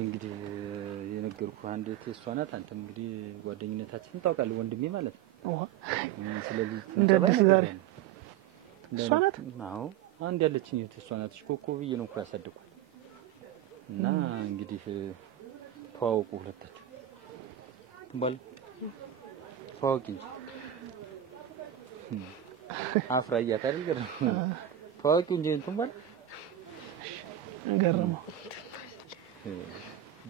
እንግዲህ የነገርኩህ አንዴት እሷናት አንተ እንግዲህ ጓደኝነታችንን ታውቃለህ ወንድሜ ማለት ነው ስለዚህ እንደዚህ ዛሬ እሷናት አዎ አንድ ያለችኝ እሷናት ኮኮብዬ ነው እኮ ያሳደኩት እና እንግዲህ ተዋውቁ ሁለታችሁ ትባል ተዋውቂ አፍራያት አይደል ተዋውቂ እንጂ ትባል ገረመው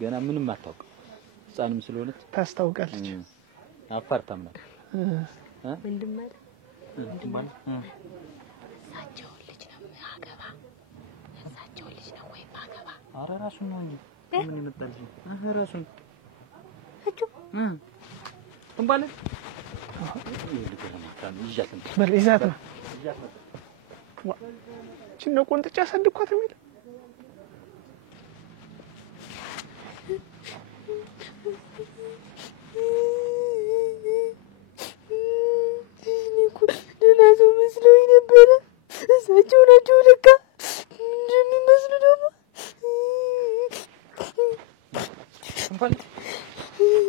ገና ምንም አታውቅ ህፃንም ስለሆነች ታስታውቃለች አፋርታም ነው ወንድም ማለት እሳቸው ልጅ ነው ማገባ እሳቸው ልጅ ነው ወይ ማገባ አረ ራሱን ነው እንጂ ምን ይመጣል ራሱን እጁ ትባለ ይልገረማታል በልይዛት ነው ጭነ ቆንጥጫ ሰድኳት የሚል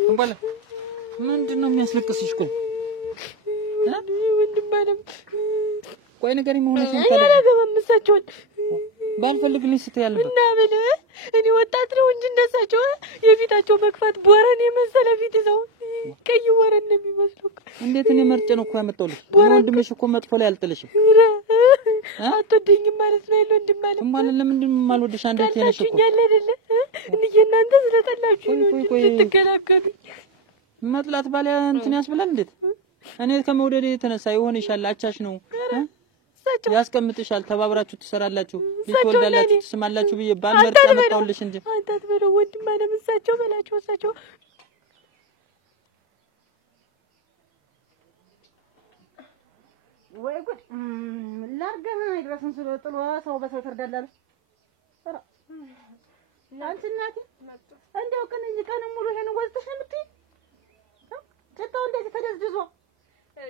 ትባለ ምንድነው የሚያስለቅስሽ ቆይ ወንድም ማለት ቆይ ነገር ይመሆነሽ ያላገባምሳቸውን ባልፈልግልኝ ስትያለበት እና ምን እኔ ወጣት ነው እንጂ እንደሳቸው የፊታቸው መክፋት ቦረን የመሰለ ፊት ይዘው ቀይ ወረን ነው የሚመስለው እንዴት እኔ መርጬ ነው እኮ ያመጣሁልሽ ወንድምሽ እኮ መጥፎ ላይ አልጥልሽም አትወደኝም ማለት ነው ወንድም ማለት ማለት ለምንድን ማልወድሽ አንዴት የነሽ እኮ ያለ አይደለ እንዴ እናንተ ስለጠላችሁ ነው ትከላከሉ መጥላት ባለ እንትን ያስብላል እንዴት እኔ ከመውደዴ የተነሳ ይሆን ይሻል አቻሽ ነው ያስቀምጥሻል ተባብራችሁ ትሰራላችሁ ልትወልዳላችሁ ትስማላችሁ ብዬ ባልመርጥ ያመጣውልሽ እንጂ አንተ አትበለው ወንድም ማለት እሳቸው በላቸው እሳቸው ወይ ጉድ ላርገና ይድረስን ስለጥሎ ሰው በሰው ተርዳላለ ኧረ አንቺ እናቴ እንደው ቀን ሙሉ ይሄን ወዝተሽ ነው የምትይ ጨጣው እንደዚህ ተደዝድዞ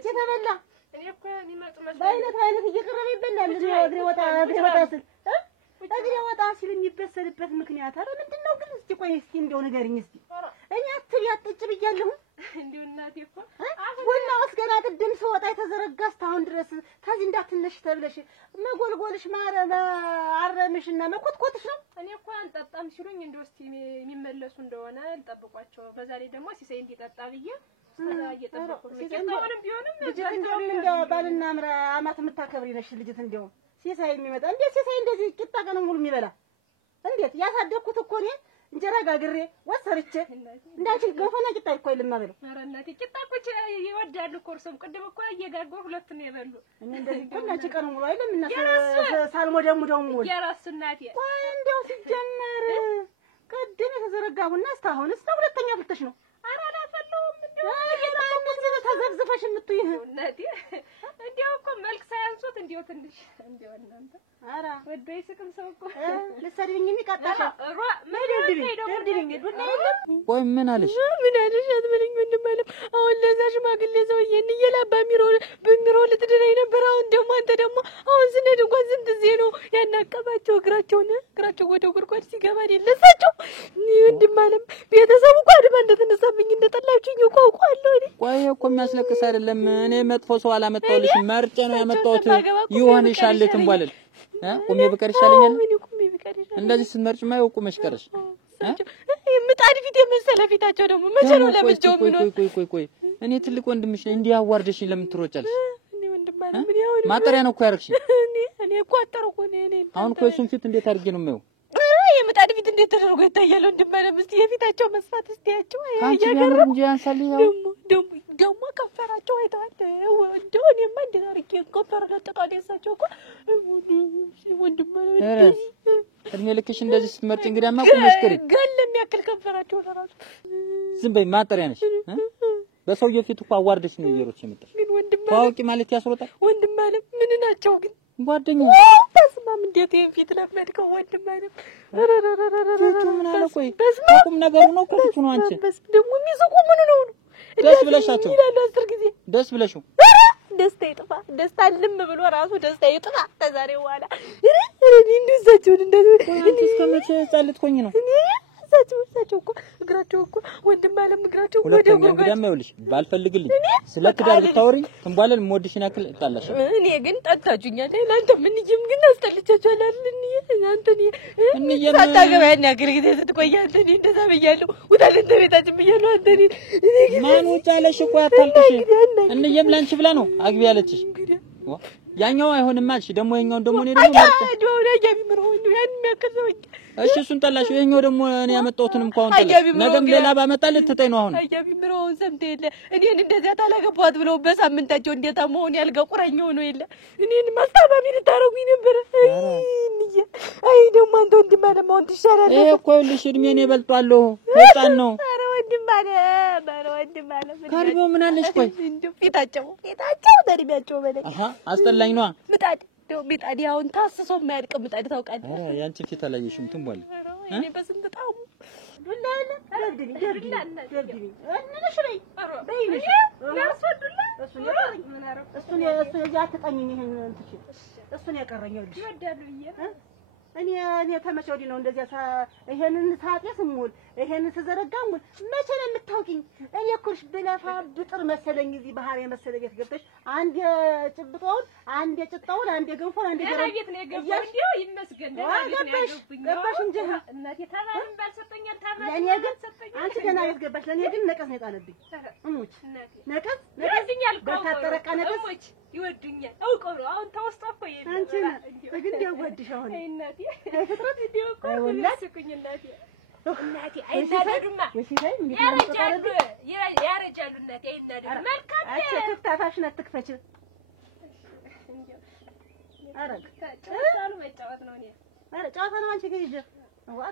የተበላ እኔ እኮ የሚመጡ በአይነት እየቀረበ ይበላል እግሬ ወጣ ስል እግሬ ወጣ ሲል የሚበሰልበት ምክንያት አረ ምንድነው ግን እስቲ ቆይ እስቲ እንደው ንገሪኝ እስቲ እኔ አትሪ አጥጭ ብያለሁ እንደው እናቴ እኮ ወና አስገና ቅድም ሰወጣ የተዘረጋስ ታውን ድረስ ታዚህ እንዳትነሽ ተብለሽ መጎልጎልሽ አረምሽና መኮትኮትሽ ነው እኔ እኮ አንጠጣም ሲሉኝ እንደው እስቲ የሚመለሱ እንደሆነ ልጠብቋቸው በዛ ላይ ደግሞ ሲሳይ እንዲጠጣ ብዬ እየጠበቁ ነው ሲሳይም ቢሆንም እንደው ባልና አማት የምታከብሪ ነሽ ልጅት እንደው ሲሳይ የሚመጣ እንዴ ሲሳይ እንደዚህ ቂጣ ቀን ሙሉ የሚበላ እንዴት ያሳደኩት እኮ እኔ እንጀራ ጋግሬ ወሰርቼ እንዳንቺ ገፎና ቂጣ እኮ ይልማበለው ኧረ እናቴ ቂጣ እኮ ይወዳሉ ኮርሶም ቅድም እኮ እየጋገሩ ሁለት ነው የበሉ እኔ እንደዚህ እኮ እንዳንቺ ቀን ሙሉ አይደለም እና ሳልሞ ደሙ የራስ እናቴ ቆይ እንደው ሲጀመር ቅድም የተዘረጋውና እስካሁንስ ሁለተኛ ፍልተሽ ነው ኧረ አላፈለውም እንደው የማንነት ተዘብዝፈሽ የምትይህ እናቴ እንደው እኮ መልክ ሳያንሱት እንደው ትንሽ እንደው እናንተ ኧረ ወደ ይስቅም ሰው እኮ ልትሰድብኝ የሚቃጣሽ ደብድብኝ ዱላ የለም ቆይ ምን አለሽ አትበለኝ ወንድም ማለት አሁን ለዛ ሽማግሌ ሰውዬ እየላባ በሚሮ ልትድረኝ ነበር አሁን ደግሞ አንተ ደግሞ አሁን ስነድ እንኳን ስንት ጊዜ ነው ያናቀባቸው እግራቸው ወደ ጉድጓድ ሲገባ ለሳቸው ወንድም ማለት ቤተሰቡ እኮ አድማ እንደተነሳብኝ እንደጠላችሁኝ እኮ አውቃለሁ እኔ ቆይ እኮ የሚያስለቅስ አይደለም እኔ መጥፎ ሰው አላመጣሁልሽ መርጬ ነው ያመጣሁት ይሆንሻል ትንባለል ቁሜ ብቀር ይሻለኛል እንደዚህ ስትመርጭማ ይወቁመሽ ቀርሽ ምጣድ ፊት የመሰለ ፊታቸው ደግሞ መቼ ነው ለብቻው ምን ቆይ እኔ ትልቅ ወንድምሽ ነኝ እንዲህ አዋርደሽኝ ለምን ትሮጫለሽ እኔ ወንድም ማለት ምን ያው ማጠሪያ ነው እኮ ያርክሽ እኔ እኮ አጠርኩ እኔ አሁን እኮ እሱን ፊት እንዴት አድርጌ ነው የማየው የምጣድ ፊት እንዴት ተደርጎ ይታያል ወንድም ማለት እስቲ የፊታቸው መስፋት እስቲ ያቸው ያገር እንጂ አንሳል ያው ደግሞ ከፈራቸው አይተዋል እንደው እኔማ እንዴት አድርጌ ከፈራ ለጠቃለ ያሳቸው እኮ ወንድም ማለት እድሜ ልክሽ እንደዚህ ስትመርጭ እንግዲያማ ቆመሽ ቅሪ ገለም ያክል ከፈራቸው ለራሱ ዝም በይ ማጠሪያ ነሽ በሰውየው ፊት እኮ አዋርደሽ ነው እየሮች የመጣሽ ግን ወንድም ታውቂ ማለት ያስሮጣል ወንድም ማለት ምን ናቸው ግን ጓደኛው ተስማም እንዴት የፊት ለመድከው ወንድም ማለት ምን አለ ቆይ ታቁም ነገሩ ነው እኮ ፊቱ ነው አንቺ ደግሞ የሚስቁ ምን ነው ደስ ብለሻቸው ይላል 10 ጊዜ ደስ ብለሽው ደስታ ይጥፋ ደስታ ልም ብሎ ራሱ ደስታ ይጥፋ ተዛሬ በኋላ እኔ እንደዛቸው እንደዚህ እስከመቼ ጻልትኮኝ ነው እሳቸው እኮ እግራቸው እኮ ወንድም አለም እግራቸው ወደ ሁለተኛ እንግዳማ ይኸውልሽ ባልፈልግልኝ ስለ ትዳር ብታወሪኝ ትንባለን ሞድሽና ክል ጣላሽ እኔ ግን ጠጣጁኛል ለአንተ ምን ይም ግን አስጠልቻቸዋል እናንተ እኔ ታታገባ ያናገር ጊዜ ስትቆያለህ እኔ እንደዛ ብያለሁ ወዳለ ቤታችን ብያለሁ አንተ እኔ ማን ወጣለሽ እኮ አታልቅሽ እንየም ላንቺ ብላ ነው አግቢ ያለችሽ ያኛው አይሆንም አልሽ ደግሞ የኛውን ደግሞ እኔ ደግሞ እሺ እሱን ጠላሽ የኛው ደግሞ እኔ ያመጣሁትንም እንኳን ጠላሽ ነገም ሌላ ባመጣልህ ትተይ ነው አሁን አያቢ ምሮውን ሰምተ የለ እኔን እንደዚያ ታላገባት ብለው በሳምንታቸው እንዴታ መሆን ያልጋ ቁራኛው ነው የለ እኔን ማስተባቢ ልታረጉኝ ነበር አይ ደግሞ አንተ ወንድም አለ ማውን ትሻላለህ ይሄ እኮ ልሽ እድሜን ይበልጣለሁ ህፃን ነው ኧረ ወንድም አለ ካልቦ ምን አለሽ ቆይ እንደው ፊታቸው ደርቢያቸው በለኝ አሃ አስጠላኝ ነው ምጣድ አሁን ታስሶ የማያልቅ ምጣድ ታውቃለህ ኧረ ያንቺ ፊት አላየሽም ትንቧል እኔ በስንት ጣሙ ዱላለ ደርድኒ እንነሽ በይ በይነሽ እሱን እዚያ አትጠኝኝ ይሄን እንትሽ እሱን ያቀረኛው ልጅ ይወዳሉ እኔ ተመቸውዲ ነው እንደዚያ ይሄንን ሳጤስ ሙል ይሄንን ተዘረጋ ሙል መቼ ነው የምታውቂኝ እኔ እኮሽ ብለፋ ብጥር መሰለኝ እዚህ ባህር የመሰለኝ ገብተሽ አንድ ጭብጦውን አንድ ጭጣውን አንድ ገንፎን አንድ ገረብ ያየት ነው የገባው እንዴ ይመስገን ገባሽ እንጂ እናቴ ታባልን ባልሰጠኛል ታባልን ለኔ ግን አንቺ ገና ያስገባሽ ለኔ ግን ነቀስ ነው የጣለብኝ እሙች ነቀስ ነቀስኛል በታጠረቃ ነቀስ እሙች ይወዱኛል አውቀው ነው አሁን ተወስጣፎ ይሄን አንቺ ግን ደወድሽ አሁን እናቴ ፍጥረት ዲዮኮ ወላስኩኝ እናቴ አይናደዱማ ያረጃሉ እናቴ አይናደዱ መልካም ትክታፋሽን አትክፈች አረግ ጨዋታው መጫወት ነው እኔ ጨዋታ ነው አንቺ ገይጀ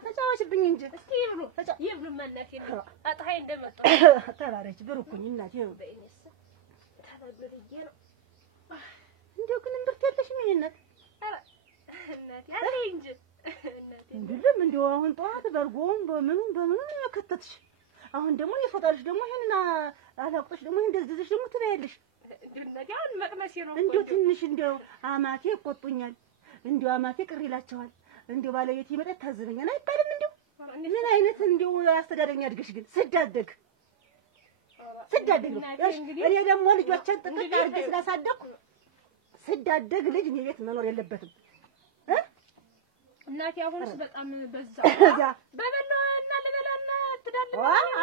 ተጫዋችብኝ እንጂ እስኪ ይብሉ መናቴ ነው አጣይ እንደመጣ ተባረች ብሩኩኝ እናቴ ነው በእኔስ ተባብልዬ ነው እንደው ግን እንብርት የለሽም ይሄነት እናቴ አለ እንጂ እንዴም እንደው አሁን ጠዋት በርጎም በምኑም ያከተትሽ አሁን ደግሞ የፈጣሪሽ ደግሞ ይሄን አላውቅሽ ደግሞ እንደዚህ ደግሞ ትበያለሽ እናቴ አሁን መቅመሴ ነው እንደው ትንሽ እንደው አማቴ ይቆጡኛል እንደው አማቴ ቅር ይላቸዋል እንደው ባለቤት ይመጣ ታዝበኛል አይባልም እንደው ምን አይነት እንደው አስተዳደኛ አድገሽ ግን ስዳደግ ነው እኔ ደግሞ ልጆችን ጥቅቅ አድርጌ ስላሳደግኩ ስዳደግ ልጅ እኔ ቤት መኖር የለበትም እናቴ አሁንስ በጣም በዛ በበለው እና ለበላና ትዳለ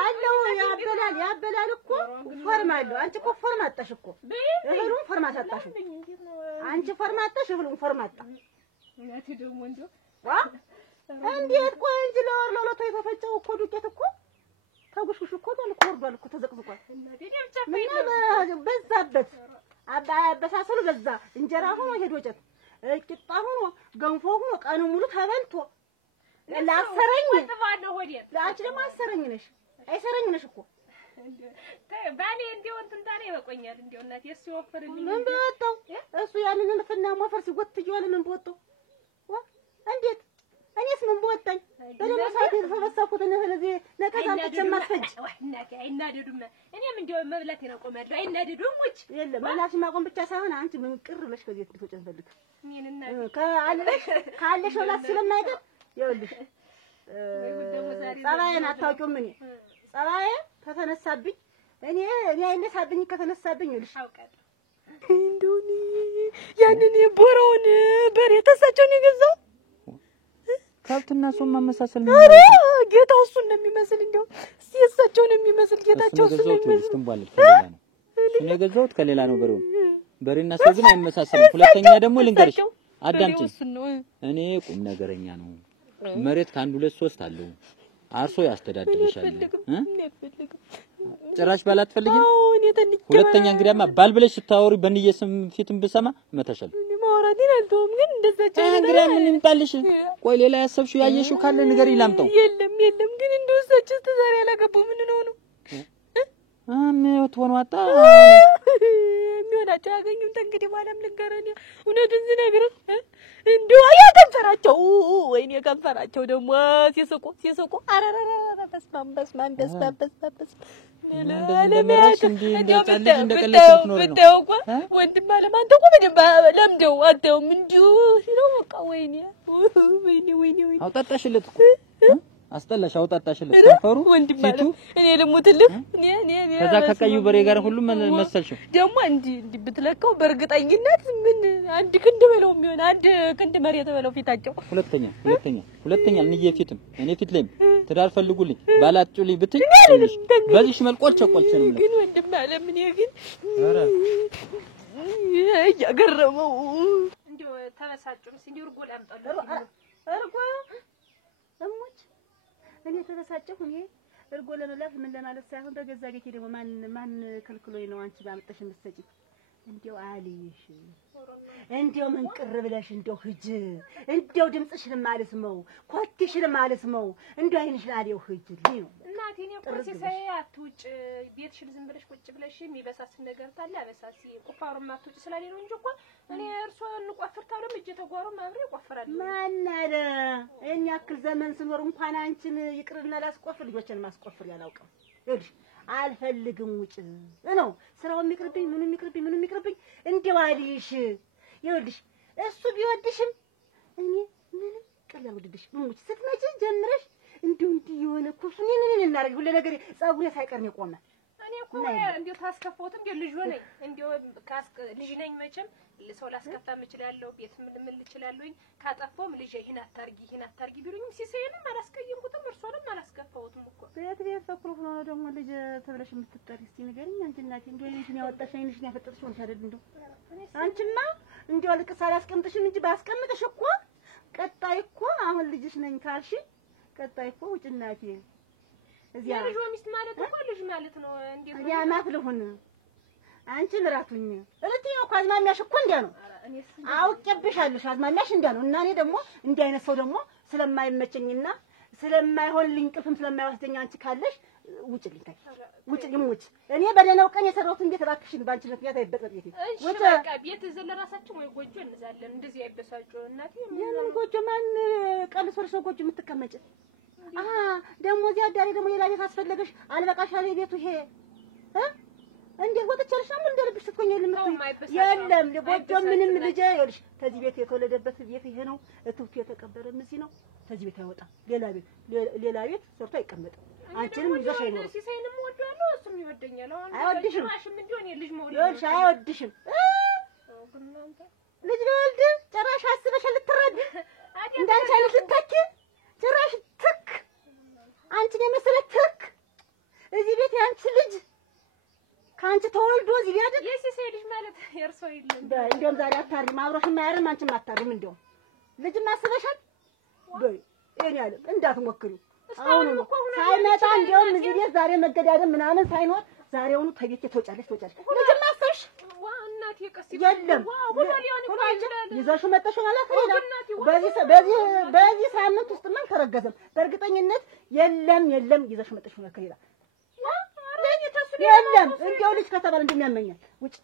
አለው ያበላል እኮ ፎርም አለው አንቺ እኮ ፎርም አጣሽ እኮ እህሉን ፎርም አሳጣሽ አንቺ ፎርም አጣሽ እህሉን ፎርም አጣ እናቴ ደግሞ እንደው እንዴት ቆይ እንጂ ለወርሎቶ የተፈጨው እኮ ዱቄት እኮ ታጉሽሽ እኮ ወርዷል እኮ ተዘቅዝቋል እናቴ ደምቻ በዛበት አባሳሰሉ በዛ እንጀራ ሆኖ ሄዶ ጨት ቂጣ ሆኖ ገንፎ ሆኖ ቀኑ ሙሉ ተበልቶ ላሰረኝ ወጥባለሁ ወዲያ ላንቺ ደግሞ አሰረኝ ነሽ አይሰረኝ ነሽ እኮ ባኔ እንደው እንትን ታኔ ይበቆኛል እንደው እናቴ እሱ ወፈርልኝ ምን በወጣው እሱ ያንን እንፍና ሞፈር ሲወትጅዋል ምን በወጣው እንዴት እኔስ ምን በወጣኝ በደም ሰዓት የተሰበሰብኩትን እዚህ ነቀዛም ተጨማፈጅ እናቴ አይናደዱም እኔም እንደው መብላት የነቆማለሁ አይናደዱም ሙች የለም መብላት ማቆም ብቻ ሳይሆን አንቺ ምን ቅር ብለሽ ከዚህ ትወጪ እንፈልግ ምን እናቴ ካለሽ መብላት ስለማይቀር ይኸውልሽ ጸባዬን አታውቂውም እኔ ጸባዬ ከተነሳብኝ እኔ አይነሳብኝ ከተነሳብኝ ይኸውልሽ አውቃለሁ እንደውኒ ያንን የቦራውን በሬ ተሳቸውን የገዛው ካብትና ሱም ማመሳሰል ነው አረ ጌታው እሱን ነው የሚመስል እንደው እሳቸውን የሚመስል ጌታቸው እሱን ነው የሚመስል ትንባል ከሌላ ነው እሱን የገዛሁት ከሌላ ነው በሬና ሰው ግን አይመሳሰልም ሁለተኛ ደግሞ ልንገርሽ አዳምጪኝ እኔ ቁም ነገረኛ ነው መሬት ከአንድ 2 3 አለው አርሶ ያስተዳድርሻል ጭራሽ ባላት ፈልጊ ሁለተኛ እንግዲያማ ባልብለሽ ስታወሪ በንየስም ፊትም ብሰማ መተሻል ማውራዲን አልተውም ግን እንደዛች እንግዲያ ምን እንጣልሽ ቆይ ሌላ ያሰብሽው ያየሽው ካለ ንገሪ ላምጣው የለም ግን እንደውሰች ተዛሬ ያላገባው ምን ነው የሚወጣው ዋጣ የሚሆናቸው ያገኙም እንግዲህ ማለም ልንገረኝ እውነቱን ዝነግርህ እንደው ያከንፈራቸው ወይኔ ከንፈራቸው ደግሞ ሲስቁ አረረረ በስማም ለምራሽ እንዴ እንደጫለጅ እንደቀለችት ነው ወንድም አለም አንተ እኮ በደንብ ለምደው አተውም እንዲሁ ሲለው በቃ ወይኔ አውጣጣሽለት እኮ አስጠላሽ አውጣጣሽለት ከንፈሩ ፊቱ እኔ ደግሞ ትልፍ እኔ ከዛ ከቀዩ በሬ ጋር ሁሉም መሰልሽው ደግሞ እንዲ ብትለከው በርግጠኝነት ምን አንድ ክንድ በለው የሚሆን አንድ ክንድ መሬት በለው ፊታቸው ሁለተኛ እንዬ ፊትም እኔ ፊት ላይም ትዳር ፈልጉልኝ ባላጭልኝ ብትይ በዚህ መልቆልቸ ነው ግን ወንድም አለም እኔ ግን ያገረመው እንዴው ተበሳጩም ሲንዲ እርጎ ላምጣልኝ እርጎ እሙች እኔ ተበሳጨሁ እኔ እርጎ ለመላፍ ምን ለማለት ሳይሆን በገዛ ቤቴ ደግሞ ማን ከልክሎኝ ነው አንቺ ባመጣሽ የምትሰጪ እንዴው አልይሽ እንዴው ምን ቅር ብለሽ እንዴው ሂጅ እንዴው ድምጽሽን ማልስመው ኮትሽን ማልስመው እንዴው አይንሽን አልየው ሂጅ ልኝ ነው እናቴ እኔ እኮ ሲሳይ አትውጭ ቤትሽን ዝም ብለሽ ቁጭ ብለሽ የሚበሳስ ነገር ታለ አበሳሲ ቁፋሮም አትውጭ ስላለኝ ነው እንጂ እኮ እኔ እርሶ እንቆፍር ታለም እጄ ተጓሮ ማብሬ ቆፍራለሁ ማን አለ እኛ ያክል ዘመን ስኖር እንኳን አንቺን ይቅርና ላስቆፍር ልጆችን ማስቆፍር ያላውቀው ይልሽ አልፈልግም ውጭ ነው ስራው የሚቅርብኝ ምንም የሚቅርብኝ እንደው አልይሽ ይልሽ እሱ ቢወድሽም እኔ ምንም ቀላል ወድድሽ ሙች ስትመጪ ጀምረሽ እንዲው የሆነ ኩሱኒ ምን እናርግ ሁሉ ነገር ጻጉሬ ሳይቀር ነው ቆመ እኔ እኮ እንዴው ታስከፈውትም ልጅ ሆነኝ እንዴው ልጅ ነኝ መቼም ሰው ላስከፋም እችላለሁ ቤት ምን ልችላለሁኝ ካጠፋውም ልጅ ይሄን አታርጊ ቢሉኝም ሲሰየንም አላስቀየምኩትም እርሶንም አላስከፋውትም እኮ ቤት ፈክሩ ነው ደግሞ ልጅ ተብለሽ የምትጠሪ እስቲ ንገሪኝ አንቺ እናቴ እንዴው ልጅን ያወጣሽ አይንሽን ያፈጠጥሽ ሆንሽ አይደል እንደው አንቺማ እንዴው ልቅስ አላስቀምጥሽም እንጂ ባስቀምጥሽ እኮ ቀጣይ እኮ አሁን ልጅሽ ነኝ ካልሽ ቀጣይ እኮ ውጭ እናቴ እዚያ ልጅ ሚስት ማለት እኮ ልጅ ማለት ነው እንዴት ያ ማፍልሁን አንቺ ምራቱኝ እልትዬ እኮ አዝማሚያሽ እኮ እንዲያ ነው አውቄብሻለሽ አዝማሚያሽ እንዲያ ነው እና እኔ ደግሞ እንዲህ አይነት ሰው ደግሞ ስለማይመቸኝና ስለማይሆንልኝ ቅልፍም ስለማይወስደኝ አንቺ ካለሽ ውጭልኝ ታይ ውጭልኝ ውጭ እኔ በደህናው ቀን የሰራሁትን ቤት እባክሽን ባንቺ ምክንያት አይበጠጥ ቤቴ ውጭ በቃ ቤት ዘለራሳችን ወይ ጎጆ እንዛለን እንደዚህ አይበሳጩ እናቴ ምን ጎጆ ማን ቀን ሶርሶ ጎጆ የምትቀመጭ ደግሞ እዚያ አዳሪ ደግሞ ሌላ ቤት አስፈለገሽ አልበቃሻለ ቤቱ ይሄ እንዴት ወጥቻለሽ ነው እንደልብሽ ትቆኝ የለም ለጎጆ ምንም ልጅ ይኸውልሽ ከዚህ ቤት የተወለደበት ቤት ይሄ ነው እትውቱ የተቀበረም እዚህ ነው ከዚህ ቤት አይወጣ ሌላ ቤት ሰርቶ አይቀመጥም አንቺንም ይዘሽ አይኖር ሲሳይንም ወደዋለሁ እሱም ይወደኛል አይወድሽም ማሽም እንዲሆን የልጅ መውለድ ይኸውልሽ አይወድሽም ልጅ ለወልድ ጭራሽ አስበሽ ልትረድ እንዳንቺ አይነት ልታኪ ጭራሽ ትክ አንቺን የመሰለ ትክ እዚህ ቤት ያንቺ ልጅ ካንቺ ተወልዶ እዚህ ቢያድግ የሲሳይ ልጅ ማለት የርሶ ይልም እንደውም ዛሬ አታሪም አብሮሽም ማያርም አንቺም አታሪም እንደውም ልጅም አስበሻል በይ እኔ ያለ እንዳትሞክሪ አሁን ነው ሳይመጣ እንደውም እዚህ ቤት ዛሬ መገዳደም ምናምን ሳይኖር ዛሬውኑ ተቤት ትወጫለሽ ልጅም አስበሽ እናቴ ቀስ የለም ይዘሽው መጣሽ ማለት በዚህ ሳምንት ውስጥ ማን ተረገዘም በእርግጠኝነት የለም ይዘሽው መጣሽ ማለት ከሌላ የለም እንደው ልጅ ከተባለ እንደሚያመኛል ውጭ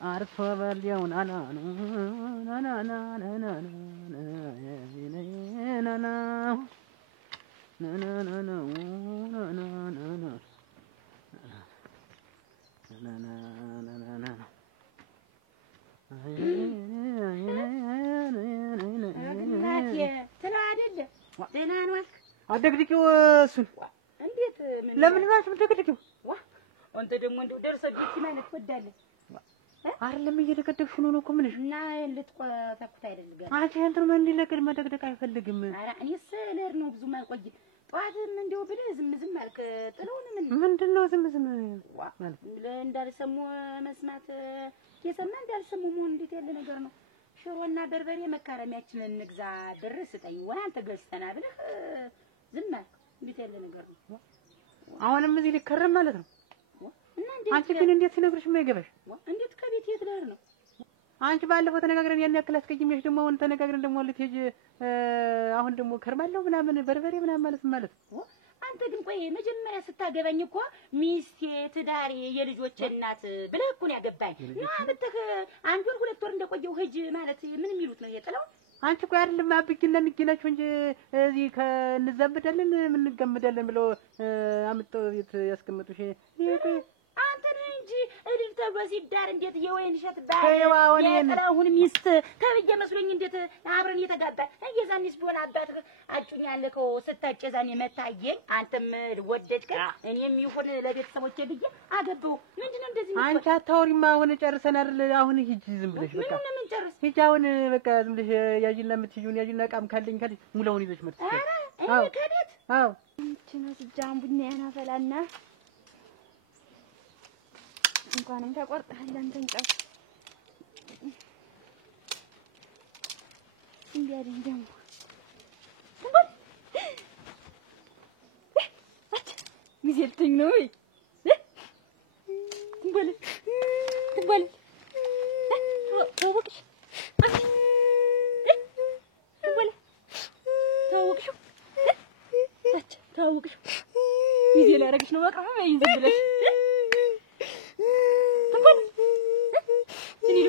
አርፎ በልየውን አደግድቂው እሱን እንዴት ለምን ነው አደግድቂው አንተ ደግሞ እንደው ደርሰብኝ ማለት ትወዳለህ አይደለም እየደቀደቅሽ ነው እኮ ምንሽ እና ልትቆጣቁት አይደለም አንቺ እንትን ምን ሊለቅድ መደቅደቅ አይፈልግም ኧረ እኔስ ልሄድ ነው ብዙም አልቆይ ጠዋትም እንደው ብለህ ዝም አልክ ጥለውን ምንድነው ዝም ማለት እንዳልሰሙ መስማት የሰማ እንዳልሰሙ መሆን እንዴት ያለ ነገር ነው ሽሮና በርበሬ መካረሚያችንን እንግዛ ብር ስጠኝ ወይ አንተ ገዝተና ብለህ ዝም አልክ እንዴት ያለ ነገር ነው? አሁንም እዚህ ሊከረም ማለት ነው። አንቺ ግን እንዴት ሲነግርሽ የማይገባሽ? እንዴት ከቤት የት ልሄድ ነው? አንቺ ባለፈው ተነጋግረን ያን ያክል አስቀይሜሽ ደግሞ አሁን ተነጋግረን ደግሞ ልትሄጂ አሁን ደግሞ ከርማለሁ ምናምን በርበሬ ምናምን ማለት ነው። አንተ ግን ቆይ መጀመሪያ ስታገባኝ እኮ ሚስቴ ትዳሬ የልጆቼ እናት ብለህ እኮ ነው ያገባኝ። ነው አመተህ አንድ ወር 2 ወር እንደቆየው ሂጅ ማለት ምን የሚሉት ነው የጥለው? አንቺ ቆይ አይደለም አብቂና ንግናችሁ እንጂ እዚህ ከንዘብደልን ምን እንገምዳለን ብሎ አምጥተው ቤት ያስቀምጡሽ። አንተ ነህ እንጂ እልል ተብሎ ሲዳር እንዴት የወይን እሸት ባል የጥላሁን ሚስት ተብዬ መስሎኝ እንዴት አብረን እየተጋባን እየዛኔስ ቢሆን አባትህ አጩኝ ያለከው ስታጨዛኔ መታየኝ አንተም ወደድከ እኔም ይሁን ለቤተሰቦቼ ብዬ አገባሁ። ምንድነው እንደዚህ ነው? አንቺ አታውሪማ። አሁን ጨርሰን አይደል? አሁን ሂጂ ዝም ብለሽ በቃ ምን ጨርስ ሂጂ። አሁን በቃ ዝም ብለሽ ያጂና የምትይውን ያጂና ቃም ካለኝ ሙላውን ይዘሽ መጥተሽ አረ ከቤት አዎ እንትና ስጃን ቡና ያናፈላና እንኳንም ተቆርጠሃል አንተን ጫው እንዲያድን ደግሞ ሚዜልተኝ ነው ወይ ትንበል ታወቅሽ ትንበል ታወቅሽ ሚዜ ላረግሽ ነው በቃ ይዝም ብለሽ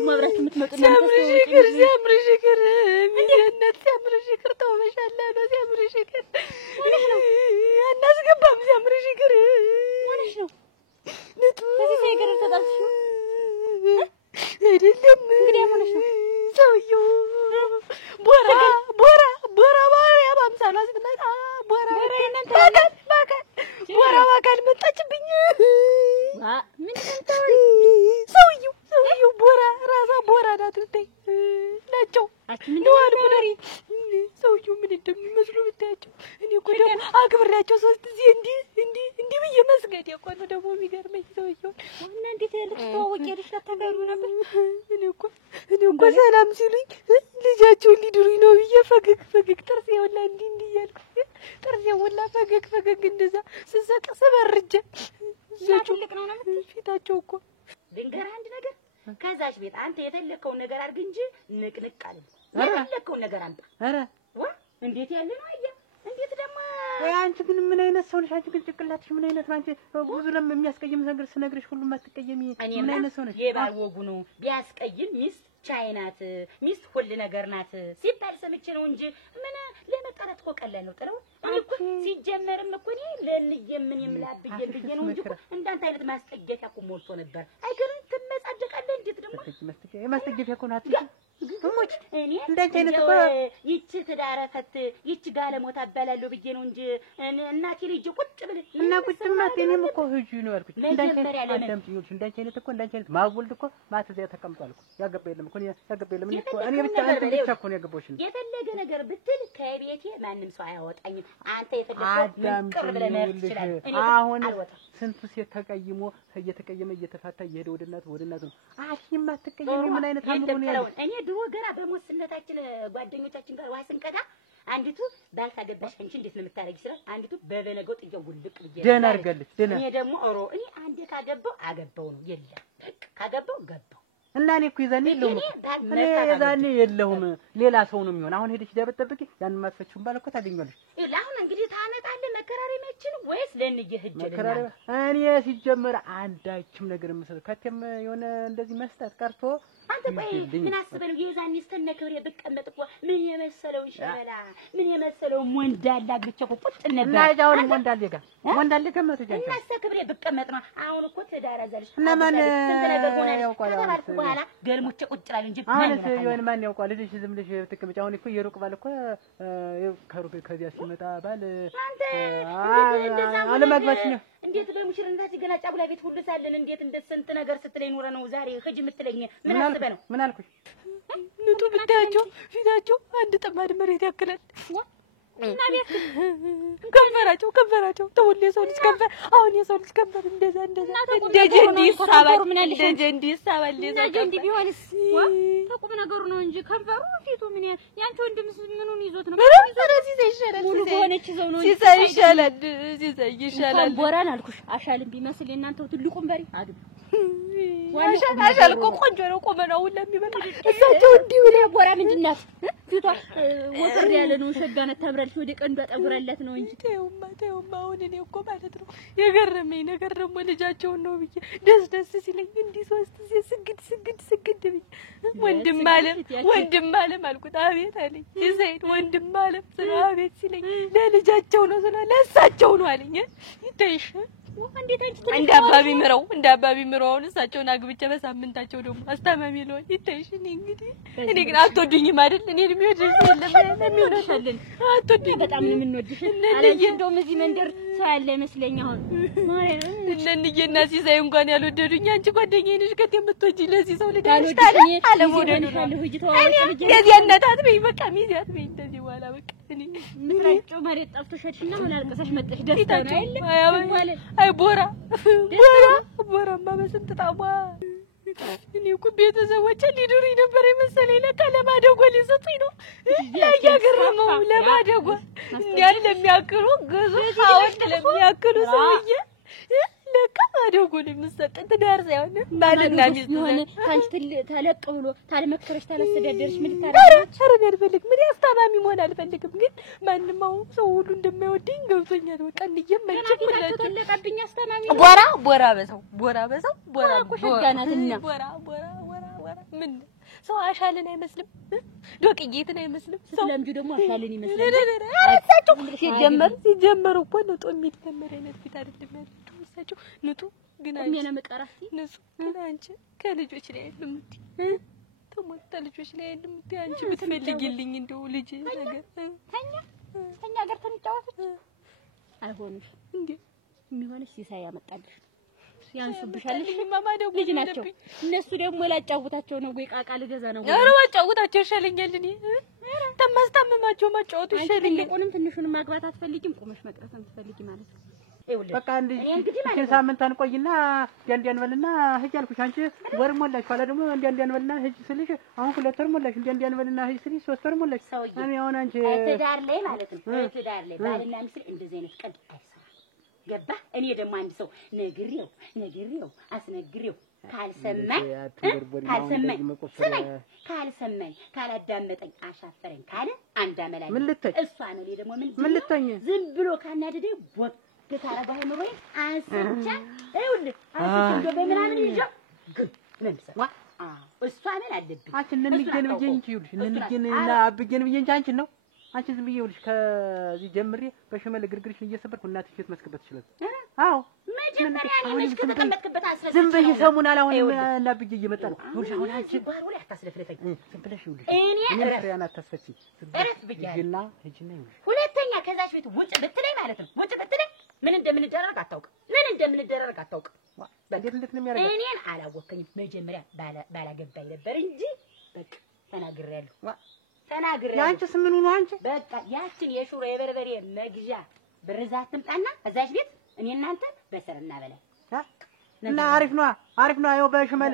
ማብራችሁ የምትመጡና ሲያምርሽ ይቅር ሚዜነት ሲያምርሽ ይቅር ተውበሻለሁ ነው ሲያምርሽ ይቅር አናስገባም ሲያምርሽ ይቅር ሆነሽ ነው ከዚህ ይቅር ተጣልሽ አይደለም እንግዲህ ሆነሽ ነው ሰውዬው ቦራ ባሪያ ባምሳሏ ስትመጣ ቦራ ባካል መጣችብኝ ምን ተንታውሪ ሰውዬው ቦራ ራሷ ቦራ ናት እንዴ ናቸው ነዋል ቦሪ ሰውዬው ምን እንደሚመስሉ ብታያቸው እኔ እኮ ደግሞ አክብሬያቸው 3 ጊዜ እንዲህ ብዬ መስገድ እኮ ነው ደግሞ የሚገርመኝ ሰውዬው እና እንዴት ያለ ተዋወቂያለሽ ታታጋሩ ነበር እኔ እኮ ሰላም ሲሉኝ ልጃቸውን ሊድሩኝ ነው ብዬ ፈገግ ጥርሴ ወላ እንዲህ እያልኩ ጥርሴ ወላ ፈገግ እንደዛ ስሰቅ ስበርጀ ልጅ ነው ፊታቸው እኮ ድንገር አንድ ነገር ከዛች ቤት አንተ የተለከው ነገር አድርግ እንጂ ንቅንቅ አለ የተለከው ነገር አንተ አረ እንዴት ያለ ነው አያ እንዴት ደግሞ አንቺ ግን ምን አይነት ሰው ነሽ? አንቺ ግን ጭቅላትሽ ምን አይነት ነው? አንቺ ብዙ የሚያስቀይም ነገር ስነግርሽ ሁሉ ማትቀየሚ ምን አይነት ሰው ነሽ? የባል ወጉ ነው ቢያስቀይም ሚስት ቻይናት ሚስት ሁሉ ነገር ናት ሲባል ሰምቼ ነው እንጂ ምን ለመጣላት እኮ ቀላል ነው ጥለው እኮ ሲጀመርም እኮ እኔ ለልየምን የምላብዬ ብዬ ነው እንጂ እንዳንተ አይነት ማስጠገፊያ እኮ ሞልቶ ነበር። አይገርም ትመጻደቃለህ እንዴት ደግሞ ማስጠገፊያ እኮ ናት ግሞች እኔ እንዳንተ አይነት እኮ ይቺ ትዳረፈት ይቺ ጋለሞታ አባላለሁ ብዬ ነው እንጂ እናቴ ልጅ ቁጭ ብለህ እና ቁጭ ማለት እኔም እኮ ህጂ ነው ያልኩት። እንዳንተ አዳምጪኝ እንዳንተ አይነት እኮ እንዳንተ አይነት ማወልድ እኮ ማተዚያ ተቀምጧል እኮ ያገባ የለም እኮ ያገባ የለም እኔ ብቻ አንተ ብቻ እኮ ነው ያገባሽ። የፈለገ ነገር ብትል ከቤቴ ማንም ሰው አያወጣኝም። አንተ የፈለገው ቅር ብለህ መሄድ ትችላለህ። አሁን ስንቱ ሴት ተቀይሞ እየተቀየመ እየተፋታ እየሄደ ወደ እናት ነው። አሽም አትቀየሚ ምን አይነት አምሮ ነው ያለው? እኔ ድሮ ገና በሞስነታችን ጓደኞቻችን ጋር ዋስን ቀዳ አንዲቱ ባልታገባሽ አንቺ እንዴት ነው የምታረጊ ስራ አንዲቱ በበነገው ጥያው ውልቅ ብዬ ደህና አድርጋለች ደህና እኔ ደግሞ እኔ አንዴ ካገባው አገባው ነው የለም በቃ ካገባው ገባው እና እኔ እኮ ይዛኔ የለሁም እኔ ይዛኔ የለሁም ሌላ ሰው ነው የሚሆን። አሁን ሄደሽ ደበጠብቂ ያን ማጥፈችውን ባል እኮ ታገኛለሽ። አሁን እንግዲህ ታመጣለህ መከራረሚያችን ወይስ ለንየ ህጅ መከራረም እኔ ሲጀመር አንዳችም ነገር መስጠት ከተም የሆነ እንደዚህ መስጠት ቀርቶ አንተ ቆይ ምን አስበህ ነው የዛኔ ስተነ ክብሬ ብቀመጥ እኮ ምን የመሰለው ሸበላ ምን የመሰለው ወንዳላ ግቼ እኮ ቁጭ ነበር። እና ያው ወንዳል ከመቶ ጃንታ እና ክብሬ ብቀመጥ ነው። አሁን እኮ ትዳራዛልሽ እና ማን ያውቃል በኋላ ገልሞቼ ቁጭ ይላል እንጂ ማለት የሆነ ማን ያውቃል ልጅሽ ዝም ብለሽ ብትቀመጪ። አሁን እኮ የሩቅ ባል እኮ ከሩቅ ከዚያ ሲመጣ ባል አንተ አለማግባትሽ ነው። እንዴት በሙሽርነት ገና ጫጉላ ቤት ሁሉ ሳለን እንዴት እንደ ስንት ነገር ስትለኝ ኖረ ነው ዛሬ ህጅ የምትለኝ? ምን አስበህ ነው? ምን አልኩሽ? ንጡ ብታያቸው ፊታቸው አንድ ጠማድ መሬት ያክላል። ከንፈራቸው ተውል የሰው ልጅ ከንፈር አሁን የሰው ልጅ ከንፈር እንደዛ ደጀንዲ ይሳባል ደጀንዲ ይሳባል ደጀንዲ ቢሆንስ ተቁም ነገሩ ነው እንጂ ከንፈሩ ፊቱ ምን ያንቺ ወንድም ምኑን ይዞት ነው ሙሉ ሆነች ዘው ነው ይሻላል ቦራን አልኩሽ አሻልም ቢመስል እናንተው ትልቁም በሪ አድም አሻል እኮ ቆንጆ ነው ቆመናው ሁላ የሚበላ እሳቸው እንዲህ ብለ ቦራ ምንድናት ፊቷ ወጥር ያለ ነው ሸጋነት ተብራልሽ ወደ ቀንዷ ጠጉራላት ነው እንጂ ተውማ አሁን እኔ እኮ ማለት ነው የገረመኝ ነገር ደግሞ ልጃቸው ነው ብዬ ደስ ሲለኝ እንዲህ ሶስት ስግድ ብዬ ወንድም አለም አልኩት አቤት አለኝ ይዘይድ ወንድም አለም ስለ አቤት ሲለኝ ለልጃቸው ነው ስለ ለሳቸው ነው አለኝ ይተይሽ እንደ አባቢ ምረው አሁን እሳቸውን አግብቼ በሳምንታቸው ደግሞ አስተማሚ ነው ይተይሽ እኔ ግን አትወዱኝም አይደል እኔ የሚወድሽ የለም የሚወድሽልን አትወዱኝ በጣም ነው የምንወድሽ አለኝ እንደውም እዚህ መንደር ሰው ያለ ይመስለኝ አሁን እነንዬና ሲሳይ እንኳን ያልወደዱኝ አንቺ ጓደኛዬ ነሽ ከት የምትወጂ ለዚህ ሰው ልዳልሽ አለሞደዱ እንደዚህ እናታት በይ በቃ ሚዚያት በይ እንደዚህ በኋላ በቃ እኔ ምራጭው መሬት ጠፍቶሽና ምን አልቀሰሽ መጥተሽ ደስታ ነው አይደል አይ ቦራማ በስንት ጣሟ እኔ እኮ ቤተሰቦቼ ሊዱሩኝ ነበር የመሰለኝ ለካ ለማደጎ ሊሰጡኝ ነው ያያገረመው ለማደጎ እንዲያል ለሚያክሩ ግዙፍ ሐውልት ለሚያክሉ ሰውዬ ለካ ማደጎ ለምሰጥ ትዳር ሳይሆን ባልና ሚስት ሆነ ካንቺ ተለቅ ብሎ ታለመክረሽ ታለሰደደርሽ ምን ታረጋለች አረብ ያልፈልግ ምን ያስታማሚ መሆን አልፈልግም ግን ማንንም አሁን ሰው ሁሉ እንደማይወደኝ ገብቶኛል በቃ እንየመጭ ሁሉ ተለቀብኝ አስተማሚ ቦራ በሰው ኮሽጋናትና ቦራ ምን ሰው አሻልን አይመስልም ዶቅዬትን አይመስልም ሰው ለምጁ ደግሞ አሻልን ይመስላል አሳቸው ሲጀመር እኮ ነው ጦሚት ተመረ አይነት ፊት አይደለም ያሳቸው ንጡ ግን አንቺ ምን መቀራፊ ንጹ ግን አንቺ ከልጆች ላይ ልምት ተሞታ ልጆች ላይ ልምት አንቺ ብትፈልጊልኝ እንደው ልጅ ነገር ተኛ ጋር ተንጫወት አይሆንሽ እንዴ የሚሆንሽ ሲሳይ ያመጣልሽ ያንሱብሻልሽ ማማደው ልጅ ናቸው እነሱ ደግሞ ላጫውታቸው ነው ወይ ቃቃ ልገዛ ነው ኧረ ዋጫውታቸው ይሻለኛል እኔ ተማስተማማቸው ማጫወቱ ይሻለኛል ቆንም ትንሹን ማግባት አትፈልጊም ቆመሽ መቅረት አትፈልጊ ማለት ነው በቃ እንዴ ሳምንት አንቆይና እንዲያን በልና ሂጅ አልኩሽ አንቺ ወር ሞላሽ ኋላ ደግሞ እንዲያን በልና ሂጅ ስልሽ አሁን 2 ወር ሞላሽ እንዲያን በልና ሂጅ ስልሽ 3 ወር ሞላሽ እኔ አሁን አንቺ ትዳር ላይ ማለት ነው ትዳር ላይ ባልና ሚስት እንደዚህ አይነት ቀልድ አይሰራ ገባ እኔ ደግሞ አንድ ሰው ነግሬው አስነግሬው ካልሰማኝ ካላዳመጠኝ አሻፈረኝ ካለ አንድ አመላኝ እሷ ነው ደግሞ ምን ልተኝ ዝም ብሎ ካናደደኝ ታረጋው ነው ወይ አንስቻ ይኸውልህ አንቺ በምናምን ይጆ ግን ለምሳሌ እሷ ምን አለብኝ አንቺ እንንገን ብዬሽ እንጂ ይኸውልሽ እንንገንና አብገን ብዬሽ እንጂ አንቺ ነው አንቺ ዝም ብዬሽ ይኸውልሽ ከዚህ ጀምሬ በሽመል ግርግርሽን እየሰበርኩ እናትሽ ፊት መስከበት ይችላል አዎ መጀመሪያ እኔ መስከት ተቀመጥክበት አስረስ ዝም ብዬሽ ሰሙናል አሁን እና ብዬሽ እየመጣ ነው ይኸውልሽ አሁን አንቺ ባሩ ላይ አታስለፍለፈኝ ዝም ብለሽ ይኸውልሽ እኔ ፍሬያን አታስፈቺ ሂጂና ይኸውልሽ ሁለተኛ ከዛች ቤት ውጭ ብትለኝ ማለት ነው ውጭ ብትለኝ ምን እንደምንደረግ አታውቅ እንዴት ነው የሚያደርገው እኔን አላወከኝም መጀመሪያ ባላገባኝ ነበር እንጂ በቃ ተናግሬያለሁ ያንቺስ ምን ሆኖ አንቺ በቃ ያችን የሹሮ የበርበሬ መግዣ ብርዛት ትምጣና እዛች ቤት እኔ እናንተ በሰርና በላይ እና አሪፍ ነው ያው በሽመል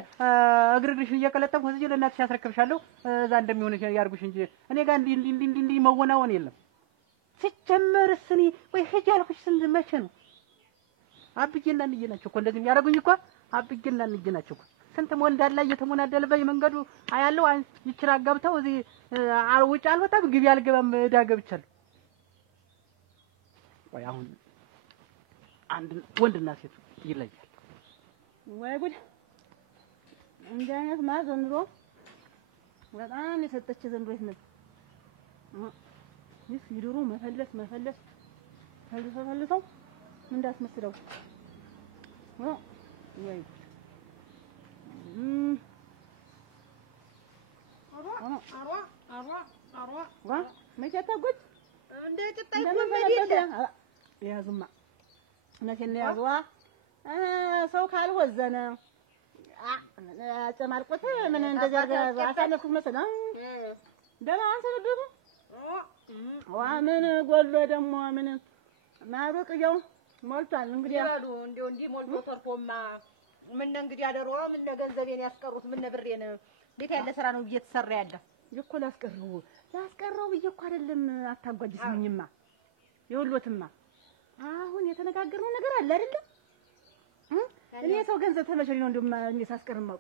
እግርግርሽን እየቀለጠምኩ እዚህ ለእናትሽ ያስረክብሻለሁ እዛ እንደሚሆንሽ ያርጉሽ እንጂ እኔ ጋር እንዲህ መወናወን የለም ሲጀመርስ እኔ ወይ ሂጅ አልኩሽ ስንት መቼ ነው አብጌና እንዬ ናቸው እኮ እንደዚህ የሚያደርጉኝ እኮ አብጌና እንዬ ናቸው እኮ ስንት ወንዳላ እየተሞናደለ በየመንገዱ አያለው ይችራ ገብተው እዚህ ውጭ አልወጣም ግቢ አልገባም እዳ ገብቻለሁ ወይ አሁን አንድ ወንድና ሴት ይለያል ወይ ጉድ እንደ አይነት ማዘንሮ በጣም የሰጠች ዘንድሮ ይስነው ይህ ይዱሩ መፈለስ ፈልሰው እንዳስመስለው ወይ አሯ መቼታጎት እንደ ጥጣይ ኮመዲለ ያዙማ እነቴን ያዙዋ ሰው ካልወዘነ አጨማልቆት ምን እንደዛ አሳነኩት መሰለኝ ደህና አንተ ልጅ ምን ጎሎ ደግሞ ምን ማበቅየው ሞልቷል። እንግዲህ ያሉ እንዲህ ሞልቶ ተርፎማ ምን እንግዲህ አደሮ ምን ገንዘቤን ያስቀሩት ምን ብሬን እንዴት ያለ ስራ ነው እየተሰራ ያለ እኮ ላስቀረው ብዬ እኮ አይደለም። አታጓጅስኝማ ይወሎትማ አሁን የተነጋገርነው ነገር አለ አይደል? እኔ ሰው ገንዘብ ተመቸኝ ነው እንደውም እኔ ሳስቀርማው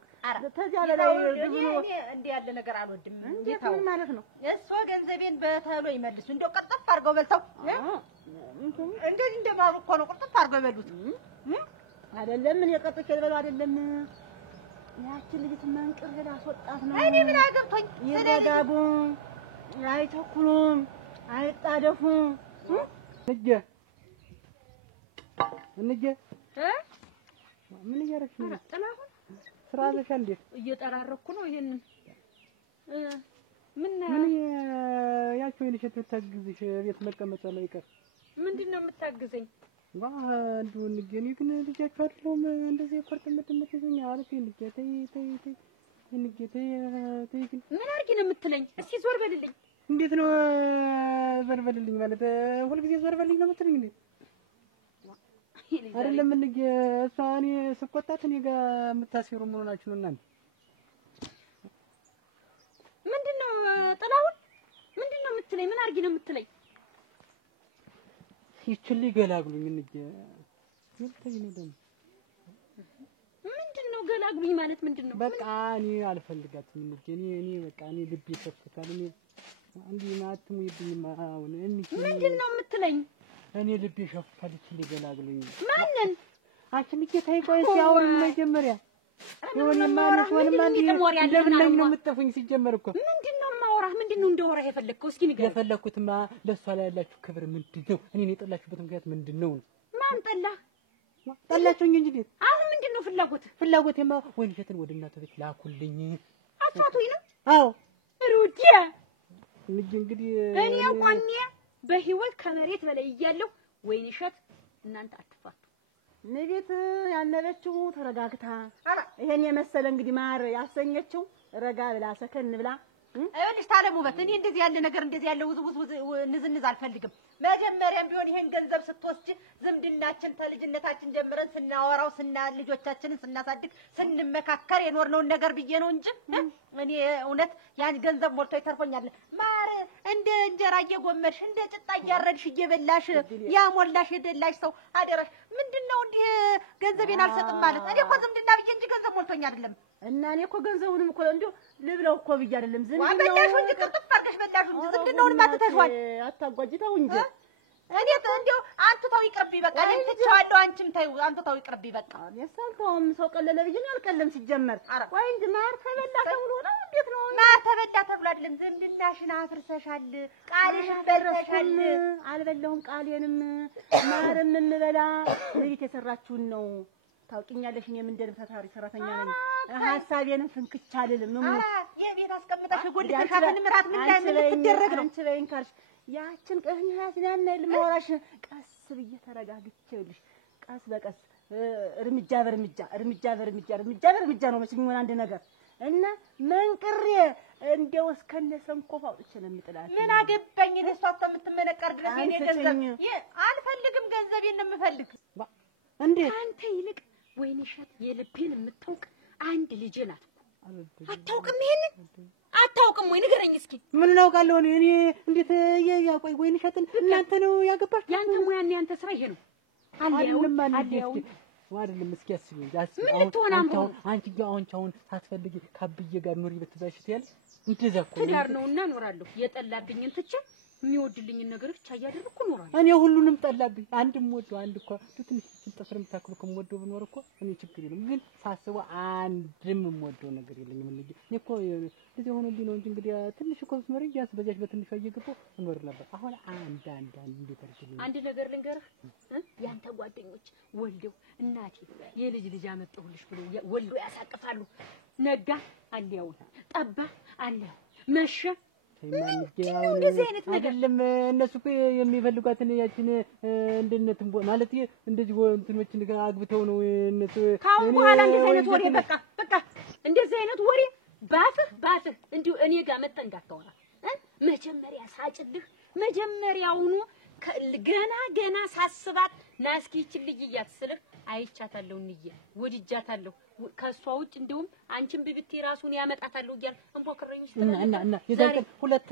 ተዚያ በላይ ብዙ እንዴ ያለ ነገር አልወድም። እንዴት ምን ማለት ነው? እሱ ገንዘቤን በተሎ ይመልሱ እንደው ቀጥፍ አድርገው በልተው እንደዚህ እንደማሩ እኮ ነው ቀጥፍ አድርገው ይበሉት አይደለም። ምን የቀጥቼ ልበለው አይደለም። ያችን ልጅ መንቅር ሄዳ አስወጣት ነው። እኔ ምን አገብቶኝ ይረጋጉ፣ አይቸኩሉም፣ አይጣደፉም። እንጀ ምን እያደረግሽ ነው? ጥላሁን ስራ አለሽ እንዴ? እየጠራረኩ ነው። ይሄንን ምን ያቸው ይልሽት ተግዝሽ ቤት መቀመጫ ላይ ይቀር ምንድነው የምታግዘኝ? እንደው እንገኝ ግን ልጃችሁ አይደለም እንደዚህ ፈርጥመት የምትይዘኝ አልኩ። እንዴ ተይ እንዴ ተይ ግን ምን አርጊ ነው የምትለኝ? እስኪ ዞር በልልኝ። እንዴት ነው ዞር በልልኝ ማለት? ሁልጊዜ ዞር በልልኝ ነው የምትለኝ እንዴ? አይደለም እንዴ እሷኔ ስቆጣት እኔ ጋር የምታሲሩ ምን ሆናችሁ ነው እናንተ? ምንድነው ጥላሁን ምንድነው የምትለኝ? ምን አርጊ ነው የምትለኝ? ይችልኝ ገላግሉኝ እንዴ ይልተኝ ነው ደግሞ ምንድነው ገላግሉኝ ማለት ምንድነው? በቃ እኔ አልፈልጋትም እንዴ እኔ በቃ እኔ ልቤ ተፈታል። እኔ አንዲ ማትሙ ይብኝ አሁን ምንድነው የምትለኝ? እኔ ልቤ ሸፍቷል። ይችልኝ ገላግሉኝ። ማንን አንቺ ልጅ ታይ ቆይ ሲያወሩኝ መጀመሪያ የሆነ ማለት ወንማ እንደምን ነው የምትጠፉኝ? ሲጀመር እኮ ምንድነው ማወራህ? ምንድነው እንደወራ የፈለግከው? እስኪ ንገረኝ። የፈለኩትማ ለሷ ላይ ያላችሁ ክብር ምንድነው? እኔን የጠላችሁበት ምክንያት ምንድነው? ማን ጠላህ? ጠላችሁኝ እንጂ ቤት አሁን ምንድነው ፍላጎቴማ ወይንሸትን ወደ እናንተ ቤት ላኩልኝ። አቷቱኝ ነው? አዎ ሩዲያ ልጅ እንግዲህ እኔ ቆኔ በህይወት ከመሬት በላይ እያለሁ ወይንሸት እናንተ አትፋቱ። ንቤት ያነበችው ተረጋግታ ይሄን የመሰለ እንግዲህ ማር ያሰኘችው ረጋ ብላ ሰከን ብላ እልሽ ታለሙበት እኔ እንደዚህ ያለ ነገር እንደዚህ ያለ ውዝ ንዝንዝ አልፈልግም። መጀመሪያም ቢሆን ይሄን ገንዘብ ስትወስጂ ዝምድናችን ተልጅነታችን ጀምረን ስናወራው ልጆቻችንን ስናሳድግ ስንመካከር የኖርነውን ነገር ብዬ ነው እንጂ እኔ እውነት ያን ገንዘብ ሞልቶ ይተርፎኛል። ማር እንደ እንጀራ እየጎመድሽ እንደ ጭጣ እያረድሽ እየበላሽ ያሞላሽ የደላሽ ሰው አደረሽ ምንድነው እንዲህ ገንዘቤን አልሰጥም ማለት? እኔ እኮ ዝምድና ብዬ እንጂ ገንዘብ ሞልቶኝ አይደለም። እና እኔ እኮ ገንዘቡንም እኮ እንደው ልብለው እኮ ብዬ አይደለም። በላሽ እንጂ ቅጥፍ አድርገሽ በላሽ እንጂ ዝምድናውን ማትተሽዋል። አታጓጅታው እንጂ እኔ እንደው አንተ ተው ይቅርብኝ በቃ። እኔ ትቻለሁ አንቺም ተይው አንተ ተው ይቅርብኝ በቃ። እኔ ሳልተውም ሰው ቀለለ ብዬ ነው አልቀለም ሲጀመር። ወይ እንጂ ማር ተበላ ተብሎ ነው እንዴት ነው? ማር ተበላ ተብሎ አይደለም ዝምድናሽን አፍርሰሻል፣ ቃልሽን በልተሻል። አልበላሁም ቃሌንም ማርም እንበላ ለቤት የሰራችሁን ነው። ታውቂኛለሽ እኔ ምን እንደምታታሪ ሰራተኛ ነኝ። ሐሳቤንም ፍንክቻ አልልም። የቤት አስቀምጠሽ ጉድ ተሻፈን ምራት ምን ላይ ምን ልትደረግ ነው? አንቺ በይን ካልሽ ያችን ቀህኛ ያስናና ልማወራሽ ቀስ ብዬ ተረጋግቼልሽ ቀስ በቀስ እርምጃ በእርምጃ ነው መቼም አንድ ነገር እና መንቅሬ እንደው እስከነ ሰንኮፍ አውጥቼ ነው የምጥላት። ምን አገባኝ ለሷት የምትመነቀር ድረስ የኔ ገንዘብ አልፈልግም። ገንዘቤን ነው የምፈልግ። እንዴ አንተ ይልቅ ወይንሸት የልቤን የምታውቅ አንድ ልጅ ናት። አታውቅም? ይሄንን አታውቅም ወይ? ንገረኝ እስኪ። ምን እናውቃለሁ እኔ እንዴት ያቆይ ወይንሸትን እናንተ ነው ያገባሽ? ያንተ ሙያና ያንተ ስራ ይሄ ነው። አልያው አይደለም እስኪ አስቢ ምን ትሆናለህ? አንቺ አሁን ሳትፈልጊ ካብዬ ጋር ኑሪ ብትባሽ ትያል እንደዛ እኮ ትዳር ነውና እኖራለሁ። የጠላብኝን ትቼ የሚወድልኝን ነገር ብቻ እያደረኩ እኖራለሁ። እኔ ሁሉንም ጠላብኝ። አንድም ወደው አንድ እኮ ትንሽ ጥፍርም ታክሉ ከመወደው ብኖር እኮ እኔ ችግር የለም። ግን ሳስበው አንድም ወደው ነገር የለኝም። እኔ እኮ እንደዚህ ሆኖልኝ ነው እንጂ እንግዲህ ትንሽ እኮ ስኖር ያስ በዛች በትንሿ እየገባሁ እኖር ነበር። አሁን አንድ እንዴት አድርገኝ አንድ ነገር ልንገርህ። ያንተ ጓደኞች ወልደው እናቴ የልጅ አመጣሁልሽ ብሎ ወልዶ ያሳቅፋሉ። ነጋ አልያው ጠባ አልያው መሸ እንደዚህ አይነት ነገር አይደለም። እነሱ እኮ የሚፈልጓትን ያችን እንደነትን ማለት እንደዚህ እንትኖችን አግብተው ነው እነሱ። ካሁን በኋላ እንደዚህ አይነት ወሬ በቃ እንደዚህ አይነት ወሬ ባፍህ እንዲሁ እኔ ጋር መጥተህ እንዳታወራ። መጀመሪያ ሳጭልህ መጀመሪያውኑ ገና ሳስባት ናስኪ ልጅ እያትስልህ አይቻታለሁ እንዬ ወድጃታለሁ ከሷ ውጭ እንደውም አንቺን ብብቴ ራሱን ያመጣታለሁ እያል እንቦክረኝ እና የዛን ሁለት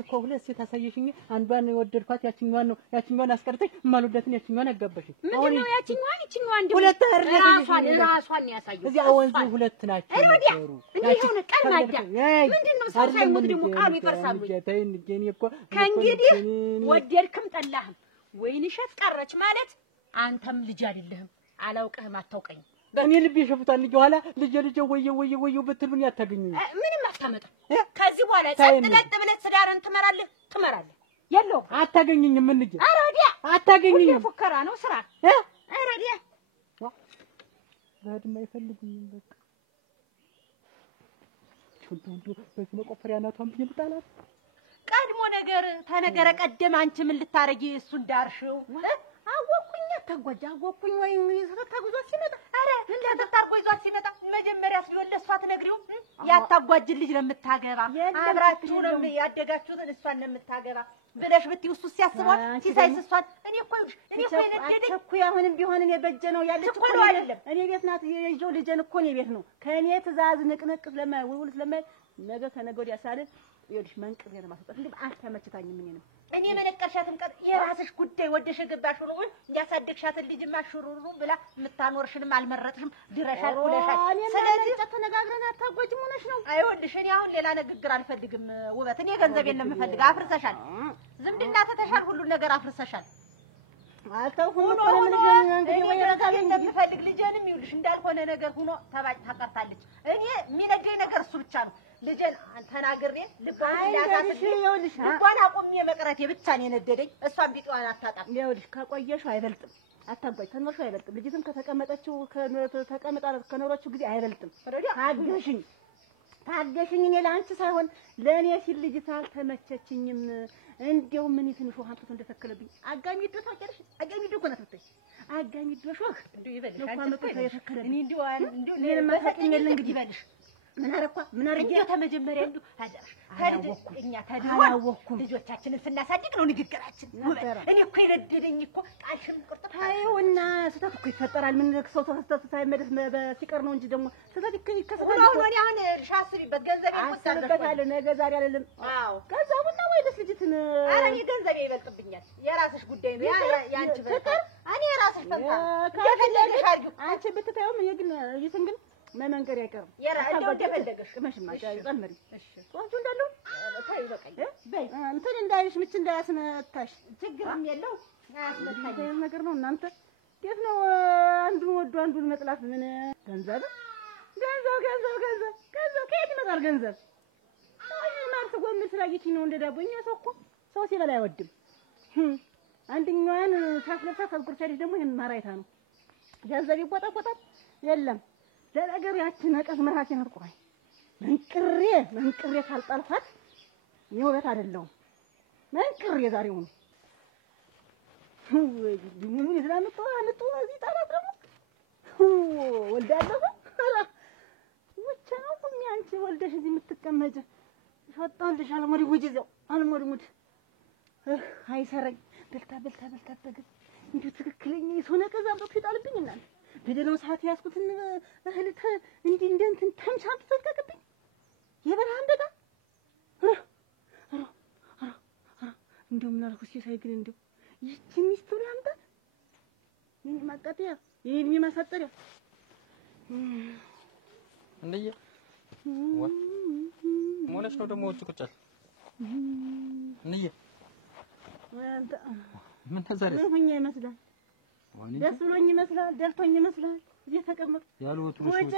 ሴት አሳየሽኝ አንዷን ወደድኳት ያቺኛዋን አስቀርተሽ ማልወዳትን ያቺኛዋን አጋባሽ ምንድን ነው ያቺኛዋን እንደው ሁለት ራሷን ያሳየው እዚያ ወንዙ ሁለት ናቸው ነበሩ እንዴ ቀርማዳ ምንድነው ሰው ሳይሞት ደግሞ ቃሉ ይፈርሳሉ ከእንግዲህ ወደድክም ጠላህም ወይንሸት ቀረች ማለት አንተም ልጅ አይደለህም አላውቅህም አታውቀኝ እኔ ልብ ይሸፍታል ልጅ ኋላ ልጅ ወየው ብትል ምን ያታገኙኝ ምንም አታመጣ ከዚህ በኋላ ጸጥለጥ ብለህ ስዳርን ትመራለህ የለው አታገኙኝ ምን ልጅ አራዲያ አታገኙኝ ፉከራ ነው ስራ አራዲያ ባድማ ይፈልጉኝ በቃ ቹንቱ በዚህ መቆፈሪያ ናቷን ብይልጣላት ቀድሞ ተነገረ ቀደም አንቺ ምን ልታረጊ እሱ እንዳርሽው አወኩኝ ተጓጃወኩኝ ወይ ተጉዞ ሲመጣ አረ እንዴት ተታርጎይዟ ሲመጣ መጀመሪያ ስለወለሷ ትነግሪው ያታጓጅ ልጅ ለምታገባ አብራችሁ ነው ያደጋችሁትን እሷን ለምታገባ ብለሽ ብትይ እሱ ሲያስባል ሲሳይስ እሷን እኔ እኮ ነደደኝ እኮ አሁንም ቢሆን እኔ በጀ ነው ያለች እኮ አይደለም እኔ ቤት ናት የጆ ልጅን እኮ እኔ ቤት ነው ከኔ ትእዛዝ ንቅንቅ ስለማይውል ነገ ከነገ ወዲያ ሳልል ይኸውልሽ መንቅር ነው ማስወጣት እንዴ አልተመችታኝም እኔ መነቀርሻትን ቀር የራስሽ ጉዳይ ወደሽ ገባሽ ነው ያሳደግሻትን ልጅ ማሽሩሩ ብላ ምታኖርሽንም አልመረጥሽም ድረሻል ኩለሻል ስለዚህ ተነጋግረን አታጓጅም ሆነሽ ነው አይወልሽ እኔ አሁን ሌላ ንግግር አልፈልግም ውበት እኔ ገንዘብ የለም የምፈልግ አፍርሰሻል ዝምድና ተተሻል ሁሉ ነገር አፍርሰሻል አልተውኩም እኮ ለምን እንግዲህ ወይ ረጋቢ እንደምፈልግ ልጄንም ይውልሽ እንዳልሆነ ነገር ሆኖ ተባጭ ታቀርታለች እኔ የሚነግረኝ ነገር እሱ ብቻ ነው ልጄን ተናግሬ ልባን ያዛት ይውልሽ ልባን አቆም የመቅረቴ ብቻ ነው የነደደኝ እሷን ቢጧን አታጣም ይውልሽ ከቆየሽው አይበልጥም አታጓይ ከኖርሽው አይበልጥም ልጅትም ከተቀመጠችው ተቀመጣ ከኖረችው ጊዜ አይበልጥም ታገሽኝ እኔ ላንቺ ሳይሆን ለኔ ሲል ልጅት አልተመቸችኝም እንዴው ምን ይትንሽ ውሃ አንተ እንደተከለብኝ አጋሚ ዶታ አቀርሽ አጋሚ ዶኮ ናተተሽ አጋሚ ዶሾህ እንዴ ይበልሽ አንቺ እኔ እንዴው ለምን ማሳቀኝ የለ እንግዲህ ይበልሽ ምን አረኳ ምን አርጌ ተመጀመሪያ እንዱ አዳሽ እኛ ታዲያ ልጆቻችንን ስናሳድግ ነው ንግግራችን እኔ እኮ ይረደደኝ እኮ ቃልሽም ቁርጥ ታዩና ስህተት እኮ ይፈጠራል ምን ሰው ተስተት ሳይመደስ በሲቀር ነው እንጂ ደግሞ ስህተት ይከሰታል ነው እኔ አሁን ልሻስብበት ገንዘብ ይወጣል ነገ ዛሬ አይደለም አዎ ገንዘቡና ወይስ ልጅትን ኧረ እኔ ገንዘብ ይበልጥብኛል የራስሽ ጉዳይ ነው ያንቺ በቃ እኔ የራስሽ ፈንታ ከፈለገሽ አድርጊው አንቺ ብትታዩም ግን ይስን ግን መመንገር አይቀርም የራስሽ እንደፈለገሽ እመሽማ ጨምሪ እሺ ቆንጆ እንዳለው ታይ በቃኝ በይ እንትን እንዳይሽ ምች እንዳያስመታሽ ችግርም የለው አያስመታኝ ነገር ነው እናንተ እንዴት ነው አንዱን ወዶ አንዱን መጥላት ምን ገንዘብ ከየት ይመጣል ገንዘብ ማርስ ጎም ስላየች ነው እንደ ዳቦኛ ሰው ሲበላ አይወድም አንደኛዋን ሳፍለሳ ታስቆርቻለች ደግሞ ይሄን ማራይታ ነው ገንዘብ ይቆጣቆጣል የለም ለነገሩ ያቺ ነቀስ መራችን አርቆይ መንቅሬ ካልጣልፋት ይወበት አይደለም መንቅሬ ዛሬው ነው ወይ ምን ይላምጡ አንጡ እዚህ ጣላት ደግሞ ወልዳለሁ ወጭ ነው ቁሚ አንቺ ወልደሽ እዚህ የምትቀመጭ ሸጣልሽ አልሞድ ጉጂዘው አልሞድ አይሰረኝ በልታ ተገ እንዴ ትክክለኛ የሰው ነቀዝ አምጥቶ ይጣልብኝና በደለው ሰዓት ያስኩትን እህልተ እንትን ተምሳም ተሰቀቀብኝ የበረሃን በቃ እንደው ምን አልኩ ሲሳይ ግን እንደው ይቺ ሚስቱ ላምጣት ምን ማቀጥያ ይሄን የሚማሳጠሪያ እንደየ ሞለሽ ነው ደግሞ ወጭ ቁጫል እንደየ ምን ተዘረሽ ምን ሆኜ ይመስላል ደስ ብሎኝ ይመስላል ደልቶኝ ይመስላል እየተቀመጥ ያሉ ወጥሮሽ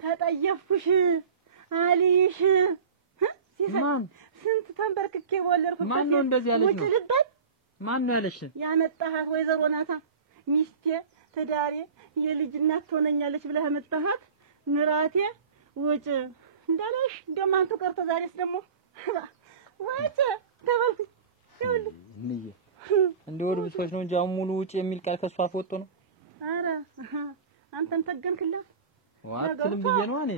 ተጠየፍኩሽ አሊሽ ሲሳይ ስንት ተንበርክኬ ወለድኩ ማን ነው እንደዚህ ያለሽ ነው ልባል ማን ነው ያለሽ ያመጣሃት ወይዘሮ ናታ ሚስቴ ተዳሪ የልጅ እናት ትሆነኛለች ብለህ መጣሃት ምራቴ ወጭ እንዳለሽ ደማንቱ ቀርቶ ዛሬስ ደግሞ ወጭ ተባልኩ ይኸውልህ ንዬ እንደ ወድ ብትወሽ ነው እንጂ አሁን ሙሉ ውጪ የሚል ቃል ከሷ አፍ ወጥቶ ነው አረ አንተም ተገንክላት ዋትልም ብዬ ነው እኔ።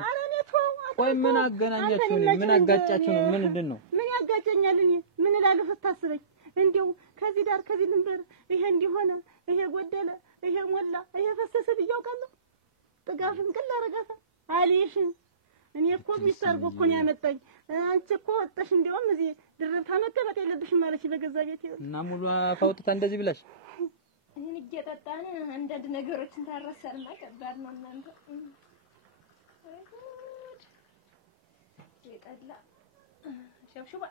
ቆይ ምን አገናኛችሁ ነው? ምን አጋጫችሁ ነው? ምንድን ነው? ምን ያጋጨኛል? እኔ ምን እላለሁ ስታስበኝ? እንዲያው ከዚህ ዳር ከዚህ ድንበር ይሄ እንዲሆነ ይሄ ጎደለ ይሄ ሞላ ይሄ ፈሰሰ ብያውቃለሁ። ጥጋፍን ቅል አረጋታ አልይሽን እኔ እኮ ሚስት አድርጎ እኮ ነው ያመጣኝ። አንቺ እኮ ወጣሽ እንዲያውም እዚህ ድርብ ታመቀመጥ የለብሽም ማለች በገዛ ቤት እና ሙሉ አፋውጥታ እንደዚህ ብላሽ ይሄን እየጠጣን አንዳንድ ነገሮችን ታረሳልና ከባድ ነው እናንተ ይጠላ ሸብሽባ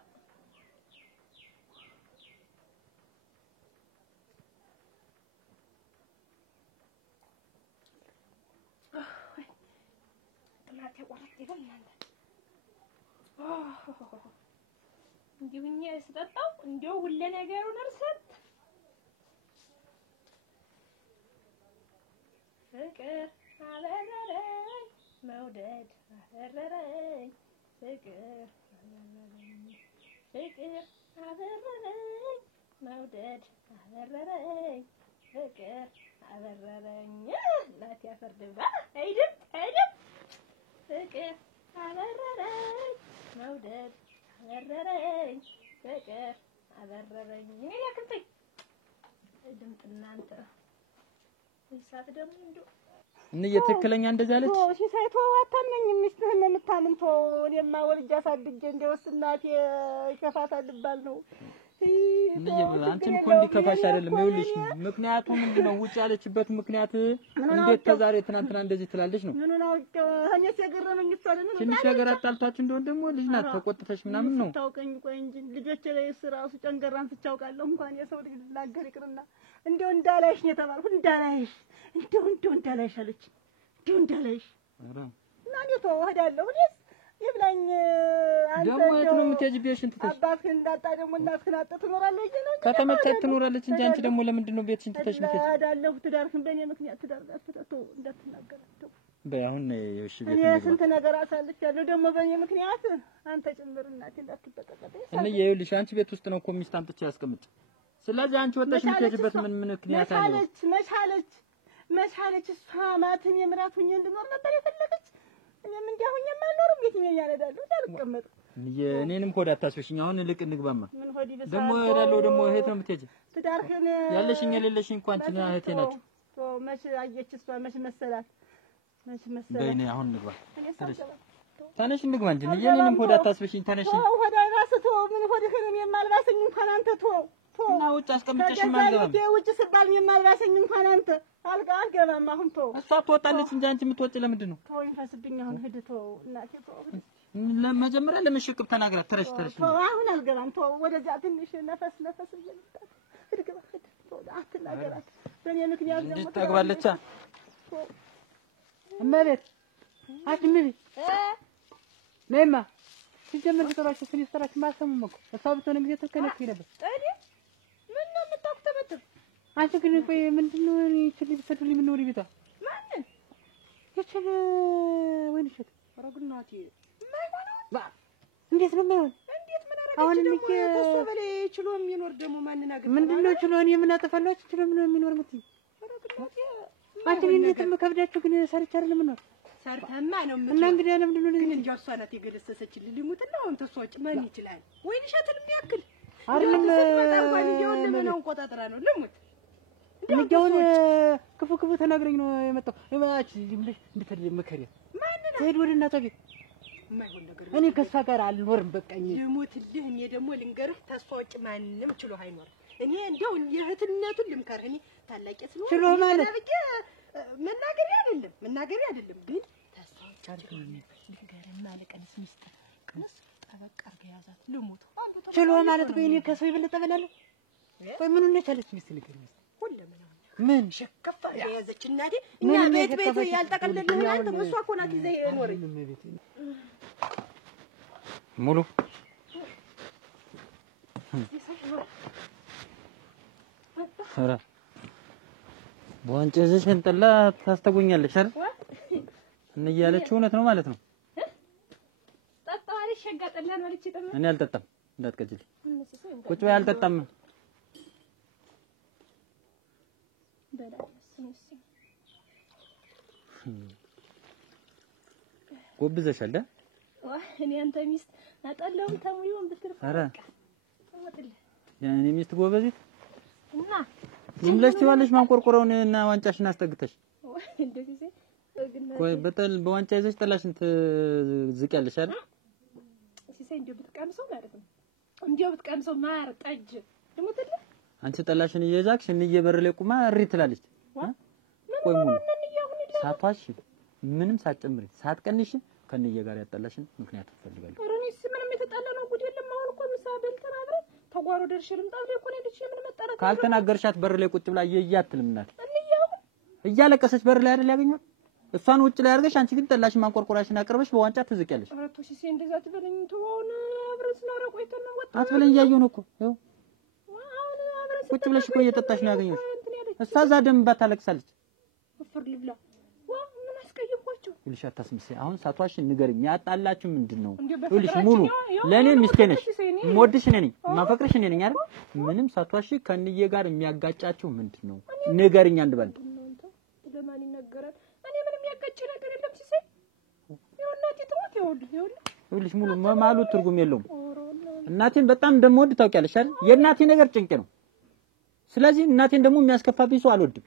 ጥናት ያቆረጥ ይላል እንዲሁኛ ስጠጣው እንዲው ሁሉ ነገሩን እርሰት ፍቅር አበረረኝ መውደድ አበረረኝ ፍቅር አበረረኝ መውደድ አበረረኝ ፍቅር አበረረኝ እናት ያፈርድባ አይደል ፍቅር አበረረኝ መውደድ አበረረኝ ፍቅር አበረረኝ ያክልተኝ ድምጥ እናንተ ይሳት ደግሞ እንደው እንዬ ትክክለኛ እንደዛ አለች። ሲሳይቶ አታምነኝም ሚስትህን ነው የምታምን። እኔማ ወልጄ አሳድጌ እንደውስ እናቴ ይከፋታል ልባል ነው። እንዬ አንቺም እኮ እንዲከፋሽ አይደለም። ይኸውልሽ ምክንያቱ ምንድን ነው? ውጭ ያለችበት ምክንያት እንዴት ከዛሬ ትናንትና እንደዚህ ትላለች ነው? ምኑን አውቄው እኔስ የገረመኝ እሷ ነው። ትንሽ ነገር አጣልታችሁ እንደሆነ ደግሞ ልጅ ናት ተቆጥተሽ ምናምን ነው ታውቀኝ። ቆይ እንጂ ልጆቼ ላይ ራሱ ጨንገራን ስቻውቃለሁ እንኳን የሰው ልጅ ልናገር ይቅርና እንደው እንዳላይሽ ነው የተባልኩ። እንዳላይሽ እንደው እንዳላይሽ አለች። እንደው እንዳላይሽ እና እኔ ተወህዳለሁ እኔስ ይብላኝ። አንተ ደግሞ የት ነው የምትሄጂው? ሽንት ትተሽ አባትህን እንዳጣ ደግሞ እናትህን አጣ ትኖራለህ እንጂ ነው ከተመታች ትኖራለች እንጂ አንቺ ደግሞ ለምንድን ነው ቤትሽን ትተሽ የምትሄጂው? እሄዳለሁ። ትዳርህን በእኔ ምክንያት ትዳር አስፈታተው እንዳትናገራቸው። በይ አሁን እሺ ቤት እኔ ስንት ነገር አሳልፌያለሁ። ደግሞ በእኔ ምክንያት አንተ ጭምር እናቴ እንዳትበጠበጥ። እንዬ ይኸውልሽ አንቺ ቤት ውስጥ ነው እኮ ሚስት አምጥቼ ያስቀምጥ። ስለዚህ አንቺ ወጣሽ የምትሄጂበት ምን ምክንያት አለው? መቻለች እሷ ማትን የምራት ሁኜ እንድኖር ነበር የፈለገች። እኔም እንዲያሁኝ የማልኖርም ቤት ነው ያነዳለሁ አልቀመጥ። እኔንም ሆድ አታስበሽኝ። አሁን ልቅ እንግባማ። ምን ሆድ ይበሳል ደግሞ እሄዳለሁ። ደግሞ እህት ነው የምትሄጂ። ትዳርህን ያለሽኝ የሌለሽኝ እንኳን አንቺ እህቴ ናችሁ። መች አየች እሷ መች መሰላት በይኔ አሁን እንግባ። ተነሽ እንግባ እንጂ የኔንም ሆድ አታስበሽኝ። ተነሽ ሆድ አይባስ ምን ሆድህን የማልባሰኝ እንኳን አንተ እና ውጭ አስቀምጨሽ ማልገባም ውጭ ስባል የማልባሰኝ እንኳን አንተ አልገባም። አሁን እሷ ትወጣለች እንጂ አንቺ የምትወጪ ለምንድን ነው? ተወኝ ፈስብኝ። አሁን ሂድ እናቴ መጀመሪያ ለመሸቅብ ተናግራት ተረሽ አሁን አልገባም። ወደዚያ ትንሽ ነፈስ እየመጣ ሂድ ግባ ሂድ አትናገራት። በእኔ ምክንያት ደግሞ ትጠግባለች። እመቤት እመቤት ነይማ ሲጀመር ከተባችሁ ስንስተራችሁ ማሰሙም እኮ እሷ ብትሆን ጊዜ ተከነክኝ ነበር። ምን ነው የምታውቁት? አንቺ ግን ቆይ ምንድነው ይችል ቢሰዱልኝ ምን ነው ሊቢታ ማን ይችል ወይ ነሽ ረግናቲ እንዴት ነው የማይሆን? እንዴት ምን አረጋች? አሁን ደግሞ ከእሷ በላይ ችሎ የሚኖር ደግሞ ማንን አገባ? ምንድነው ችሎ እኔ ምን አጠፋላችሁ? ችሎ ምን የሚኖር ምትይ አንቺ እንዴት ከብዳችሁ ግን ሰርቻ አይደለም ነው ሰርተማ ነው እና እንግዲህ ለምንድን ነው እንጂ እሷ ናት የገለሰሰችልኝ። ልሙትና አሁን ተሷ ውጭ ማን ይችላል? ወይን ሸትል የሚያክል አይደለም እንኳን እንዲያው ለምነው ቆጣጥራ ነው ልሙት እንዲያውን ክፉ ተናግረኝ ነው የመጣው። እባክሽ ልምልሽ እንድትል መከሪያ ማን ነው ሄድ ወደ እናቷ ቤት የማይሆን ነገር እኔ ከሷ ጋር አልኖርም። በቃኝ ልሙትልህ። እኔ ደግሞ ልንገርህ ተሷ ውጭ ማንንም ችሎ አይኖር። እኔ እንዲያው የእህትነቱን ልምከርህ። እኔ ታላቄ ስለሆነ ችሎ ማለት መናገሪያ አይደለም ግን ተሷ ውጭ ልንገርህ ማለቀንስ ሚስጥር ቀንስ ጠበቅ አድርገህ ያዛት ልሙት። ችሎ ማለት ቆይ እኔ ከሰው ይበልጥ እበላለሁ? ቆይ ምን ነች አለች ሚስት ንገሪኝ። ምን ሸከፋ ያዘች እናቴ እኛ ቤት ያልጠቀለልን አንተ እሷ እኮ ናት ይዘህ ኖር ሙሉ ኧረ በወንጭዝሽ እንጥላ ታስተጉኛለሽ አይደል? እንያለችው እውነት ነው ማለት ነው። ጠጣዋሪ ሸጋጠላ ነው ልጅ ተመ እኔ አልጠጣም እንዳትቀጅልኝ። ቁጭ በይ አልጠጣም። ጎብዘሻል አ እኔ አንተ ሚስት አጣለውም ተሙዩን ብትርፍ ኧረ ተሞትልህ ያኔ ሚስት ጎበዚት እና ዝምለሽ ትባለሽ ማንቆርቆረውን እና ዋንጫሽን አስጠግተሽ እንደዚህ ቆይ በዋንጫ ይዘሽ ጠላሽን ትዝቂያለሽ አይደል ሲሳይ እንደው ብትቀምሰው ማለት ነው እንደው ብትቀምሰው ማር ጠጅ ተሞትልህ አንቺ ጠላሽን እየዛክሽ እንየበር ላይ ቁማ እሪ ትላለች ቆይ ሙሉ ሳቷሽ ምንም ሳትጨምሪ ሳትቀንሽ ከነየ ጋር ያጣላሽን ምክንያት ትፈልጋለሽ ኦሮኒስ ምንም የተጣላ ነው ጉድ የለም አሁን እኮ ምሳ በልተን አብረን ተጓሮ ደርሽልም ጣውዴ እኮ ነው ልጅ ምን መጣራት ካልተናገርሻት በር ላይ ቁጭ ብላ እያትልምናት እያለቀሰች በር ላይ አይደል ያገኛት እሷን ውጭ ላይ አድርገሽ አንቺ ግን ጠላሽ ማንቆርቆራሽን አቅርበሽ በዋንጫ ትዝቂያለሽ አረቶ ሲሲ እንደዛ ትበለኝ ተወውን አብረን ስኖር ቆይተን ነው ወጣ አትበለኝ እያየሁ ነው እኮ ይኸው ቁጭ ብለሽ እኮ እየጠጣሽ ነው ያገኘሁሽ እሷ እዛ ደም ባታለቅሳለች ወፈር ልብላ ምን አስቀየምኳቸው ይልሽ አታስመስይ አሁን ሳቷሽን ንገሪኝ ያጣላችሁ ምንድነው ይልሽ ሙሉ ለኔ ሚስቴ ነሽ ሞድሽ ነኝ ማፈቅርሽ ነኝ አይደል ምንም ሳቷሽ ከንዬ ጋር የሚያጋጫችሁ ምንድነው ንገሪኝ አንድ ባንድ ለማን ይነገራል እኔ ምንም ያጋጭ ነገር የለም ሲሰይ እናቴ ትሞት ይልሽ ሙሉ ማማሉ ትርጉም የለውም እናቴን በጣም እንደምወድ ታውቂያለሽ አይደል የእናቴ ነገር ጭንቅ ነው ስለዚህ እናቴን ደግሞ የሚያስከፋብኝ ሰው አልወድም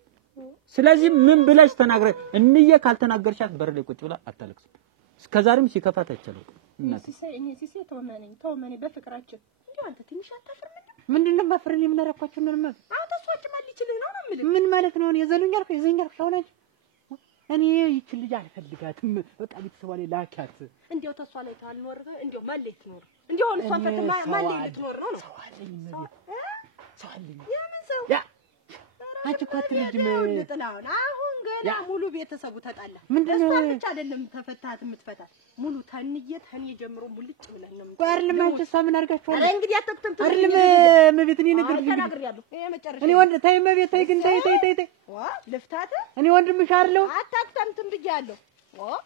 ስለዚህ ምን ብለሽ ተናግረ እንዬ ካልተናገርሻት በር ላይ ቁጭ ብላ አታለቅስ እስከዛሬም ሲከፋት አይቻለው እናቴ ሲሰይ ተወመኔ በፍቅራችን እንዴ አንተ ትንሽ አታፍርም ምንድነው ማፍረን የምናረኳቸው ነው ማለት አንተ ሷጭ ማልችልህ ነው ማለት ምን ማለት ነው የዘሉኝ አልኩ የዘኝ አልኩ ሻውናጅ እኔ ይቺ ልጅ አልፈልጋትም በቃ ቤተሰቧ ላይ ላካት እንዴው ተሷ ላይ ታልኖር እንዴው ማለይ ትኖር እንዴው እሷ ፈተ ማለይ ልትኖር ነው ሰው አለኝ የምን ሰው ያ አንቺ እኮ አትረጅም ጥላውን አሁን ገና ሙሉ ቤተሰቡ ተጣላ ምንድነው እሷ ብቻ አይደለም ተፈታት የምትፈታት ሙሉ ተንዬ ጀምሮ ሙልጭ ብለን ነው ባርልም አንቺ እሷ ምን አድርጋችኋል አረ እንግዲህ አትክተም አይደለም መቤት እኔ ነገር ተናግሬያለሁ ይሄ መጨረሻ እኔ ወንድ ታይ መቤት ታይ ግን ታይ ዋ ልፍታት እኔ ወንድምሽ አይደለሁ አታክተምትም ብያለሁ ዋ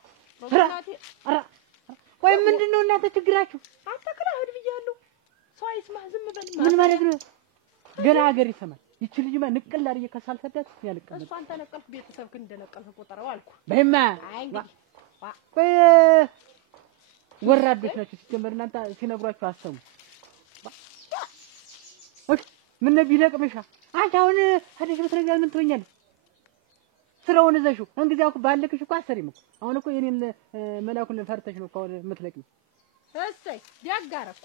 አራ ወይ ምንድነው እናንተ ችግራችሁ አታክራህድ ብያለሁ ሰው አይስማ ዝም በል ምን ማለት ነው ገና ሀገር ይሰማል ይቺ ልጅማ ንቅል አድርጌ ከሳልሰዳት ያልቀመጥ እሷን ተነቀልኩ ቤተሰብክን እንደነቀልኩ ቆጠረው አልኩ በማ አይ እንግዲህ ወይ ወራዶች ናቸው ሲጀመር እናንተ ሲነግሯችሁ አሰሙ ወሽ ምን ቢለቅምሻ አንተ አሁን ሀዲስ በተረጋጋ ምን ትሆኛለሽ ስራውን እዘሹ እንግዲህ አሁን ባለክሽ እኮ አሰሪም እኮ አሁን እኮ የኔን መላኩን ፈርተሽ ነው እኮ የምትለቂው እሰይ ዲያጋረኩ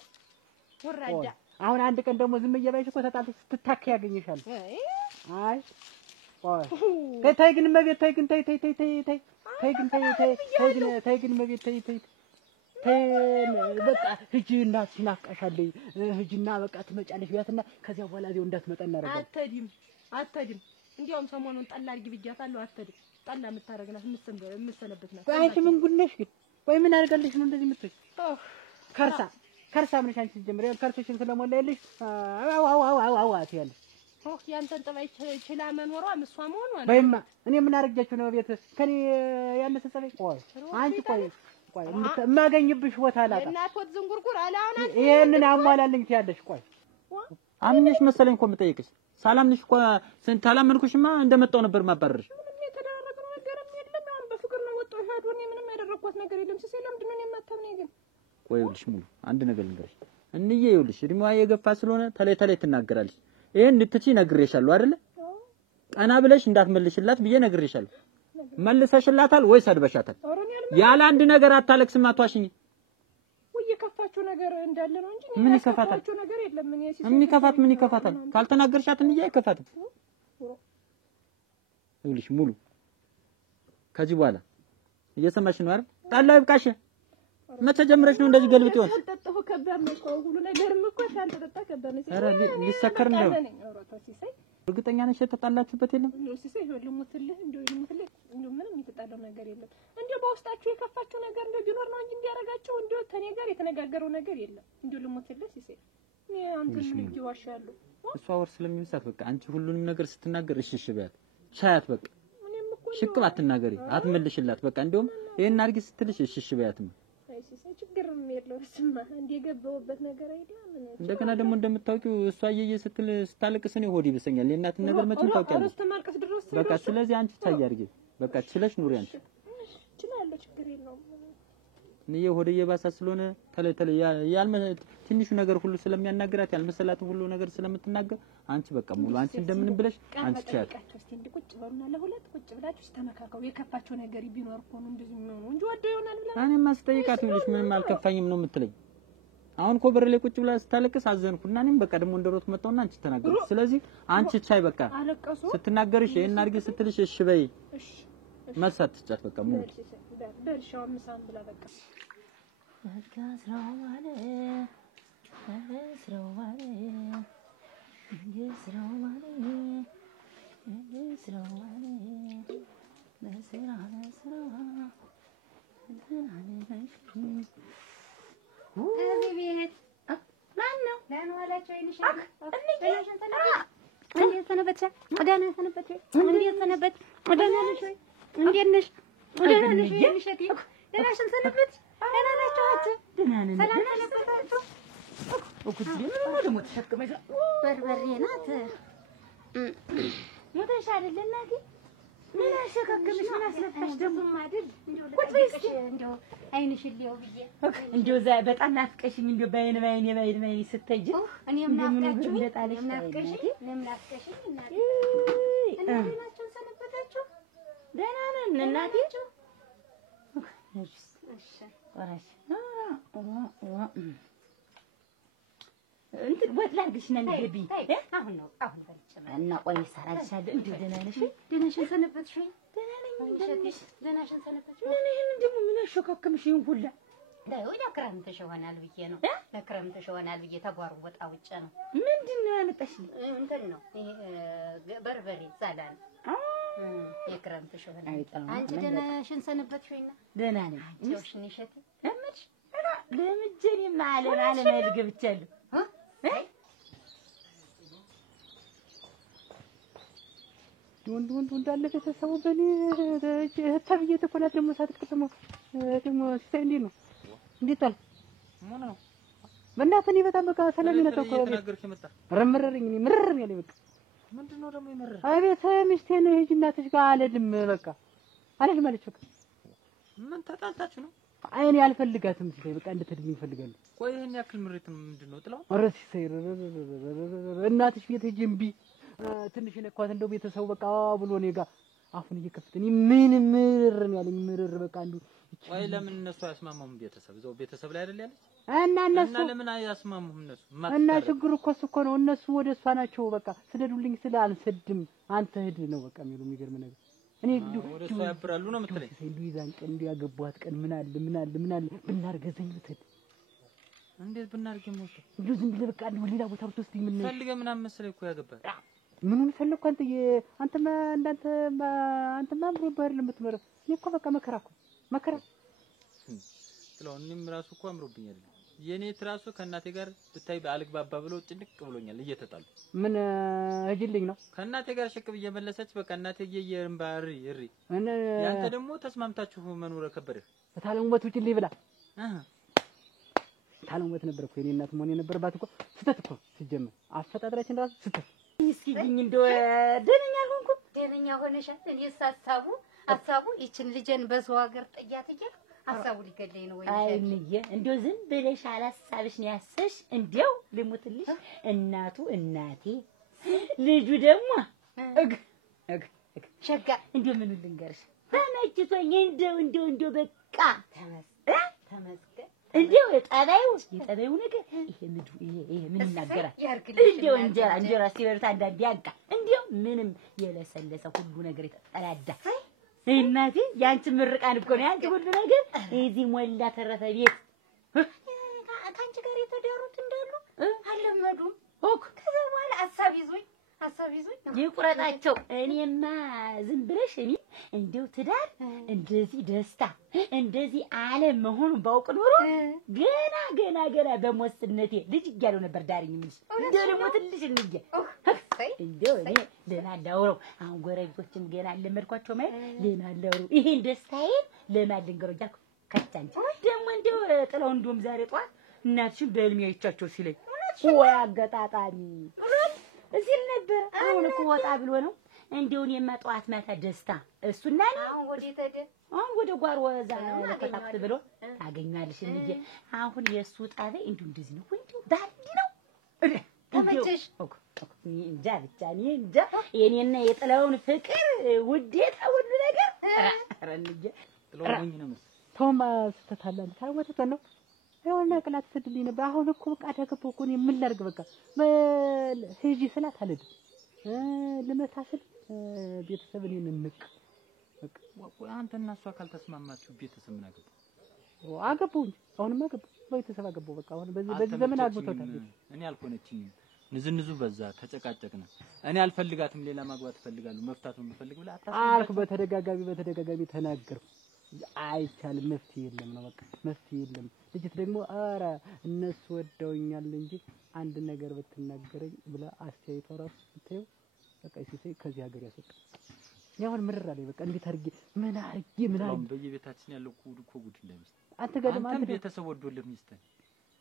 ወራዳ አሁን አንድ ቀን ደግሞ ዝም እየባይሽ እኮ ተጣልተሽ ስትታከ ያገኝሻል አይ ቆይ ታይ ግን መቤት ታይ ግን ታይ ግን መቤት ታይ በቃ ሂጂና ሲናፍቀሻለኝ ሂጂና በቃ ትመጫለሽ ቢያትና ከዚያ በኋላ እዚያው እንዳትመጣ እናደርጋለን አትሄድም እንዲያውም ሰሞኑን ጠላ አድርጊ ብያታለሁ አትሄድም ጠላ የምታረግናት የምትሰነበት ናት አንቺ ምን ጉድነሽ ግን ወይ ምን አድርጋለሽ ነው እንደዚህ የምትይ ከርሳ ምን ሻንቺ ጀምር ከርሶችን ስለሞላ ያለሽ አው አትያለሽ ያንተን ጠባይ ችላ መኖሯ ምሷ መሆኗ በይማ እኔ ምን አድርጋችሁ ነው ቤት ከኔ ያነሰ ጠባይ ቆይ አንቺ ቆይ የማገኝብሽ ቦታ አላጣ እናት ወጥ ዝንጉርጉር አላውና ይሄንን አሟላልኝ ትያለሽ ቆይ አምነሽ መሰለኝ እኮ የምጠይቅሽ ሳላምንሽ እኮ ታላመንኩሽማ እንደመጣው ነበር ማባረርሽ ምንም የተደረገው ነገር የለም አሁን በፍቅር ነው ወጣው ሄዶ እኔ ምንም ያደረኳት ነገር የለም ሲሰለም ድነን የማታምነኝ ግን ቆይልሽ ሙሉ አንድ ነገር ልንገርሽ እንዬ ይኸውልሽ እድሜዋ የገፋ ስለሆነ ተለይ ትናገራለሽ ይሄን ልትቺ ነግሬሻለሁ አይደለ ቀና ብለሽ እንዳትመልሽላት ብዬ ነግሬሻለሁ መልሰሽላታል ወይስ አድበሻታል ያለ አንድ ነገር አታለቅስም አትዋሽኝ ወይ የከፋችሁ ነገር እንዳለ ነው እንጂ ምን ይከፋታል ነገር የለም ምን ይከፋታል ካልተናገርሻት እንዬ አይከፋትም ይኸውልሽ ሙሉ ከዚህ በኋላ እየሰማሽ ነው አይደል ጣላው ይብቃሽ መቼ ጀምረሽ ነው እንደዚህ ገልብጥ ይሆን ተጠጣሁ ከባድ ነው ሁሉ ነገርም እኮ ሳንተጠጣ ከባድ ነው ኧረ ሊሰከር ነው እርግጠኛ ነሽ የተጣላችሁበት የለም ነው ሲሰይ ልሙትልህ እንደው ምንም የተጣለው ነገር የለም እንደው በውስጣችሁ የከፋችሁ ነገር እንደው ቢኖር ነው እንጂ እንዲያረጋችሁ እንደው ከኔ ጋር የተነጋገረው ነገር የለም እንደው ልሙትልህ ሲሰይ አንተ ምን ይዋሻሉ እሷ ወር ስለሚመስላት በቃ አንቺ ሁሉንም ነገር ስትናገር እሺ በያት ሻያት በቃ ሽቅብ አትናገሪ አትመልሽላት በቃ እንደውም ይሄን አድርጊ ስትልሽ እሺ በያትም ችግርም የለው ስማ እንደገባውበት ነገር አይደለም እንደገና ደግሞ እንደምታውቂው እሷ እየየ ስታለቅስ ነው ሆድ ይብሰኛል የእናትን ነገር መቼም ታውቂያለሽ በቃ ስለዚህ አንቺ ታያርጊ በቃ ችለሽ ኑሪ አንቺ እችላለሁ ችግር የለውም ንየ ወደየ ባሳ ስለሆነ ተለተለ ትንሹ ነገር ሁሉ ስለሚያናገራት ያልመሰላትን ሁሉ ነገር ስለምትናገር አንቺ በቃ ሙሉ አንቺ እንደምን ብለሽ አንቺ ቻት እስቲ ቁጭ በሉና ለሁለት ቁጭ ብላችሁ ተመካከሩ። የከፋቸው ነገር ቢኖር እኮ ነው እንደዚህ ነው እንጂ ወደ ይሆናል ብላ እኔማ ስጠይቃት ብለሽ ምንም አልከፋኝም ነው የምትለኝ። አሁን እኮ በር ላይ ቁጭ ብላ ስታለቅስ አዘንኩና እኔም በቃ ደግሞ እንደሮት መጣውና አንቺ ተናገር። ስለዚህ አንቺ ቻይ በቃ ስትናገርሽ ይሄን አድርጊ ስትልሽ እሺ በይ መሳት ትጫት በቃ ሙሉ ደርሻው ምሳም ብላ በቃ ስራው ማለት ስራው ማለት ስራው ማለት ስራው ማለት እዚህ ቤት ማን ነው? ደህና ዋላችሁ? እንዴት ሰነበትሽ? ደህና ሰነበትሽ? እንዴት ሰነበትሽ? ደህና ነሽ ወይ? እንዴት ነሽ? ደህና ነሽ ወይ? እንሸት ደህና ሰነበትሽ? ደህና ናችሁ? ደህና ነን። ሰላም ሰነበታችሁ? እኩት ምን ደግሞ ተሸክመሽ በርበሬ ናት። ሞተሽ አይደል እናቴ? ምን አሸከከምሽ? ምን አስለፋሽ ደግሞ አይደል? ቁጭ በይ እስኪ እንደው አይንሽን ሊያው ብዬ እንደው በጣም ናፍቀሽኝ እንደው ባይን ስትሄጂ እኔም ናፍቃችሁኝ እናቴ እናቴ ናችሁ ሰነበታችሁ? ደህና ነን እናቴ። እሺ ወራሽ እንትን ወጥ ላድርግሽ እና እንገቢ አሁን በልጨና እና ቆይ ሰራልሻለሁ። እንደው ደህና ነሽ? ደህናሽን ሰነበትሽ? ደህና ነኝ። ደህናሽን ሰነበትሽ? ምን ደግሞ ምን አሸካከምሽ ይሁን ሁላ ዳይ ለክረምትሽ ይሆናል ብዬ ነው። ለክረምትሽ ይሆናል ብዬ ተጓሩ ወጣ ውጭ ነው። ምንድነው ያመጣሽልኝ? እንትን ነው በርበሬ ዛላን የክረምትሽ ይሆናል። አንቺ ደህናሽን ሰነበትሽ ወይና? ደህና ነኝ። አንቺውሽን ይሸት ለምሽ ለምጄን ማለ ገብቻለሁ። ወንድ እንዳለ ተሰው በኔ ተብዬ ተቆላ ደግሞ ሳትቀጥሞ ደግሞ ሲታይ እንዴ ነው እንዴት አለ ምን ነው በእናትህ እኔ በጣም በቃ ሰላም ነው ተቆላ ተናገርሽ መጣ ረምረረኝ እኔ ምርር ያለኝ በቃ ምንድነው ደግሞ ይመረር አቤት ሚስቴን ሂጂ እናትሽ ጋር አልሄድም በቃ አልሄድም አለች በቃ ምን ተጣልታችሁ ነው? አይኔ አልፈልጋትም ሲታይ በቃ እንድትድልኝ ፈልጋለሁ። ቆይ ይሄን ያክል ምሬት ምንድነው ጥላው? አረስ ሲታይ እናትሽ ቤት ሂጂ እምቢ ትንሽ ነኳት እንደው ቤተሰቡ በቃ ብሎ እኔ ጋር አፉን እየከፈተ እኔ ምን ምርር ነው ያለኝ ምርር በቃ አንዱ ቆይ ለምን እነሱ አያስማሙም? ቤተሰብ ላይ አይደል ያለች እና እነሱ እና ለምን አያስማሙም እነሱ? እና ችግሩ እኮ ነው እነሱ ወደ እሷ ናቸው በቃ ስደዱልኝ ስለ አልሰድም አንተ ሂድ ነው በቃ የሚገርም ነገር እኔ ወደ እሷ ያብራሉ ነው የምትለኝ? እንዲሁ ይዛን ቀን እንዲሁ ያገቧት ቀን ምን አለ ብናርገዘኝ ብትል እንዴት ብናርገ ሞት እንዲሁ ዝም ብለህ በቃ እንደው ሌላ ቦታ ብትወስደኝ ምን ፈልገህ ምናምን መሰለኝ እኮ ያገባህ ምኑን ፈለኩ አንተማ አምሮ ባህር ለምትመረው እኔ እኮ በቃ መከራ ጥላው እኔም ራሱ እኮ አምሮብኛል። የኔ ትራሱ ከእናቴ ጋር ብታይ በአልግባባ ብሎ ጭንቅ ብሎኛል እየተጣሉ ምን እጅልኝ ነው ከእናቴ ጋር ሽቅብ እየመለሰች በቃ እናቴ እየየርምባሪ እሪ ያንተ ደግሞ ተስማምታችሁ መኖር ከበደህ ታለሙበት ውጭልኝ ብላ ታለሙበት ነበር እኮ የኔ እናት መሆን የነበረባት እኮ ስተት እኮ ሲጀመር አፈጣጥራችን ራሱ ስተት እስኪ ግን እንደው ደህነኛ ሆንኩ ደህነኛ ሆነሻል። እኔስ ሀሳቡ ይችን ልጄን በሰው ሀገር ጥያት እያልኩ ሀሳቡ ሊገለኝ ነው ወይ? አይንዬ እንደው ዝም ብለሽ አላሳብሽ ነው ያሰሽ። እንደው ልሙትልሽ እናቴ ልጁ ደግሞ ሸጋ እንደው ምን ልንገርሽ ተመችቶኝ እንደው በቃ ተመስገን እንደው የጠባዩ ነገር ይሄ ምን ይናገራል? እንደው እንጀራ ሲበሉት አንዳንዴ ያንቃ እንደው ምንም የለሰለሰ ሁሉ ነገር የተጠላዳ እናቴ ያንቺ ምርቃን እኮ ነው ያንቺ ሁሉ ነገር እዚህ ሞላ ተረፈ ቤት ከአንቺ ጋር የተዳሩት እንዳሉ አልለመዱም እኮ ከዛ በኋላ ሀሳብ ይዞኝ ይቁረጣቸው። እኔማ ዝም ብለሽ እኔ እንደው ትዳር እንደዚህ ደስታ እንደዚህ ዓለም መሆኑን ባውቅ ኖሮ ገና በሞስነቴ ልጅ እያለው ነበር ዳርኝ ምን እንደው ደግሞ ትልሽ እንጂ እንደው እኔ ለማላውረው አሁን ጎረቤቶችም ገና አለመድኳቸው ማለት ለማላውረው ይሄን ደስታዬን ለማልንገረው ጃልኩ ከቻንቺ ደግሞ እንደው ጥለው እንደውም ዛሬ ጧት እናትሽን በህልሜ አይቻቸው ሲለኝ ወይ አገጣጣሚ እዚህ ነበር። አሁን እኮ ወጣ ብሎ ነው እንደው እኔማ ጠዋት ማታ ደስታ እሱና አሁን ወዴት ሄደ? አሁን ወደ ጓሮ ወዛ ለከታክት ብሎ ታገኛለሽ እንጂ አሁን የእሱ ጣበይ እንደዚህ ነው ወይ ዳዲ ነው ተመቸሽ? እንጃ ብቻ እኔ እንጃ የኔና የጥላውን ፍቅር ውዴታ ሁሉ ነገር ረንጀ ጥላውኝ ነው መስ ተውማ ስተታለን ታወተተ ነው የሆነ ቅላት ትድልኝ ነበር። አሁን እኮ በቃ አደረገው እኮ እኔ ምን ላድርግ በቃ ሂጂ ስላት አልሄድም ለመታሰል ቤተሰብን እንንቅ በቃ አንተና እሷ ካልተስማማችሁ ቤተሰብ ምን አገባው? አገባው እንጂ አሁንማ አገባው ቤተሰብ አገባው በቃ አሁን በዚህ ዘመን አግብቶታል። እኔ አልኮነችኝም ንዝንዙ በዛ ተጨቃጨቅን። እኔ አልፈልጋትም ሌላ ማግባት እፈልጋለሁ መፍታቱን ብፈልግ ብላ አልኩ በተደጋጋሚ ተናገርኩ። አይቻልም መፍትሄ የለም ነው በቃ መፍትሄ የለም። ልጅት ደግሞ ኧረ እነሱ ወደውኛል እንጂ አንድ ነገር ብትናገረኝ ብላ አስተያየቷ ራሱ ብታየው በቃ ሲሰይ ከዚህ ሀገር ያስወጣል። ያውን ምርራ ላይ በቃ እንዴት አድርጌ ምን አድርጌ በየቤታችን ያለው ጉድ እኮ ጉድ እንደሚስት አንተ ጋር አንተ ቤተሰብ ወዶልህ ሚስትህ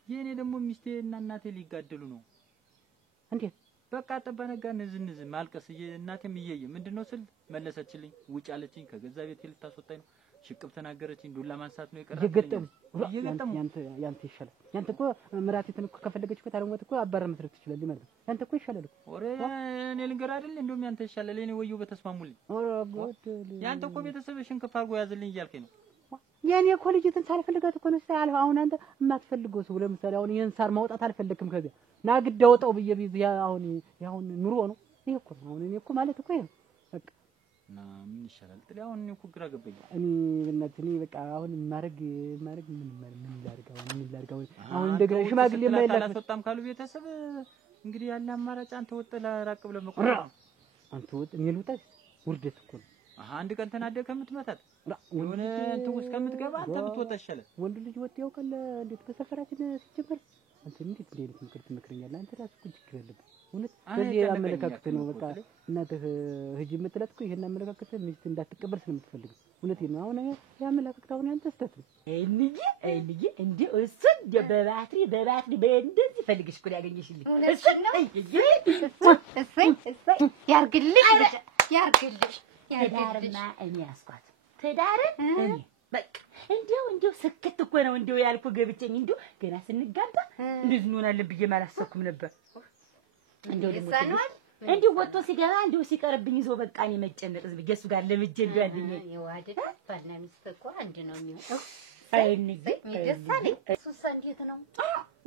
የኔ ደግሞ ሚስቴ እና እናቴ ሊጋደሉ ነው። እንዴት በቃ ጠባነጋ ንዝንዝ ማልቀስ እናቴም እየየ ምንድነው ስል መለሰችልኝ። ውጭ አለችኝ። ከገዛ ቤት ልታስወጣኝ ነው። ሽቅብ ተናገረችኝ። ዱላ ማንሳት ነው የቀረው። ይገጠም ያንተ ይሻላል። ያንተ እኮ ምራቲትን እኮ ከፈለገች እኮ ታረሞት እኮ አባረ መስረት ትችላለህ ማለት ነው። ያንተ እኮ ይሻላል እኮ ኦሬ እኔ ልንገር አይደል እንደውም ያንተ ይሻላል። እኔ ወዩ በተስማሙልኝ። ኦሬ ጎድ ያንተ እኮ ቤተሰብሽን ከፍ አድርጎ ያዝልኝ እያልከኝ ነው። የኔ እኮ ልጅትን ሳልፈልጋት እኮ ነው ሳይልህ አሁን አንተ የማትፈልገው ሰው ለምሳሌ አሁን ይሄን ሳር ማውጣት አልፈለክም ከዚያ ና ግድ አውጣው ብዬ አሁን ኑሮ ነው ይሄ እኮ ነው። አሁን እኔ እኮ ማለት እኮ ይሄ በቃ እና ምን ይሻላል? ጥላው እኔ እኮ ግራ ገባኝ። እኔ በቃ አሁን ማረግ ምን ላድርግ አሁን እንደገና ሽማግሌ የማይላክ አላስወጣም ካሉ ቤተሰብ እንግዲህ ያለ አማራጭ አንተ ወጥተህ ራቅ ብለህ መቆየት ነው። አንተ ወጥ እኔ ልውጣ ውርደት እኮ ነው። አንድ ቀን ተናደህ ከምትመታት የሆነ እንትን ውስጥ ከምትገባ አንተ ብትወጣ ይሻላል። ወንድ ልጅ ወጥ ያውቃል እንዴት በሰፈራችን ሲጀመር አንተ እንዴት ምክር ትመክረኛለህ? አንተ ራስህ እኮ ችግር አለብህ እውነት። በዚህ አመለካከት ነው በቃ እናትህ ሂጂ የምትላት እኮ ይሄን አመለካከት ሚስት እንዳትቀበል ስለምትፈልግ እውነቴን ነው። አሁን ያመለካከት አሁን ያንተ ስህተት ነው። ልጅ እንዴ እሱ በባትሪ በእንደዚህ ፈልግሽ እኮ ያገኘሽልኝ እሰይ ያርግልሽ ትዳርማ እኔ ያስኳት ትዳርን እኔ በቃ እንዴው ስክት እኮ ነው እንዴው ያልኩ ገብቼኝ እንዴው ገና ስንጋባ እንደዚህ እንሆናለን ብዬ ማላሰብኩም ነበር። እንዴው ደግሞ እንዴው ወጥቶ ሲገባ እንዴው ሲቀርብኝ ይዞ በቃ እኔ መጨነቅ ዝም ብዬ እሱ ጋር ለምጄ እንዴው አንደኛ ይዋደድ ባልና ሚስት እኮ አንድ ነው የሚሆነው። አይንኝ ደሳኔ እሱስ እንዴት ነው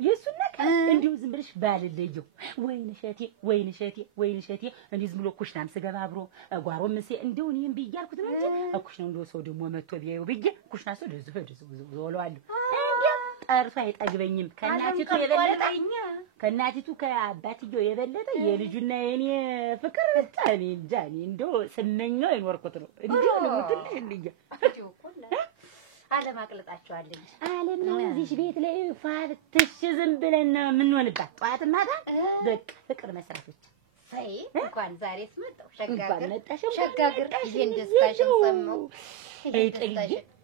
የሱን ነገር እንዴው ዝም ብለሽ ባልለየው ወይን ሸቴ እንዴ ዝም ብሎ ኩሽናም ስገባ አብሮ ጓሮም እንዴው እኔም ብያልኩት ነው እንጂ ኩሽናው እንደው ሰው ደግሞ መጥቶ ቢያየው ብዬ ኩሽና ሰው ደዝ ወለዋለሁ እንዴው ጠርቶ አይጠግበኝም። ከእናቲቱ ከአባትየው የበለጠ የልጁና የኔ ፍቅር ታኔ እንጃኔ እንደው ስመኛው አይኖርኩት ነው እንዴው ነው ትልሽ ልጅ ዓለም አቅልጣቸዋለች። ዓለም ነው እዚህ ቤት ላይ ፋልትሽ ዝም ብለን ነው የምንሆንባት ጠዋት ማታ በቃ ፍቅር መስራት ብቻ። ሳይ እንኳን ዛሬስ መጣው ሸጋግር ይሄን ደስታሽን ሰማው።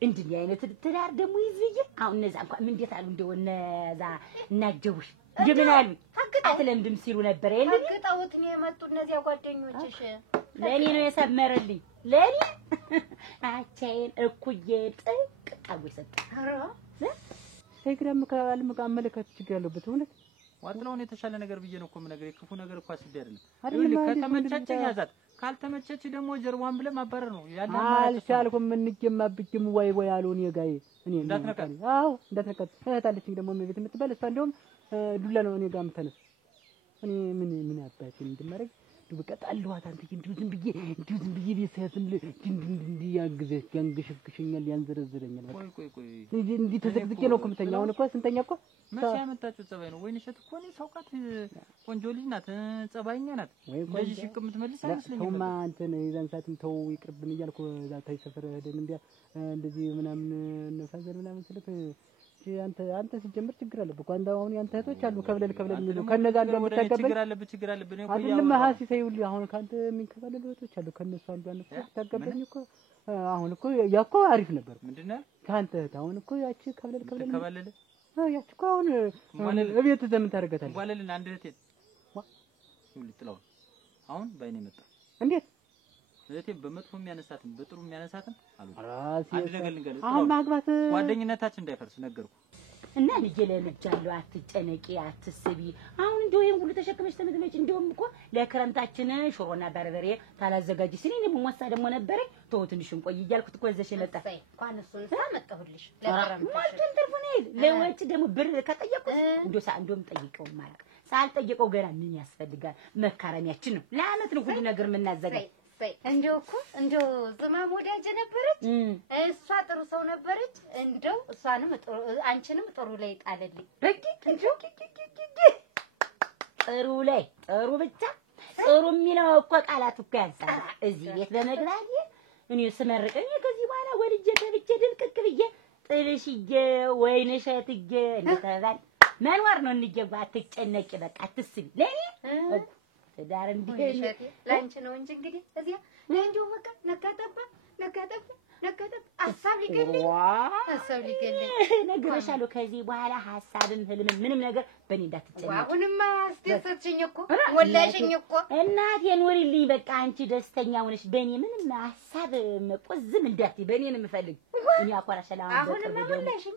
እንዲህ አይነት ትዳር ደግሞ ይዝይ አሁን እነዛ እንኳን ምን እንዴት አሉ እንደው እነዛ እናጀቡሽ እንደምን አሉ አትለምድም ሲሉ ነበር አይደል? አግጣውት ነው የመጡ እነዚያ ጓደኞችሽ። ለኔ ነው የሰመረልኝ ለኔ አቻዬን እኩዬ ጥቅ ጣው ይሰጣ ሳይግራም ከዓለም ጋር አመለካከት ችግር ያለበት እውነት ዋጥናውን የተሻለ ነገር ብዬ ነው እኮ የምነግርህ። የክፉ ነገር እኮ አስቤ አይደለም። ከተመቸች ያዛት ካልተመቸች ደግሞ ጀርባዋን ብለህ ማባረር ነው ያለ አማራጭ። አልቻልኩም እንጀማብኝም ወይ አሉን የጋይ እኔ እንዳትነካት። አዎ እንዳትነካት እህታለችኝ ደግሞ ቤት የምትባል እሷ እንደውም ዱላ ነው እኔ ጋር የምተነስ እኔ ምን አባቴ እንደማረግ በቃ ጣልዋት አንተ እንዲሁ ዝም ብዬ ቤተሰብን እንዲህ ያንገሽግሽኛል ያንዘረዝረኛል። ቆይ እንዲህ ተዘግዝቄ ነው እኮ የምተኛው። አሁን እኮ ስንተኛ እኮ መቼ ያመጣችው ጸባይ ነው? ወይን እሸት እኮ እኔ ሳውቃት ቆንጆ ልጅ ናት፣ ጸባይኛ ናት። እንደዚህ ሽቅ የምትመልስ አይመስለኝም። ተውማ አንተን የዛን ሰዓትም ተው ይቅርብን እያልኩ እዛ ታይ ሰፈር ሄደን እንደዚህ ምናምን ነፋዘር ምናምን ስልክ አንተ ሲጀምር ችግር አለብህ እኮ አንተ አሁን ያንተ እህቶች አሉ ከብለል የሚሉ ከነዛ አንዱ የምታገበኝ ችግር አለብህ ነው አይደለም። ሀሲ ሳይውልህ አሁን ካንተ የሚንከባለሉ እህቶች አሉ ከነሱ አንዱ ታገበኝ እኮ አሁን እኮ ያኮ አሪፍ ነበር። ምንድነው ካንተ አሁን እኮ ያቺ ከብለል ተከባለለ ያቺ እኮ አሁን እቤት ዘምን ታደርጋታለህ? ዋለልን አንድ እህቴ ይውል ጥላው አሁን ባይኔ መጣ። እንዴት እህቴ በመጥፎ የሚያነሳትም በጥሩ የሚያነሳትም አሉ ራሴ አድርገልኝ አሁን ማግባት ጓደኝነታችን እንዳይፈርስ ነገርኩ እና ልጄ ለልጃለሁ አትጨነቂ አትስቢ አሁን እንደው ይሄን ሁሉ ተሸክመሽ ተመድመች እንደውም እኮ ለክረምታችን ሽሮና በርበሬ ታላዘጋጅ ሲል እኔ ሞሳ ደግሞ ነበረኝ ተው ትንሽም ቆይ እያልኩት እኮ እዘሽ መጣ እንኳን እሱን ሳመጣሁልሽ ለክረምት ማልተን ተርፎኔ ለወጭ ደግሞ ብር ከጠየቁት እንደውም ጠይቀው ማለት ሳልጠይቀው ገና ምን ያስፈልጋል መካረሚያችን ነው ለአመት ነው ሁሉ ነገር የምናዘጋጅ እንደው እኮ እንደው ዝማም ወዳጅ ነበረች እሷ ጥሩ ሰው ነበረች እንደው እሷንም ጥሩ አንቺንም ጥሩ ላይ ጣለልኝ ጥሩ ላይ ጥሩ ብቻ ጥሩ የሚለው እኮ ቃላት እኮ ያንሳል እዚህ ቤት ለመግባት እኔ ስመርቀኝ ከዚህ በኋላ ወልጄ ተብቼ ድልቅቅ ብዬ ጥልሽዬ ወይንሸትዬ እንደተባል መኖር ነው እንጀባ አትጨነቂ በቃ አትስቢ ለኔ ዳር እንዴ ላንቺ ነው እንጂ እንግዲህ እዚያ ለእንዲሁ በቃ ነጋጠባ ሐሳብ ሊገለኝ ነገርሻለሁ ከዚህ በኋላ ሐሳብም ህልምም ምንም ነገር በኔ እንዳትጨነቂ አሁንማ አስደሰትሽኝ እኮ ሞላሽኝ እኮ እናቴ ኑሪልኝ በቃ አንቺ ደስተኛ ሆነሽ በኔ ምንም ሐሳብ መቆዝም እንዳትይ በኔ ነው የምፈልግ እኔ አኮራሻለሁ አሁንማ ሞላሽኝ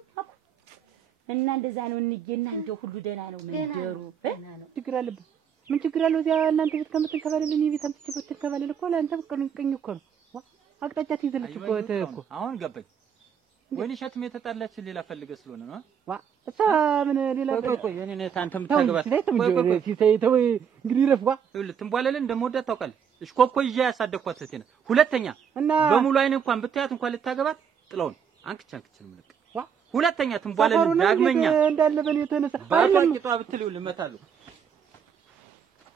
እና እንደዛ ነው እንዬና እንደው ሁሉ ደህና ነው መንደሩ ችግር አለበት ምን ችግር አለው እዚያ እናንተ ቤት ከምትንከባለል እኔ ቤት አምጥቼ ብትንከባለል እኮ ለአንተ ቅኝ እኮ ነው አቅጣጫ ትይዘልሽ እኮ አሁን ገባኝ ወይንሸትም የተጣላች ሌላ ፈልገ ስለሆነ ነው እሷ ምን ሌላ ቆይ እኔ ታንተ ምታገባት ተው እንግዲህ ረፍዋ ትንቧለል እንደምወዳት ታውቃለህ እሽኮኮ ይያ ያሳደኳት እህቴ ነው ሁለተኛ በሙሉ አይኔ እንኳን ብታያት እንኳን ልታገባት ጥለውን አንክቻንክችን ምልክ ሁለተኛ ትንቧለል ዳግመኛ እንዳለ በኔ የተነሳ ባቷቂቷ ብትልው ልመታለሁ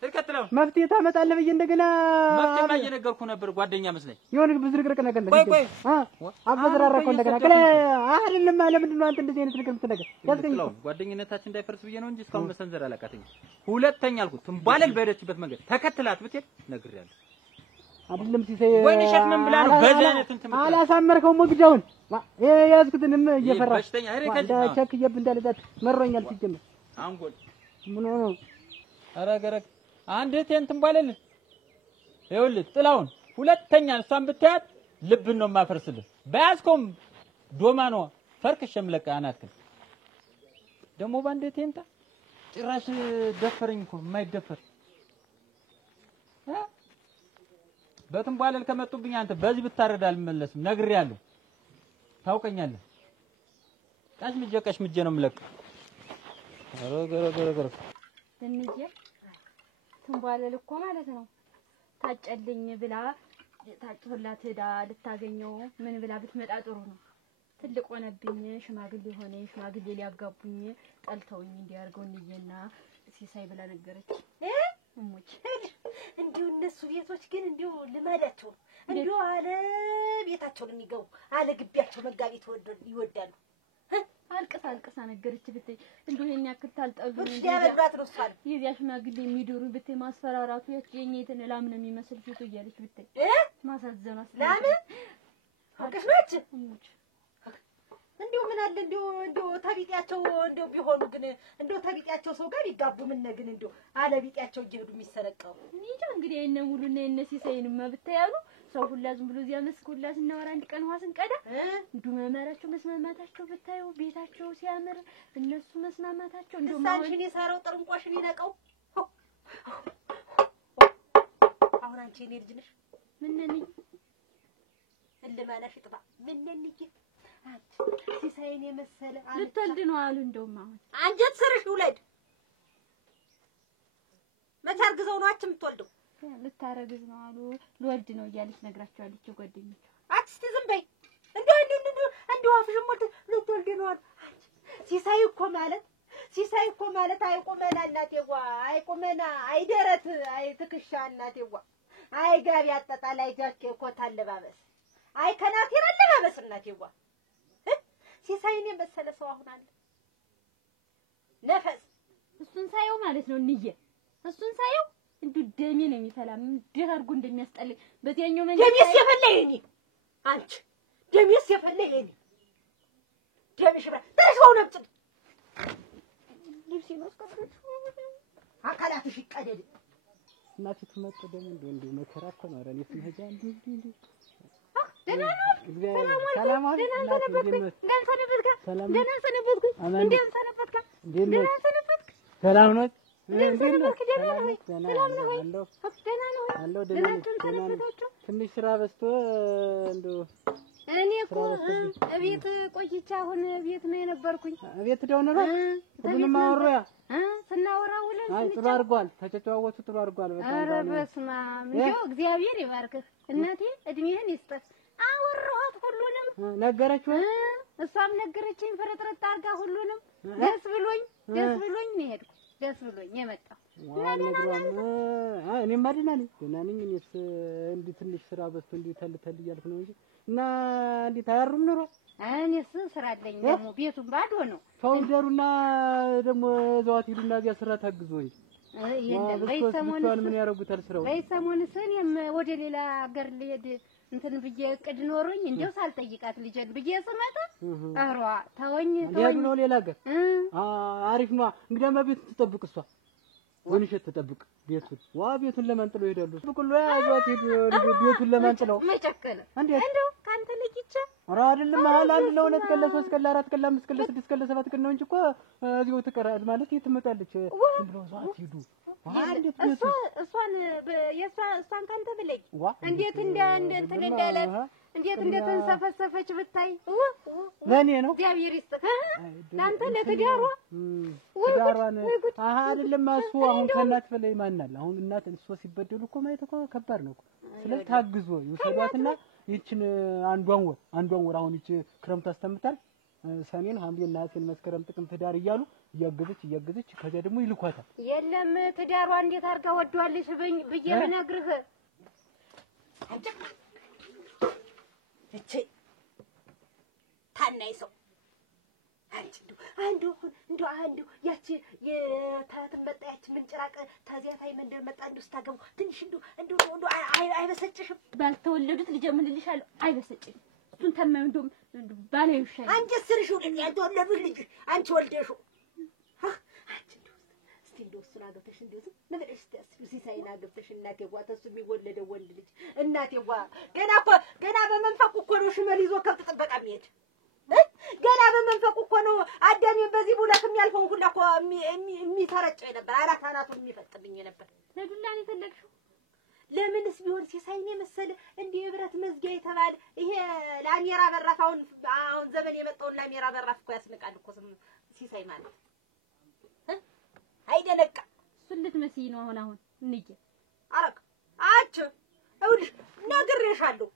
ተከተለው መፍትሄ ታመጣለህ ብዬ እንደገና መፍትሄ እየነገርኩ ነበር ጓደኛ መስለኝ የሆነ ብዝርቅርቅ ነገር ቆይ አበዝራራከው እንደገና አይደለም አለ ምንድነው አንተ እንደዚህ አይነት ነገር የምትነገር ያስገኛው ጓደኝነታችን እንዳይፈርስ ብዬ ነው እንጂ እስካሁን መሰንዘር አላቃተኝ ሁለተኛ አልኩት ትንቧለል በሄደችበት መንገድ ተከትላት ብትሄድ ነግሬያለሁ አይደለም ሲሰይ ወይንሸት ምን ብላ ነው በዛ አይነት እንትን አላሳመርከው ሞግጃውን ያዝኩትንም እየፈራ በሽተኛ ሄደ ቸክ እንዳለዛት መሮኛል ሲጀምር አንጎል ምን ሆነ አረገረግ አንድ እህቴን ትንቧለል ይኸውልህ ጥላውን ሁለተኛ እሷን ብታያት ልብን ነው የማፈርስልህ በያዝከውም ዶማ ነው ፈርክሽም ለቃ አናትከን ደግሞ ባንድ እህቴን ጭራሽ ደፈረኝ እኮ የማይደፈር በትንቧለል ከመጡብኝ አንተ በዚህ ብታረዳ አልመለስም ነግሬያለሁ ታውቀኛለህ ቀሽምጄ ነው የምለቅ አረገረገረገረ እንጂ ትንቧለል እኮ ማለት ነው ታጨልኝ ብላ ታጭሁላት ሄዳ ልታገኘው ምን ብላ ብትመጣ ጥሩ ነው ትልቅ ሆነብኝ ሽማግሌ ሆነ ሽማግሌ ሊያጋቡኝ ጠልተውኝ እንዲያርገው እንየና ሲሳይ ብላ ነገረች እሙች እንዲሁ እነሱ ቤቶች ግን እንዲሁ ልማዳቸው እንዲሁ አለ ቤታቸው ነው የሚገቡ አለ ግቢያቸው መጋቢት ይወዳሉ አልቅሳ ነገረች ብትይ እንደው የኛ ያክል ታልጠሉ እንዴ ያበሏት ነው እሷን የዚያ ሽማግሌ የሚዶሩ ብትይ ማስፈራራቱ የኛይተን ላም ነው የሚመስል ፊቱ እያለች ብትይ ማሳዘኗ ላም አውቀሽ እንዲሁ ምን አለ እንዲሁ ታቢጤያቸው እንዲሁ ቢሆኑ ግን እንዲሁ ታቢጤያቸው ሰው ጋር ይጋቡ ምን ግን እንዲሁ አለ ቢጤያቸው እየሄዱ የሚሰረቀው እንዴ እንግዲህ የነ ሙሉና የነ ሲሳይንም ብትያሉ ሰው ሁላ ዝም ብሎ እዚያ መስክ ሁላ ስናወራ አንድ ቀን ውሃ ስንቀዳ እንዲሁ መመራቸው መስማማታቸው ብታዩ ቤታቸው ሲያምር እነሱ መስማማታቸው እንዲሁ ሳንሽን የሳረው ጥርንቋሽን ይነቀው አሁን አንቺ እኔ ልጅ ነሽ ምን ነኝ እልማናሽ ጥባ ምን ነኝ ሲሳይን የመሰለ ልትወልድ ነው አሉ እንደውም አሁን አንጀት ስርሽ ውለድ መቼ አርግዘው ነው አንቺ የምትወልደው ልታረግዝ ነው አሉ ልወልድ ነው እያለች ነግራቸዋለች ጓደኞቿ አትስቲ ዝም በይ እንደው አፍሽን ሞልተ ልትወልድ ነው አሉ ሲሳይ እኮ ማለት አይቆመና እናቴዋ አይቆመና አይደረት አይትክሻ እናቴዋ አይ ጋቢ አጣጣላ አይጃኬ ኮት አለባበስ አይ ከናቴራ አለባበስ እናቴዋ ሲሳይን የመሰለ ሰው አሁን አለ ነፈስ እሱን ሳየው ማለት ነው እንዬ እሱን ሳየው እንዱ ደሜ ነው የሚፈላ እንዴት አድርጎ እንደሚያስጠልኝ በዚያኛው መንገድ ደሜስ የፈለኝ አንቺ ደሜስ የፈለኝ ደምሽ ተሽው ነብጥ ልብስ ይመስከረች አካላትሽ ይቀደድ እናቴ ትመጣ ደግሞ እንደው መከራ እኮ ነው። ኧረ እኔ ስንሄጃ እንዲህ ሰላም ነው። ትንሽ ስራ በዝቶ እንደው እኔ እኮ እቤት ቆይቼ አሁን እቤት ነው የነበርኩኝ። እቤት ደው ነው ሁሉንም አወራያ ስናወራ ውለን አይ ጥሩ አድርጓል። ተጨዋወቱ ጥሩ አድርጓል። በጣም ኧረ በስመ አብ እንደው እግዚአብሔር ይባርክህ እናቴ እድሜህን ይስጥህ። አወራኋት ሁሉንም ነገረችው። እሷም ነገረችኝ ፍርጥርጥ አድርጋ ሁሉንም ደስ ብሎኝ ነው የሄድኩት። ደስ ብሎኝ የመጣው እኔማ ደህና ነኝ። እኔስ እንዲህ ትንሽ ስራ በዝቶ እንዲህ ተልተል እያልኩ ነው እንጂ እና እንዴት አያሩም ኑሮ? እኔስ ስራ አለኝ ደግሞ ቤቱን ባዶ ነው። ፋውንደሩና ደግሞ ዘዋት ሂዱና እዚያ ስራ ታግዞኝ የለም በይሰሞን ምን ያደርጉታል ስራው? በይሰሞን እኔም ወደ ሌላ ሀገር ልሄድ እንትን ብዬ እቅድ ኖሮኝ እንደው ሳልጠይቃት ልጄን ብዬ ስመጣ ኧረ ተወኝ ነው ሌላ ሀገር አሪፍ ነው። እንግዲያማ ቤት ትጠብቅ እሷ ወንሸት ተጠብቅ ቤቱን ቤቱን ለማንጥለው ይሄዳሉ። ብቁሉ ያዟት ቤቱን ለማንጥለው መጨከለ እንዴት እንደው ካንተ ልጅቻ ኧረ አይደለም መሀል አንድ ለሁለት ቀን ለሶስት ቀን ለአራት ቀን ለአምስት ቀን ለስድስት ቀን ለሰባት ቀን ነው እንጂ እኮ እዚሁ ትቀራለች ማለት የት ትመጣለች ብለው ዟት ሂዱ እሷን ካንተ ብለኝ እንዴት እንትን እንዳላት እንዴት እንደተንሰፈሰፈች ብታይ ለኔ ነው እግዚአብሔር ይስጥህ ለአንተ ለትዳሯ ትዳሯን አይደለም እሱ አሁን ከእናት በላይ ማን አለ? አሁን እናት እሷ ሲበደሉ እኮ ማየት እኮ ከባድ ነው እኮ። ስለዚህ ታግዞ ይወሰዷትና ይችን አንዷን ወር አሁን ይች ክረምት አስተምታል ሰኔን ሐምሌ ነሐሴን መስከረም ጥቅምት ህዳር እያሉ እያገዘች ከዚያ ደግሞ ይልኳታል። የለም ትዳሯ እንዴት አድርጋ ወዷለሽ ብዬ ብነግርህ እቺ ታናይ ሰው አንዱ ያቺ የታትን መጣ ያቺ ምንጭራቅ ታዚያ ታይ መንደር መጣ እንዱ ስታገቡ ትንሽ እንዱ አይበሰጭሽም? ባልተወለዱት ልጅ ምንልሻለሁ አይበሰጭም። እሱን ተመም እንዱ ባለው ይሻል አንቺ ስርሹ ያልተወለዱት ልጅ አንቺ ወልደሹ እንደው እሱን አገብተሽ እንደው ምን ብለሽ ሲሳይና አገብተሽ እናቴ ጓ ተሱ የሚወለደው ወንድ ልጅ እናቴ ጓ ገና በመንፈቁ እኮ ነው ሽመል ይዞ ከብት ጥበቃ የሚሄድ ገና በመንፈቁ እኮ ነው አዳሜ በዚህ ቡላት የሚያልፈው ሁላ እኮ የሚተረጨው ነበር። አራት አናቱን የሚፈጥብኝ ነበር። ለዱላኔ ፈለግሽው ለምንስ ቢሆን ሲሳይኔ መሰለ እንደ የብረት መዝጊያ የተባለ ይሄ ለአሜራ በራፍ አሁን ዘመን የመጣውን ለአሜራ በራፍ እኮ ያስነቃል እኮ ሲሳይ ማለት አይደለቃ እሱን ልትመስይ ነው አሁን እንዬ አረክ አጭ እውልሽ ነግሬሻለሁ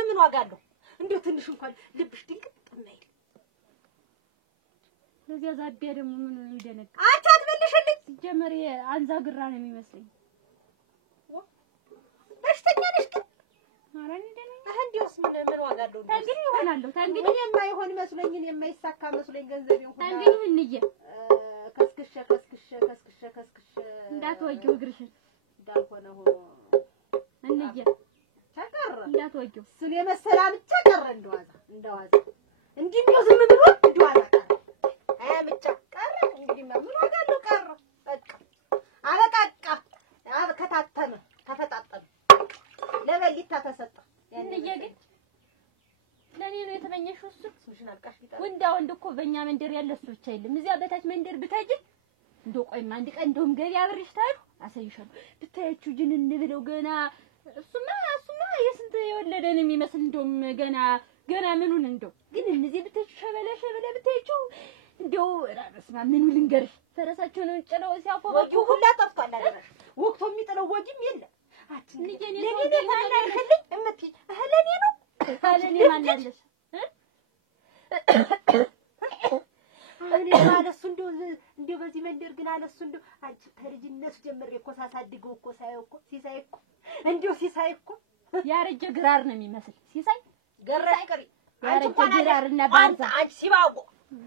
ምን ዋጋ አለው እንደው ትንሽ እንኳን ልብሽ ድንቅጥ የማይል ለዚያ ዛቢያ ደግሞ ምን ይደነቅ አንቺ አትበልሽልኝ ጀመሪ አንዛ ግራ ነው የሚመስለኝ በሽተኛ ነሽ ግን አራን እንደኔ እንደውስ ምን ዋጋ አለው ታንግሪ ይሆናለሁ ታንግሪ የማይሆን መስሎኝ የማይሳካ መስሎኝ ገንዘቤን ሁሉ ታንግሪ እንዬ ከስክሸ እንዳትወጂው እግርሽን እንዳልሆነ ሆኖ እንዬ ተቀረ እንዳትወጂው እሱን የመሰለ ብቻ ቀረ እንደዋዛ እንዲህ ነው ዝም ብሎ እንደዋዛ ቀረ ብቻ ቀረ እንግዲህ ምን ዋጋ አለው ቀረ በቃ አበቃቃ ከታተመ ተፈጣጠመ ለበሊታ ተሰጣ እንዬ ግን ለኔ ነው የተመኘሽው እሱ ስምሽን አልቃሽ ወንድ እኮ በእኛ መንደር ያለ እሱ ብቻ የለም እዚያ በታች መንደር ብታጅ እንደው ቆይማ አንድ ቀን እንደውም ገበያ አብሬሽ ታዩ አሳይሻለሁ ብታያችሁ ጅንን ብለው ገና እሱማ የስንት የወለደን የሚመስል እንደውም ገና ምኑን እንደው ግን እነዚህ ብታችሁ ሸበለ ብታችሁ እንደው ራስማ ምኑ ልንገርሽ ፈረሳቸው ነው ጨለው ሲያፎባጁ ሁላ ጠፍቷል አደረሽ ወቅቶ የሚጥለው ወጅም የለም ለኔ ታናሽልኝ እምትይ ለኔ ነው ለኔ ማናለሽ እኔ ማለሱ እንደው በዚህ መንደር ግን አለሱ እንደው አንቺ ከልጅነቱ ጀምሬ እኮ ሳሳድገው እኮ ሳይው እኮ ሲሳይ እኮ እንደው ሲሳይ እኮ ያረጀ ግራር ነው የሚመስል ሲሳይ ገራሽ ቀሪ ያረጀ ግራርና ባንዛ አንቺ ሲባጎ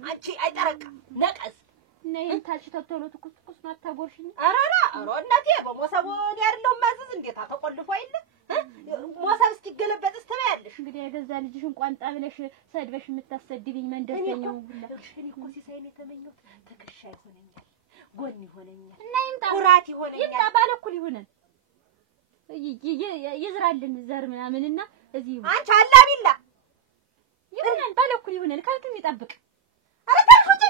አንቺ አይጠረቃ ነቀዝ ነይን ታች ተተሎ ትኩስ ማታጎርሽኝ አራራ እናቴ በሞሰቦ ያርለው ማዘዝ እንዴት ተቆልፎ አይደል ሞሰብ እስኪገለበጥስ ትበያለሽ እንግዲህ የገዛ ልጅሽን ቋንጣ ብለሽ ሰድበሽ የምታሰድብኝ መንደርተኛው ሁላ እኔ እኮ ሲሳይን የተመኘሁት ተከሻ ይሆነኛል ጎን ይሆነኛል እና ይምጣ ኩራት ይሆነኛል ይምጣ ባለኩል ይሆነን ይዝራልን ዘር ምናምንና እዚህ አንቺ አላቢላ ይሆነን ባለኩል ይሆነን ካልቱም ይጠብቅ አረታልኩት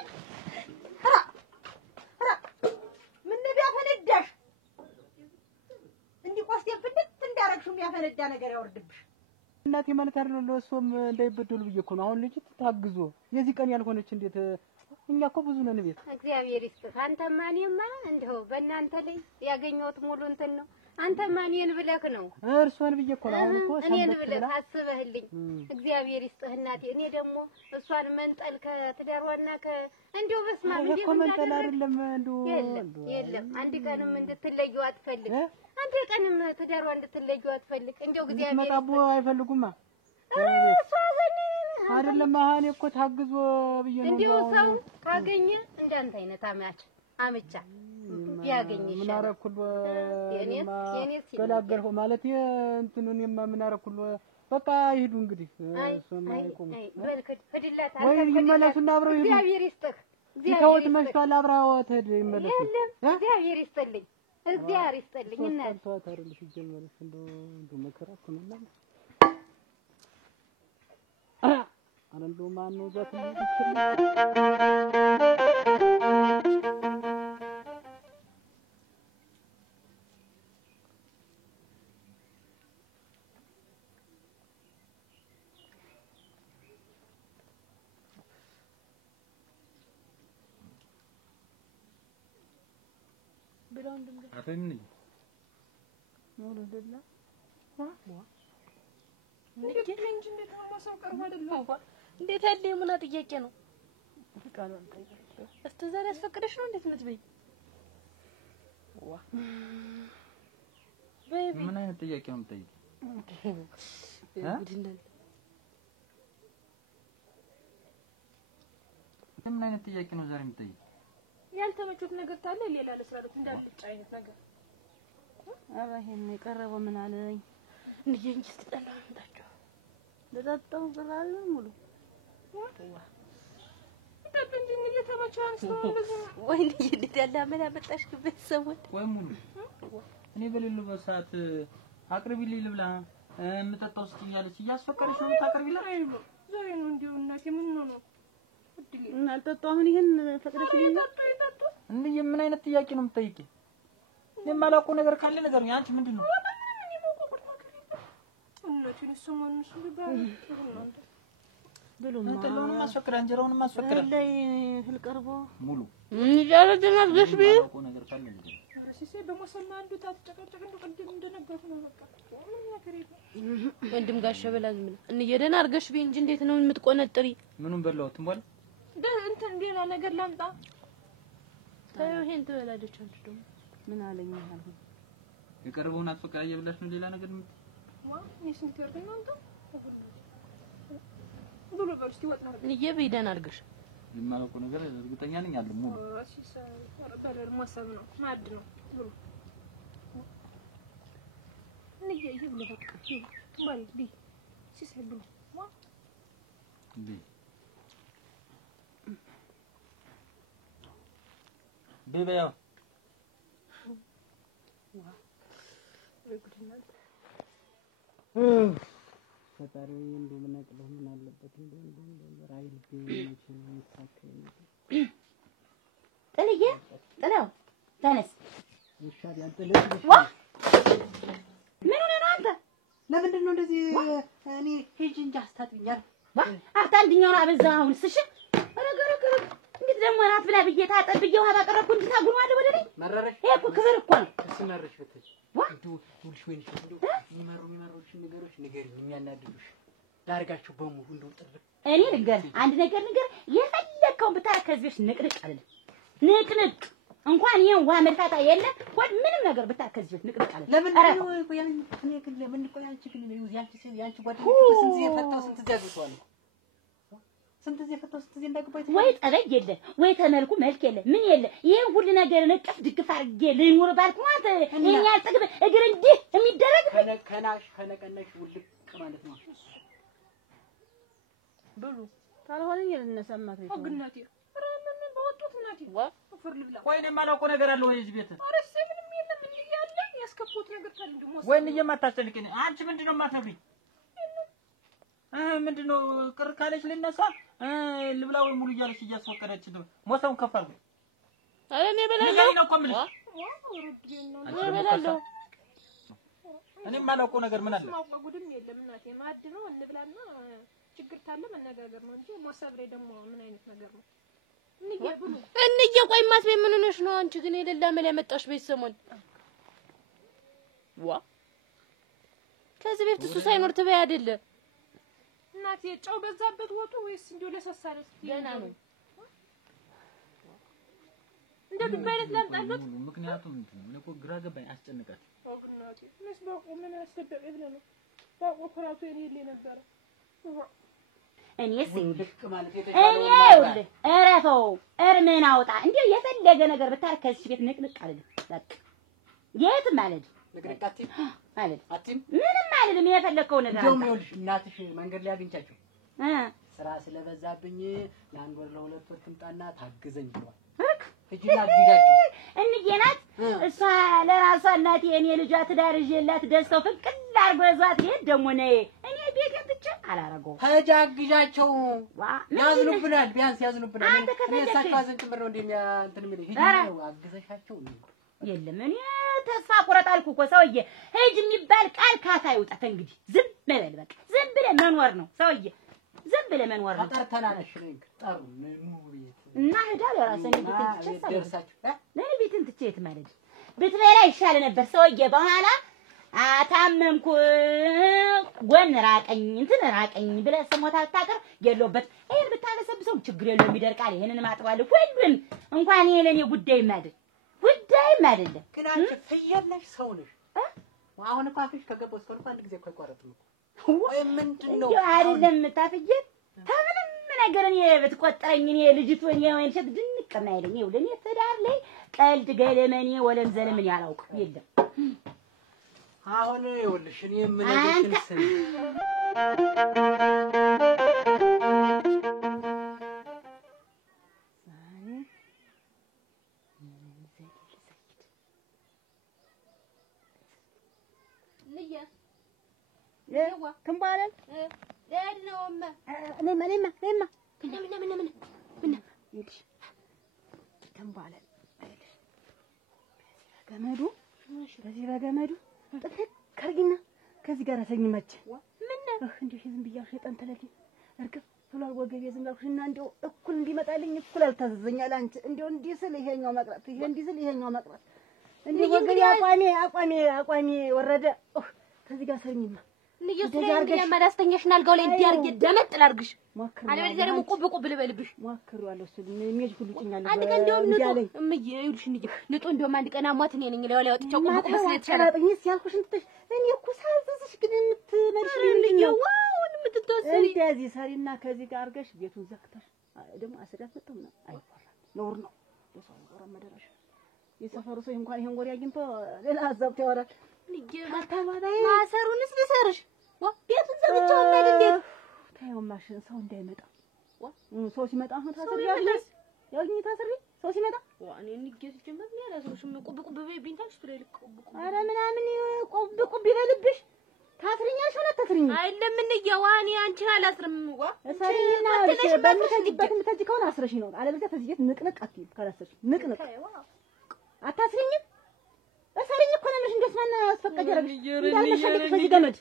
ምን ቢያፈነዳሽ እንዲህ ቆስቴ ፍንድት እንዳረግሽው የሚያፈነዳ ነገር ያወርድብሽ እናቴ ማለት አይደለም ለእሱም እንዳይበደሉ ብዬ እኮ ነው። አሁን ልጅ ታግዞ የዚህ ቀን ያልሆነች እንዴት እኛ እኮ ብዙ ነን ቤት። እግዚአብሔር ይስጥህ። አንተማ እኔማ እንደው በእናንተ ላይ ያገኘሁት ሙሉ እንትን ነው። አንተማ እኔን ብለህ ነው እርሷን ብዬ እኮ ነው። አሁን እኮ እኔን ብለህ አስበህልኝ እግዚአብሔር ይስጥህ እናቴ። እኔ ደግሞ እሷን መንጠል ከትዳሯና እንዲሁ በስማ እንዴ እኮ መንጠል አይደለም እንደው የለም አንድ ቀንም እንድትለዩ አትፈልግ። አንድ ቀንም ትዳሯ እንድትለዩ አትፈልግ። እንደው እግዚአብሔር መጣቦ አይፈልጉማ እሷ ዘኔ አይደለም አሁን እኮ ታግዞ ብዬ ነው። እንዲሁ ሰው ካገኘ እንዳንተ አይነት አመቻ ያገኘሽ ምን አረኩል ገላገልሁ ማለት እንትኑን ምን አረኩል በቃ ይሄዱ እንግዲህ እሱም አይቆሙ ወይ ይመለሱና አብረው ይሄዱ። እግዚአብሔር ይስጥህ። ይተውት መሽቷል። አብረው ትሄድ ይመለሱ። እግዚአብሔር ይስጥልኝ። እግዚአብሔር ይስጥልኝ። እና ተዋት አይደል ሲጀመርስ እንደው መከራ እኮ ነው። አንዱ ማን ነው ዛት ብራውን ደም አፈምን ነው ደላ እንዴት ያለ የሙና ጥያቄ ነው? ፍቃዱን ጠይቅ። እስቲ ዛሬ አስፈቅደሽ ነው እንዴት የምትበይ? ምን አይነት ጥያቄ ነው የምትጠይቅ? ምን አይነት ጥያቄ ነው ዛሬ የምትጠይቅ? ያልተመቹት ነገር ታለ ሌላ ለስራለት እንዳልጭ አይነት ነገር ኧረ ይሄን የቀረበው ምን አለኝ እንዴ እንጂ ተጠላው እንታቸው ለጣጣው ብላል ሙሉ እንዴ ምን የተመቻን ሰው ወይ እንዴት ያለ አመላ መጣሽ ከቤተሰቦች ወይ ሙሉ እኔ በሌለበት ሰዓት አቅርቢልኝ ልብላ የምጠጣው ስትኛለች እያስፈቀደች ነው ታቀርቢልኝ አይሉ ዛሬ ነው እንዴ እናቴ ምን ነው እድል እና አልጠጣው አሁን ይሄን ፈቅደሽልኝ እንዴ ምን አይነት ጥያቄ ነው የምትጠይቂ? የማላውቀው ነገር ካለ ነገርኝ። አንቺ ምንድነው እናቴ ሰሞኑን ሲባል ብሉማ እንጥሉንም ማስፈቀድ እንጀራውንም ማስፈቀድ ላይ ህል ቀርቦ ሙሉ ይያረደና ገሽቢ ነገር ካለ ነገር ሲሴ በመሰማ አንዱ ታጨቀጨቅ እንደ ቅድም እንደነገርኩ ነው በቃ ምን ነገር የለም። ወንድም ጋር ሸበላ ዝም ብለ እንየደና አርገሽ ቢ እንጂ እንዴት ነው የምትቆነጥሪ? ምኑን በላውት እንበል እንትን ሌላ ነገር ላምጣ ታዩ ይሄን ተወላደች አንቺ ደግሞ ምን አለኝ አሁን የቀረበውን አጥፍቃ እየብላሽ ነው ሌላ ነገር ምን ዋ እኔስ እንትርገኝ አንተ ብሎ በርስቲ ወጥ ነው እንየበይደና አርገሽ የማላውቀው ነገር እርግጠኛ ነኝ አለ ሙሉ አሲስ ወረበለ ማሰብ ነው ማድ ነው ብሎ እንየይ ብሎ በቃ ባይ ዲ ሲሰብ ነው ዋ እንዴ ቢበያው ፈጣሪ እንደው ምን አቅልህ ምን አለበት እንደው ራይል ቢመች ነው የሚሳከኝ ጥልዬ ጥለው ተነስ ይሻል ያንጥልሽ ዋ ምን ሆነ ነው አንተ ለምንድን ነው እንደዚህ እኔ ሂጂ እንጂ አስታጥብኛል አታንድኛውን አበዛውን ስሽ ረገረገረ እንዴት ደግሞ ራት ብላ ብዬ ታጠብ ብዬ ውሃ ባቀረብኩ እንጂ ታጉማለህ ወደ ላይ መረረሽ ይሄ እኮ ክብር እኮ ነው ሲመረሽ ብትይ ዋ እንደው ሁልሽ ወይንሽ እንደው የሚመሩሽ ነገሮች ንገሪኝ የሚያናድዱሽ ዳርጋችሁ በሙሉ እንደው ጥርቅ እኔ ልንገርህ አንድ ነገር ልንገርህ የፈለከውን ብታረግ ከዚህ በፊት ንቅንቅ አልልም ንቅንቅ እንኳን ይሄን ውሃ መድፋታ የለ ወድ ምንም ነገር ብታረግ ከዚህ በፊት ንቅንቅ አልልም ለምን ነው እኔ ግን ለምን ቆይ አንቺ ግን ያንቺ ጓደኛ ስንት የፈታው ስንት ዘግቷል ስንት ጊዜ ፈታው ስንት ጊዜ እንዳገባይት ወይ ጠበይ የለ ወይ ተመልኩ መልክ የለ ምን የለ ይሄን ሁሉ ነገር ነቀፍ ድግፍ አድርጌ ልኖር ባልኩ ማለት እኛ አልጠግብ እግር እንዲህ የሚደረግ ከናሽ ከነቀነሽ ውልቅ ማለት ነው ብሉ ካልሆነ የለነሰማት ወግናቴ ምን በወጡት እናቴ አፈር ልብላ ቆይ እኔ የማላውቀው ነገር አለ ወይ እዚህ ቤት አረስ ምንም የለም እንያለ ያስከፉት ነገር ካለ ደግሞ ወይ እንዬ የማታስጨንቅኝ አንቺ ምንድነው የማትነግሪኝ ምንድነው ቅር ካለች ልነሳ ልብላ ወይ ሙሉ እያለች እያስፈቀደች ነው ሞሰውን ከፋል አረ እኔ በላለሁ ነው እኮ የምልሽ እኔ በላለሁ እኔ የማላውቀው ነገር ምን አለ ማውቀው ጉድም የለም እናቴ ማድ ነው እንብላና ችግር ካለ መነጋገር ነው እንጂ ሞሰብሬ ደግሞ ምን አይነት ነገር ነው እንዬ ቆይ ማስበይ ምን ሆነሽ ነው አንቺ ግን የሌላ ምን ያመጣሽ ቤተሰሞን ዋ ከዚህ ቤት እሱ ሳይኖር ትበይ አይደለ እናቴ ጫው በዛበት ወጡ ወይስ እንዴ ለሰሳለስ ገና ነው እንደ ዱባይለት ላምጣሉት ምክንያቱም ምን እኮ ግራ ገባኝ አስጨንቃት ወግናቴ መስባቁ ምን አስተበቀ ብለ ነው ባቁ ፍራቱ የሌለ ነበር እኔስ እንግዲህ እኔ እረፈው እርምን አውጣ እንዴ የፈለገ ነገር ብታር ከዚህ ቤት ንቅንቅ አልልም በቃ የት ማለት ንቅንቃቲ ማለት አቲም ምንም አይደለም የፈለከው ነገር እንደውም ይኸውልሽ እናትሽ መንገድ ላይ አግኝቻቸው ስራ ስለበዛብኝ ለአንድ ወር ለሁለት ወር ትምጣና ታግዘኝ ብሏል እጅና አግዛቸው እንዬ ናት እሷ ለራሷ እናቴ እኔ ልጇ ትዳር ይዤላት ደስተው ፍቅል አርጎ ይዟት ይሄድ ደግሞ ነይ እኔ ቤቴን ትቼ አላረገው ተጃግዣቸው ያዝኑብናል ቢያንስ ያዝኑብናል እኔ ሳካዘን ጭምር ነው እንትን ምን ሂጂው አግዘሻቸው የለም እኔ ተስፋ ቆረጣልኩ እኮ ሰውዬ ሂጅ የሚባል ቃል ካታ ይውጣት እንግዲህ ዝም በል በቃ ዝም ብለህ መኖር ነው ሰውዬ ዝም ብለህ መኖር ነው ተጠርተናለሽ ጠሩ ኑ ቤት እና ሄዳ ለራስህ ቤትን ትቼ ደርሳችሁ ለኔ ቤትን ትቼ የት ማለት ብትበላ ይሻል ነበር ሰውዬ በኋላ አታመምኩ ጎን ራቀኝ እንትን ራቀኝ ብለህ ስሞታ ታቀር የለውበት ይሄን ብታለሰብሰው ችግር የለውም ይደርቃል ይሄንን ማጥባለሁ ሁሉም እንኳን ይሄ ለኔ ጉዳይም አይደለም ግን አንቺ ፍየለሽ ሰው ነሽ አሁን እኮ አፍሽ ከገባው እስከ አንድ ጊዜ እኮ አይቋረጥም ወይ ምንድነው አይደለም ታፍየት ታምንም ነገር እኔ ብትቆጠረኝ እኔ ልጅቱ እኔ ወይ ሸት ድንቅ ነው አይደኝ ይኸውልህ እኔ ትዳር ላይ ቀልድ ገለመኔ ወለም ዘለምን ያላውቅ የለም አሁን ይኸውልሽ እኔ የምነግርሽን ስም ትንባለን ለድነውማ ለማ ምን ይልሽ ትንባለን ገመዱ በዚህ በገመዱ ጥፍት ከርጊና ከዚህ ጋር ተኝመች ምን እንዴ ዝም ብያው ሸጣን ተለልኝ እርግፍ ብሏል ወገቤ ዝም ብላኩሽና እንደው እኩል እንዲመጣልኝ እኩል አልታዘዘኛል አንቺ እንደው እንዲህ ስል ይሄኛው መቅረት ይሄ እንዲህ ስል ይሄኛው መቅረት እንዴ ወገቤ አቋሜ ወረደ ከዚህ ጋር ሰርኝማ ንየሱን ያማዳስተኛሽና አልጋው ላይ እንዲያርግ ደመጥ ላርግሽ አለበለዚያ ደግሞ ቁብ ልበልብሽ ሞክሯለሁ እሱ ሜጅ ሁሉ ጭኛለሁ አንድ ቀን እንደውም ንጦ እምዬ ይኸውልሽ ንጦ እንደውም አንድ ቀን አሟት እኔ ነኝ ለወላ ወጥቼው ቁብ ስለተሻለ አጥኝስ ያልኩሽ እንትሽ እኔ እኮ ሳዝዝሽ ግን የምትመርሽ ልንየው ዋውን የምትተወሰሪ እንደዚህ ሰሪና ከዚህ ጋር አርገሽ ቤቱን ዘግተሽ ደግሞ አስዳት መጣው ነው አይፈራ ነውር ነው ለሰው ወራ መደረሽ የሰፈሩ ሰው እንኳን ይሄን ወሬ አግኝቶ ሌላ ሀሳብ ያወራል ማሰሩንስ ልሰርሽ ቤቱን ዘግቼው ማለት እንዴት ታየው ማሽን ሰው እንዳይመጣ ሰው ሲመጣ አሁን ታሰርያለሽ ያውኝ ታሰሪ ሰው ሲመጣ እኔ ንጌት ጀመር ነው ያላሰሩሽም ቁብ በቢንታሽ ትሬል ቁብ አረ ምናምን ቁብ ይበልብሽ ታስሪኛሽ ወላ ታስሪኝ አይደለም እንየዋኒ አንቺን አላስርም ሰሪና በምትጅበት የምትጅከውን አስረሽ ነው አለበለዚያ ተዚየት ንቅንቅ አትይም ካላሰርሽ ንቅንቅ አታስሪኝም እሰሪኝ እኮ ነው ምንሽ እንደስማና አስፈቀደ ያረግሽ እንዳልመሸልክ በዚህ ገመድ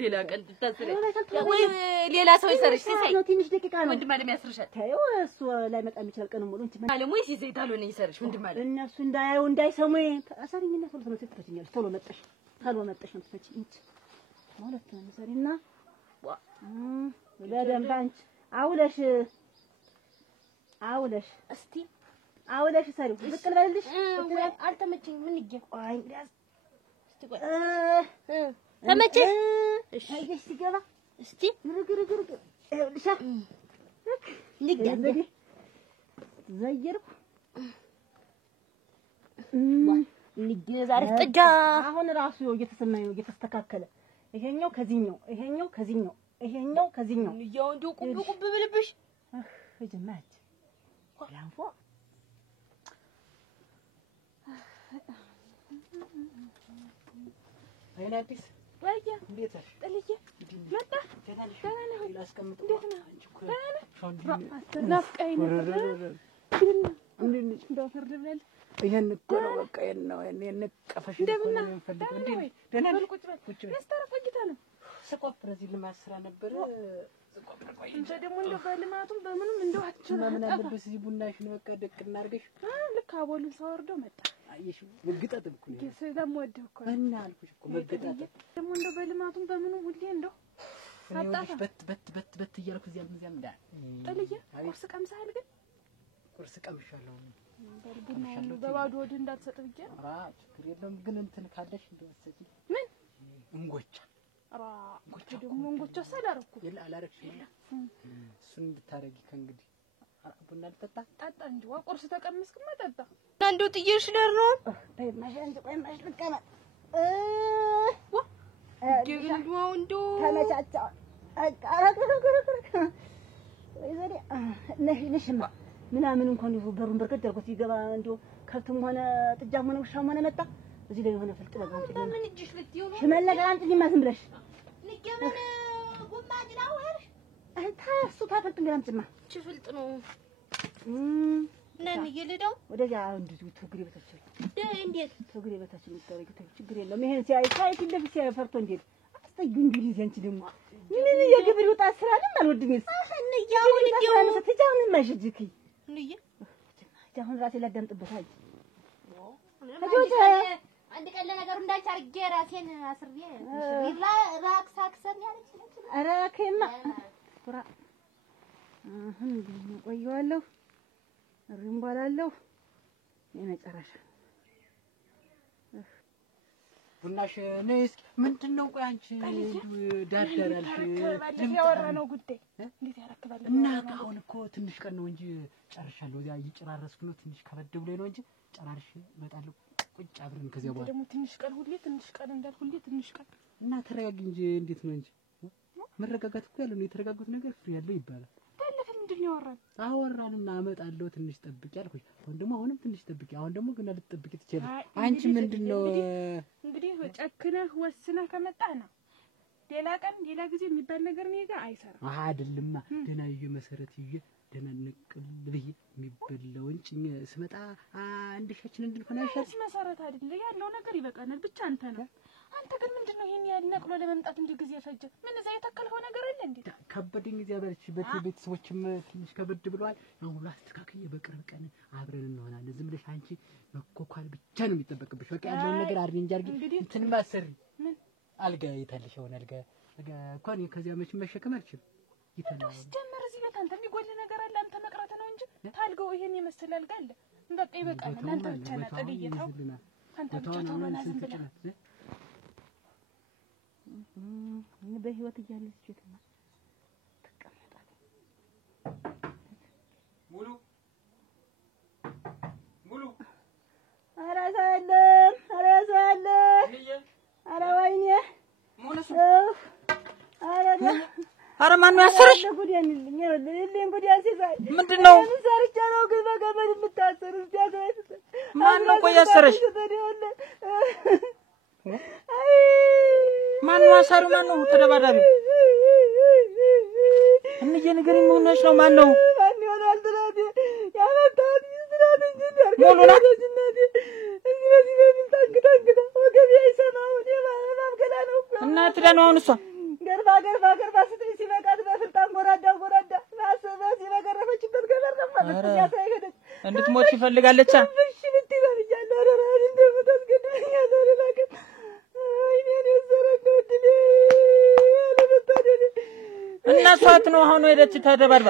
ሌላ ቀን ትታስሪ ወይ ሌላ ሰው ይሰርሽ ሲሳይ ነው ትንሽ ደቂቃ ነው ወንድም አለም ያስርሻል ታየው እሱ ላይ መጣ የሚችል ቀን ሙሉ እንት አለም ወይ ሲሳይ ታልሆነ ይሰርሽ ወንድም አለም እነሱ እንዳያዩ እንዳይሰሙ አሰሪኝና ቶሎ ነው ትፈችኛለሽ ቶሎ መጣሽ ነው ትፈች እንት ማለት ነው ሰሪና በደንብ አንቺ አውለሽ እስቲ አውለሽ ሰሪው ብቅል በልልሽ አልተመቸኝ ምን ይገ አይ እንግዲህ እስቲ ቆይ ተመቸሽ እሺ አይሽ ሲገባ እስቲ ግርግር ይኸውልሽ ንገር ዘይርኩ ንገዛር ጥጃ አሁን ራሱ እየተሰማኝ ነው እየተስተካከለ ይሄኛው ከዚህኛው ይሄኛው ከዚህኛው ያው እንዲሁ ቁብ ብልብሽ እጅማች ገንፎ አይና አዲስ ወይዬ እንዴት ነሽ? ጥልዬ መጣ ደህና ነሽ? ደህና ነህ? ላስቀምጥ እንዴት ነህ? አንቺ እኮ ናፍቀኸኝ ነበር። እንደው ፍርድ ብለህ ይሄን እኮ ነው በቃ ይሄን ነው እኔ ነቀፈሽ እኮ ነው የምፈልገው። እንዴ ደህና ነሽ? ቁጭ በል ያስተረፈ ጌታ ነው። ስቆፍር እዚህ ልማት ስራ ነበር ስቆፍር ቆይ እንደ ደግሞ እንደው በልማቱም በምንም እንደው አትችልም። ምን አለበት እዚህ ቡናሽን በቃ ደቅ እናድርገሽ። ልክ አቦሉን ሳወርደው መጣ። አየሽ መገጣጠም እኮ ነው ስለምወደው እኮ እና አልኩሽ እኮ መገጣጠም ደግሞ እንደው በልማቱም በምንም ሁሌ እንደው አጣጣ በት እያልኩ እዚያም እንዳል ጥልዬ ቁርስ ቀምሰሃል ግን? ቁርስ ቀምሻለሁ። በልቡና በባዶ ወድ እንዳትሰጥ ብዬ ነው። ኧረ ችግር የለውም ግን እንትን ካለሽ እንደወሰጂ ምን እንጎቻ ኧረ እንጎቻ ደግሞ እንጎቻ ሳላረኩ የለ አላረግሽ የለ እሱን እንድታረጊ ከእንግዲህ ቡና ልጠጣ ጠጣ እንጂ ቁርስ ተቀመስክማ ጠጣ። እንደው ጥዬሽ ልሄድ ነው። ቆይ ማሽ ልቀመጥ ደግሞው እንደው ተመቻቻ ነሽማ ምናምን እንኳን በሩን በርከት አድርጎት ይገባ እንደው ከብትም ሆነ ጥጃም ሆነ ውሻም ሆነ መጣ እዚህ ላይ የሆነ ፍልጥ ነገር አንቺ ምን እጅሽ ልትይው ነው? ሽመል ነገር አንቺ ዝም ብለሽ ንገመን ጉማጅ ነው አይደል? ታሱ ታፈልጥ እንደምጭማ ፍልጥ ነው ነን ይልደው ወደዚያ እንደዚህ ትግሪ በታች እንዴት ትግሪ በታች ልትደረጊ ችግር የለም። ይሄን ሲያይ ፊት ሲያይ ፈርቶ እንዴት አስተይ እንግሊዝ አንቺ ደግሞ ምን የግብር ወጣ ስራ አይደል አልወድኝስ እንያው ልጅው ትጃውን ማሽጅኪ ልዬ አሁን ራሴ ላዳምጥበት አይ አንድ ቀን ለነገሩ እንዳንቺ አርጌ ራሴን አስርዬ ራክሳክሰን ያለች ኧረ ከማ ቁራ ቆየዋለሁ እሪም ባላለሁ የመጨረሻ ቡናሽ ነይ እስኪ ምንድነው? ቆይ አንቺ ዳዳራልሽ ያወራነው ጉዳይ እንዴት ያረክባል እና አሁን እኮ ትንሽ ቀን ነው እንጂ ጨርሻለሁ። እዚያ እየጨራረስኩ ነው። ትንሽ ከበድ ብሎኝ ነው እንጂ ጨራርሽ እመጣለሁ። ቁጭ አብረን ከዚያ በኋላ ደግሞ ትንሽ ቀን ሁሌ ትንሽ ቀን እንዳል ሁሌ ትንሽ ቀን እና ተረጋጊ እንጂ እንዴት ነው እንጂ መረጋጋት እኮ ያለው ነው። የተረጋጉት ነገር ፍሬ ያለው ይባላል። ታለፈ ምንድነው ያወራን? አወራንና አመጣለሁ ትንሽ ጠብቂ አልኩሽ። አሁን ደግሞ አሁንም ትንሽ ጠብቂ። አሁን ደግሞ ገና ልትጠብቂ ትችላለሽ። አንቺ ምንድነው እንግዲህ ጨክነህ ወስነህ ከመጣህ ነው። ሌላ ቀን ሌላ ጊዜ የሚባል ነገር ነው ጋር አይሰራም። አይደልማ ደህና ይዤ መሰረት ይዤ ደህና ንቅል ብዬ የሚበላውን ጭኝ ስመጣ አንድሻችን እንድንሆን አይሻልሽ? መሰረት አይደል ያለው ነገር ይበቃናል። ብቻ አንተ ነው አንተ ግን ምንድነው ይሄን ያህል ነቅሎ ለመምጣት እንደ ጊዜ ፈጀ? ምን እዛ የተከልከው ነገር አለ እንዴ? ከበደኝ እዚያ በልችበት ቤተሰቦችም ትንሽ ከበድ ብለዋል። አሁን ሁሉ አስተካክዬ በቅርብ ቀን አብረን እንሆናለን። ዝም ብለሽ አንቺ መኮኳል ብቻ ነው የሚጠበቅብሽ። በቃ ያለውን ነገር አድርጊ እንጂ አድርጊ እንትን ማሰሪ ምን አልጋ ይታልሽ አሁን አልጋ እንኳን ከዚያ መቼም መሸከም አልችልም። ይታልሽ ጀመር እዚህ ቤት አንተ የሚጎል ነገር አለ። አንተ መቅረት ነው እንጂ ታልገው ይሄን የመሰለ አልጋ አለ። በቃ ይበቃናል። አንተ ብቻ ነህ ጠብየታው አንተ ብቻ ተውና ዝም ብለህ በህይወት እያለች ሴትማ ተቀመጣለች። ሙሉ ኧረ ሰላም ኧረ ወይኔ ኧረ ማነው ያሰረሽ? ጉዴንልኝ ይኸውልኝ ጉዴን ሲሳይ ምንድነው? ምን ሰርቼ ነው ግን በገመድ የምታሰሩ? ማነው ቆይ ያሰረሽ? ማነው አሳሪው? ማነው ተደባዳቢ? እንዬ ንገሪኝ፣ ምን ሆነሽ ነው? ማነው? ማን ይሆናል? ትናንት ያመጣት ትናንት እንጂ ሙሉ ናት። እዚህ ታንግታ ወገቤ አይሰማውን የማህበብ ገላ ነው እና ትዳ ነው አሁን እሷ ገርባ ስትይ ሲበቃት በፍልጣን ጎራዳ ማሰበ ሲበገረፈችበት ገበር ነው ማለት ነው። ያሳይሄደች እንድትሞት ይፈልጋለች። እሺ ልትይበል ይያለው አረራን እንደምታስገድልኝ ያደረላከ አይኔን የዘረገው ድሌ ለበታደለ እና ሷት ነው አሁን ሄደች ተደባድባ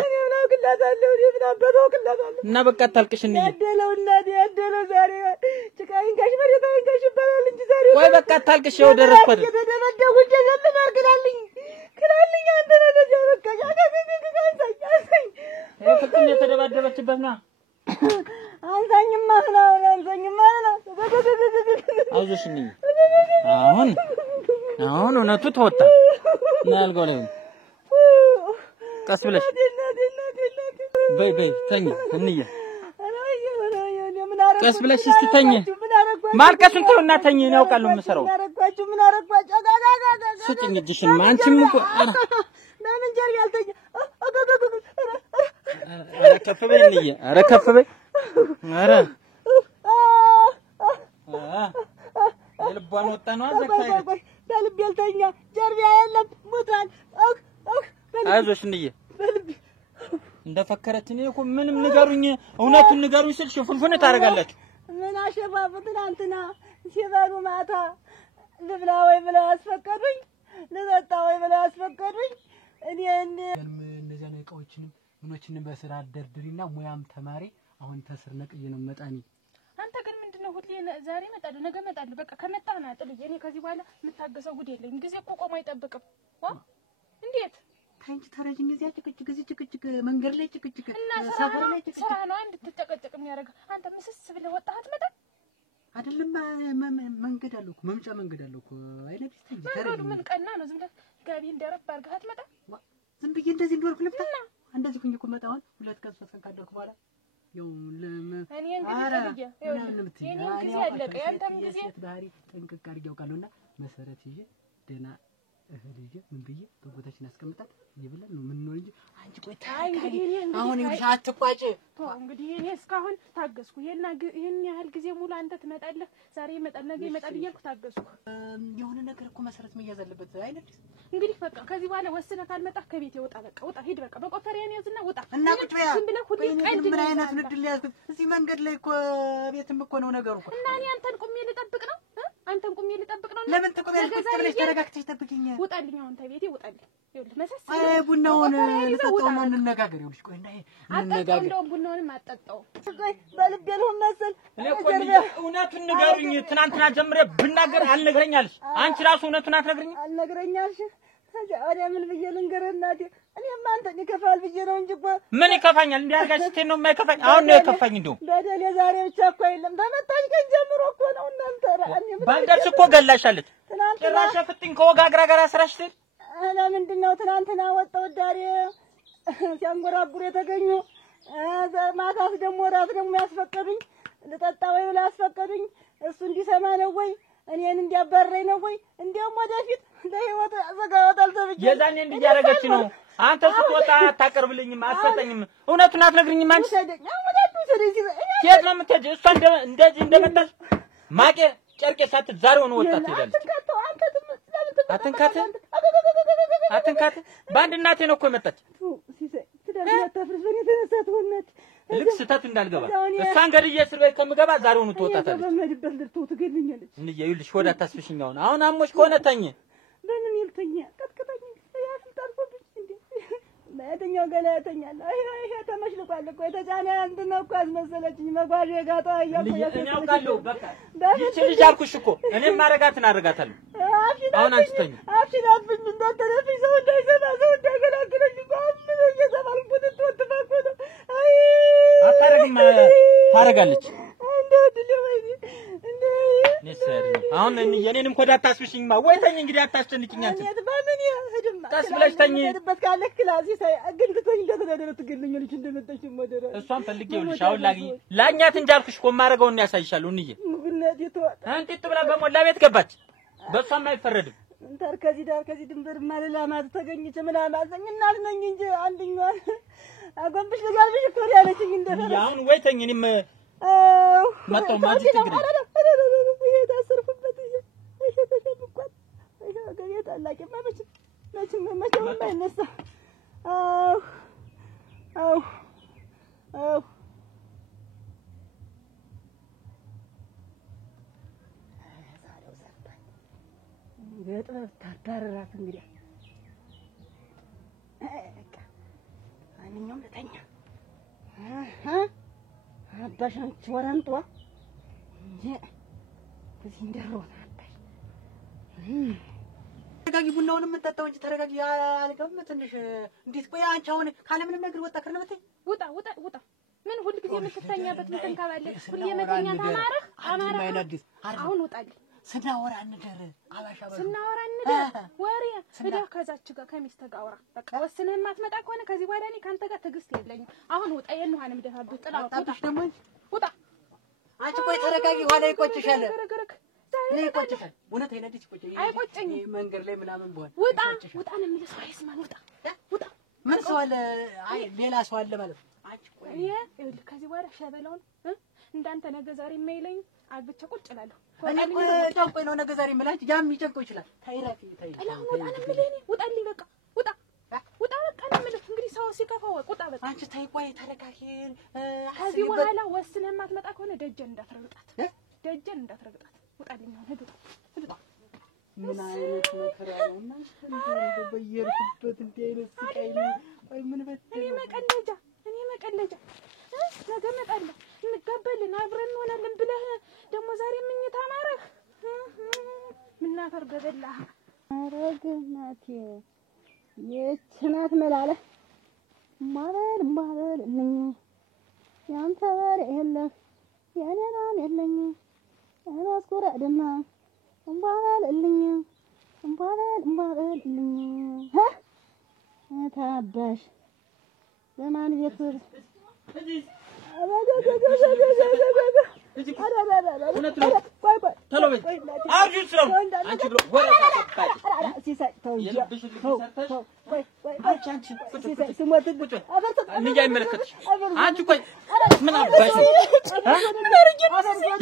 እና በቃ ታልቅሽ እንዴ ያደለው እናት ያደለው ዛሬ ጭቃይን ጋሽ መሬታይን ጋሽ ይባላል እንጂ ዛሬ ወይ በቃ ታልቅሽ ነው ደረስኩ አይደል? ተደበደው እንደዘምን አርግላልኝ ክላልኝ አንተ ለደጃ በቃ ያሳኝ ፍቅም የተደባደበችበት ነው። አንሳኝማ ነው አይዞሽ እንዴ አሁን እውነቱ ተወጣ ነው ያልገው ነው። ቀስ ብለሽ በይ ተኝ እንየ ቀስ ብለሽ እስቲ ተኝ ማልቀሱን ተውና ተኝ ነው ያውቃለሁ የምሰራው ምን አረጋችሁ ስጭኝ እጅሽን አንቺም እኮ ለምን ጀርቢ ያልተኛ ኧረ ከፍ በይ እንየ ኧረ ከፍ በይ ኧረ የልቧን ወጣ ነው አዘካይ በልብ ያልተኛ ጀርቢ አይደለም ሞታል አይዞሽ እንየ እንደፈከረች እኔ እኮ ምንም ንገሩኝ እውነቱን ንገሩኝ ስል ሽፍንፍን ታረጋላችሁ ምን አሸባቡ ትናንትና ሲበሉ ማታ ልብላ ወይ ብላ አስፈቀዱኝ ልጠጣ ወይ ብላ አስፈቀዱኝ እኔ እነዚያ እቃዎችንም ምኖችንም በስራ አደርድሪና ሙያም ተማሪ አሁን ተስር ነቅዬ ነው መጣኒ አንተ ግን ምንድነው ሁሌ ዛሬ መጣለሁ ነገ መጣለሁ በቃ ከመጣና ጥልዬ እኔ ከዚህ በኋላ የምታገሰው ጉድ የለኝም ጊዜ ቆቆም አይጠብቅም እንዴት ታንቺ ተረጅኝ እዚያ ጭቅጭቅ መንገድ ላይ ጭቅጭቅ ሰፈር ላይ ጭቅጭቅ ስራ ነው አንድ ተጨቀጨቅ የሚያደርግ አንተ ምስስ ብለህ ወጣህ አትመጣ አይደለም መንገድ አለው እኮ መምጫ መንገድ አለው እኮ አይነብስ እንጂ ተረጅ ምን ቀና ነው ዝም ብለህ ጋቢ እንደረብ አድርገህ አትመጣ ዝም ብዬ እንደዚህ እንደወርኩ ልብታ እንደዚህ ኩኝ እኮ መጣውን ሁለት ቀን ሶስት ቀን ካደርኩ በኋላ ያው እኔ እንግዲህ የኔ ጊዜ አለቀ ያንተም ጊዜ ባህሪ ጥንቅቅ አድርጌ ያውቃለሁና መሰረት ይዤ ደና እህል ይዤ ምን ብዬ በቦታችን አስቀምጣት ይብለን ነው ምን ነው እንጂ አንቺ ቆይ ታይ አሁን ይኸውልሽ አትቋጭ እንግዲህ እኔ እስካሁን ታገስኩ ይሄን ያህል ጊዜ ሙሉ አንተ ትመጣለህ ዛሬ ይመጣል ነገ ይመጣል እያልኩ ታገስኩ የሆነ ነገር እኮ መሰረት መያዝ አለበት አይነት እንግዲህ በቃ ከዚህ በኋላ ወስነህ ካልመጣህ ከቤት ይወጣ በቃ ውጣ ሂድ በቃ በቆፈሪያን ያዝና ውጣ እና ቁጭ በያ ዝም ብለህ ሁሉ ቀልድ ምን አይነት ንድል ያዝኩት እዚህ መንገድ ላይ እኮ ቤትም እኮ ነው ነገሩ እኮ እና እኔ አንተን ቁሜ ልጠብቅ ነው አንተን ቁሜ ልጠብቅ ነው ለምን ትቆሚያለሽ ቁጭ ብለሽ ተረጋግተሽ ጠብቂኝ ውጣልኝ አሁን ተቤቴ ውጣልኝ ይኸውልህ መሰስ ቡናውን ልጠጣውና እንነጋገር ይኸውልሽ ቆይ እና እንነጋገር እንደውም ቡናውንም አጠጣው ቆይ በልቤ ነው መሰል እኔ እኮ እውነቱን ንገሩኝ ትናንትና ጀምሬ ብናገር አልነግረኛልሽ አንቺ ራሱ እውነቱን አትነግረኝ አልነግረኛልሽ ታዲያ ምን ብዬ ልንገርህ እናቴ እኔማ አንተን ይከፋል ብዬ ነው እንጂ እኮ ምን ይከፋኛል እንዲያርጋሽ ስትይ ነው የማይከፋኝ አሁን ነው የከፋኝ እንደው በደል የዛሬ ብቻ እኮ የለም ተመታኝ ቀን ጀምሮ እኮ ነው እናንተ ባልደርስ እኮ ገላሻለች ጭራሽ ፍጥኝ ከወጋግራ ጋር አስራሽ ትል ለምንድን ነው ትናንትና ወጣው ዳሬ ሲያንጎራጉር የተገኙ ማታስ ደግሞ ራት ደግሞ ያስፈቀዱኝ ልጠጣ ወይ ብላ ያስፈቀዱኝ እሱ እንዲሰማ ነው ወይ እኔን እንዲያባረኝ ነው ወይ እንደውም ወደፊት ለህይወት አዘጋወታል ተብዬ የዛኔ እንዲያረጋች ነው አንተ ስትወጣ አታቀርብልኝም አትሰጠኝም እውነቱን አትነግሪኝም አንቺ የት ነው የምትሄጂው እሷ እንደዚህ እንደመጣች ማቄ ጨርቄ ሳትት ዛሬውን ወጣት ትሄዳለች አትንካት በአንድ እናቴ ነው እኮ የመጣች ልክ ስህተት እንዳልገባ እሷን ገድዬ እስር ቤት ከምገባ ዛሬውኑ ትወጣታለች ይኸውልሽ ወደ አታስፍሽኝ አሁን አሞሽ ከሆነ ተኝ በምን ይልተኛ ቀጥቅጠኝ ያፍልጣልኩብኝ እንዴ ለየትኛው ገና ያተኛለሁ ይሄ ተመሽልቋል እኮ የተጫነ አንድ ነው እኮ አስመሰለችኝ መጓዤ ጋጣ እያልኩ እኔ አውቃለሁ በቃ ይቺ ልጅ አልኩሽ እኮ እኔም ማረጋትን አደርጋታለሁ አሁን አንቺ ተኝ አፍሽናብኝ እንዳትረፊ ሰው እንዳይሰማ ሰው እንዳይገላግለኝ እኮ ምን እየተባልኩ ትወጥፋኩ ነው አታረግም ታረጋለች አሁን የኔንም ኮዳ አታስብሽኝማ ወይ ተኝ እንግዲህ አታስጨንቂኝ አንቺ በምን ይሄድማ ቀስ ብለሽ ተኝ ሄድበት ካለ ክላስ ይሳይ አግንተኝ እንደተደረረ ትገልኛለች እንደመጣች ወደረ እሷን ፈልጌውልሽ አሁን ላኛት እንጂ አልኩሽ እኮ ማረጋውን ያሳይሻለሁ እንዬ ጉነት ይተዋል አንቺ ትብላ በሞላ ቤት ገባች በሷም አይፈረድም ዳር ከዚህ ድንበር ማለላማት ተገኝች ምን አማዘኝ እናት ነኝ እንጂ አንደኛው አጎንብሽ ለጋልብሽ እኮ ያለችኝ እንደፈረ ያሁን ወይ ተኝ እኔም መጣው ማጂ ትግሪ ይሄ ታሰርኩበት ይሄ ተሸብቋል ይሄ ገየት አላቂማ መቼም የማይነሳ አው በጥበብ ታባረራት እንግዲህ ማንኛውም ለተኛ አባሻንች ወራንጧ እንጂ እዚህ እንደሮና አባይ ተረጋጊ ቡናውንም እንጠጣው እንጂ ተረጋጊ አልገም ትንሽ እንዴት ቆይ አንቺ አሁን ካለ ምንም ነገር ወጣ ከርለበት ውጣ ምን ሁሉ ጊዜ የምትተኛበት ምን ተንካባለ ሁሉ የመተኛ ታማረህ አማራ አሁን ውጣልኝ ስናወራ እንደር አባሻ ባሉ ስናወራ እንደር ወሬ ሄዳ ከዛች ጋር ከሚስት ጋር አውራ በቃ ወስነህ ማትመጣ ከሆነ ከዚህ በኋላ እኔ ካንተ ጋር ትዕግስት የለኝም አሁን ውጣ የነሐንም ደፋብህ ጥላው ታጣሽ ደግሞ ውጣ አንቺ ቆይ ተረጋጊ ኋላ ይቆጭሻል እኔ ይቆጭሻል እውነት አይነድሽ ቆጭ አይቆጨኝም መንገር ላይ ምናምን ቦል ውጣ ውጣ ነው የሚልስ አይስማን ውጣ ምን ሰው አለ አይ ሌላ ሰው አለ ማለት አንቺ ቆይ ይኸውልህ ከዚህ በኋላ ሸበላውን እንዳንተ ነገ ዛሬ የማይለኝ አግብቼ ቁጭ እላለሁ እኔ ቆይ ነው ነገ ዛሬ የምላች ያም ይጨንቀው ይችላል ታይራፊ ጥላሁን ውጣ ነው የምልህ እኔ ውጣልኝ በቃ ውጣ በቃ ነው የምልህ እንግዲህ ሰው ሲከፋው ውጣ በቃ አንቺ ታይ ቆይ ተረጋጊን ከዚህ በኋላ ወስነህ የማትመጣ ከሆነ ደጀን እንዳትረግጣት ውጣልኝ አሁን ሂድ ውጣ ምን አይነት መከራ ነው እናንተ በየርኩበት እንደ አይነት ስቃይ ነው ቆይ ምን በተለ እኔ መቀለጃ ነገ እመጣለሁ እንጋባለን አብረን እንሆናለን ብለህ ደግሞ ዛሬ ምኝታ ማረህ ምን አፈርገበላህ አረግናቴ የችናት መላለ ማበል ነኝ ያንተ ወሬ የለህ የኔናም የለኝ አናስኩራ ደማ እምባበልልኝ ታባሽ ለማን ቤት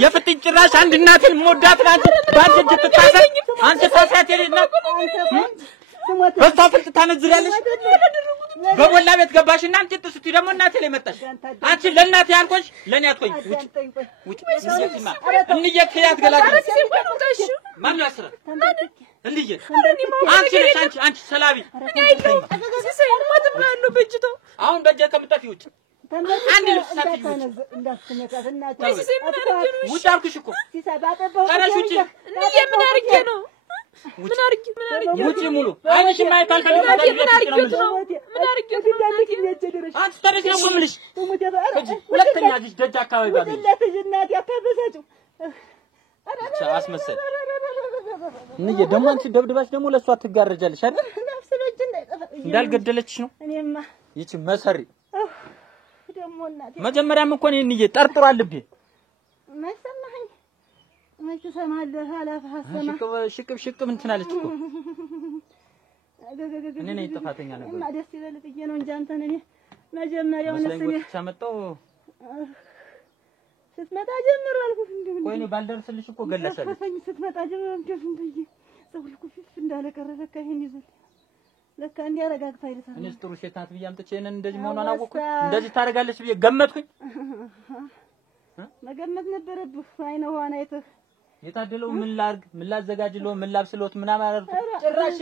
የፍጥኝ ጭራሽ አንድ እናትን ሞዳት ናት ባንተ ትታሰር አንተ ታሳት የለና በስታፍልት ታነዝራለሽ በሞላ ቤት ገባሽና አንቺ ጥስቲ ደግሞ እናቴ ላይ መጣሽ አንቺ ለእናቴ ያልቆሽ ለኔ አትቆይ ውጭ እንየማ እንየከያት ገላግል ማን ያስራ እንዴ አንቺ ሰላቢ አሁን በጀ ከምጣፊ ውጭ አንድ ልብስ ሳትይ እንዳትመጣት እናቴ ውጭ አልኩሽ እኮ ተነሽ ውጭ ምን አርጌ ነው ውጭ ሙሉ አይንሽ ማየት አልፈልግም ምን አርጌ አንቺ ተረሽ ነው ምልሽ ሁለተኛ ልጅ ደጅ አካባቢ ባገኝ እናቴ አታበሳጭ አስመሰል እንዴ ደግሞ አንቺ ደብድባሽ ደግሞ ለሷ ትጋረጃለሽ አይደል ነፍስ ልጅ እንዳልገደለችሽ ነው እኔማ ይቺ መሰሪ ደግሞ እናቴ መጀመሪያም እኮ እኔ እንዬ ጠርጥሯል ልቤ ማሰማኝ መች ሰማለህ አላፈሐሰማ ሽቅብ እንትን አለች እኮ እኔ ነኝ ጥፋተኛ ነበር እና ደስ ይበል ብዬ ነው እንጂ አንተን እኔ መጀመሪያው ነፍሴ ሳመጣው ስትመጣ ጀምሮ አልኩት እንደምን ቆይ እኔ ባልደርስልሽ እኮ ገለሰልሽ ስትመጣ ጀምሮ እንደምን ብዬ ጸጉልኩ ፊት እንዳለ ቀረ ለካ ይሄን ይዘል ለካ እንዲያረጋግፋ ይልታል እኔስ ጥሩ ሴት ናት ብዬ አምጥቼ እኔን እንደዚህ መሆኗን አወቅኩ እንደዚህ ታረጋለች ብዬ ገመትኩኝ መገመት ነበረብህ አይነ ሆነ አይተህ የታደለው ምን ላርግ ምን ላዘጋጅለው ምን ላብስሎት ምናምን አርኩ ጭራሽ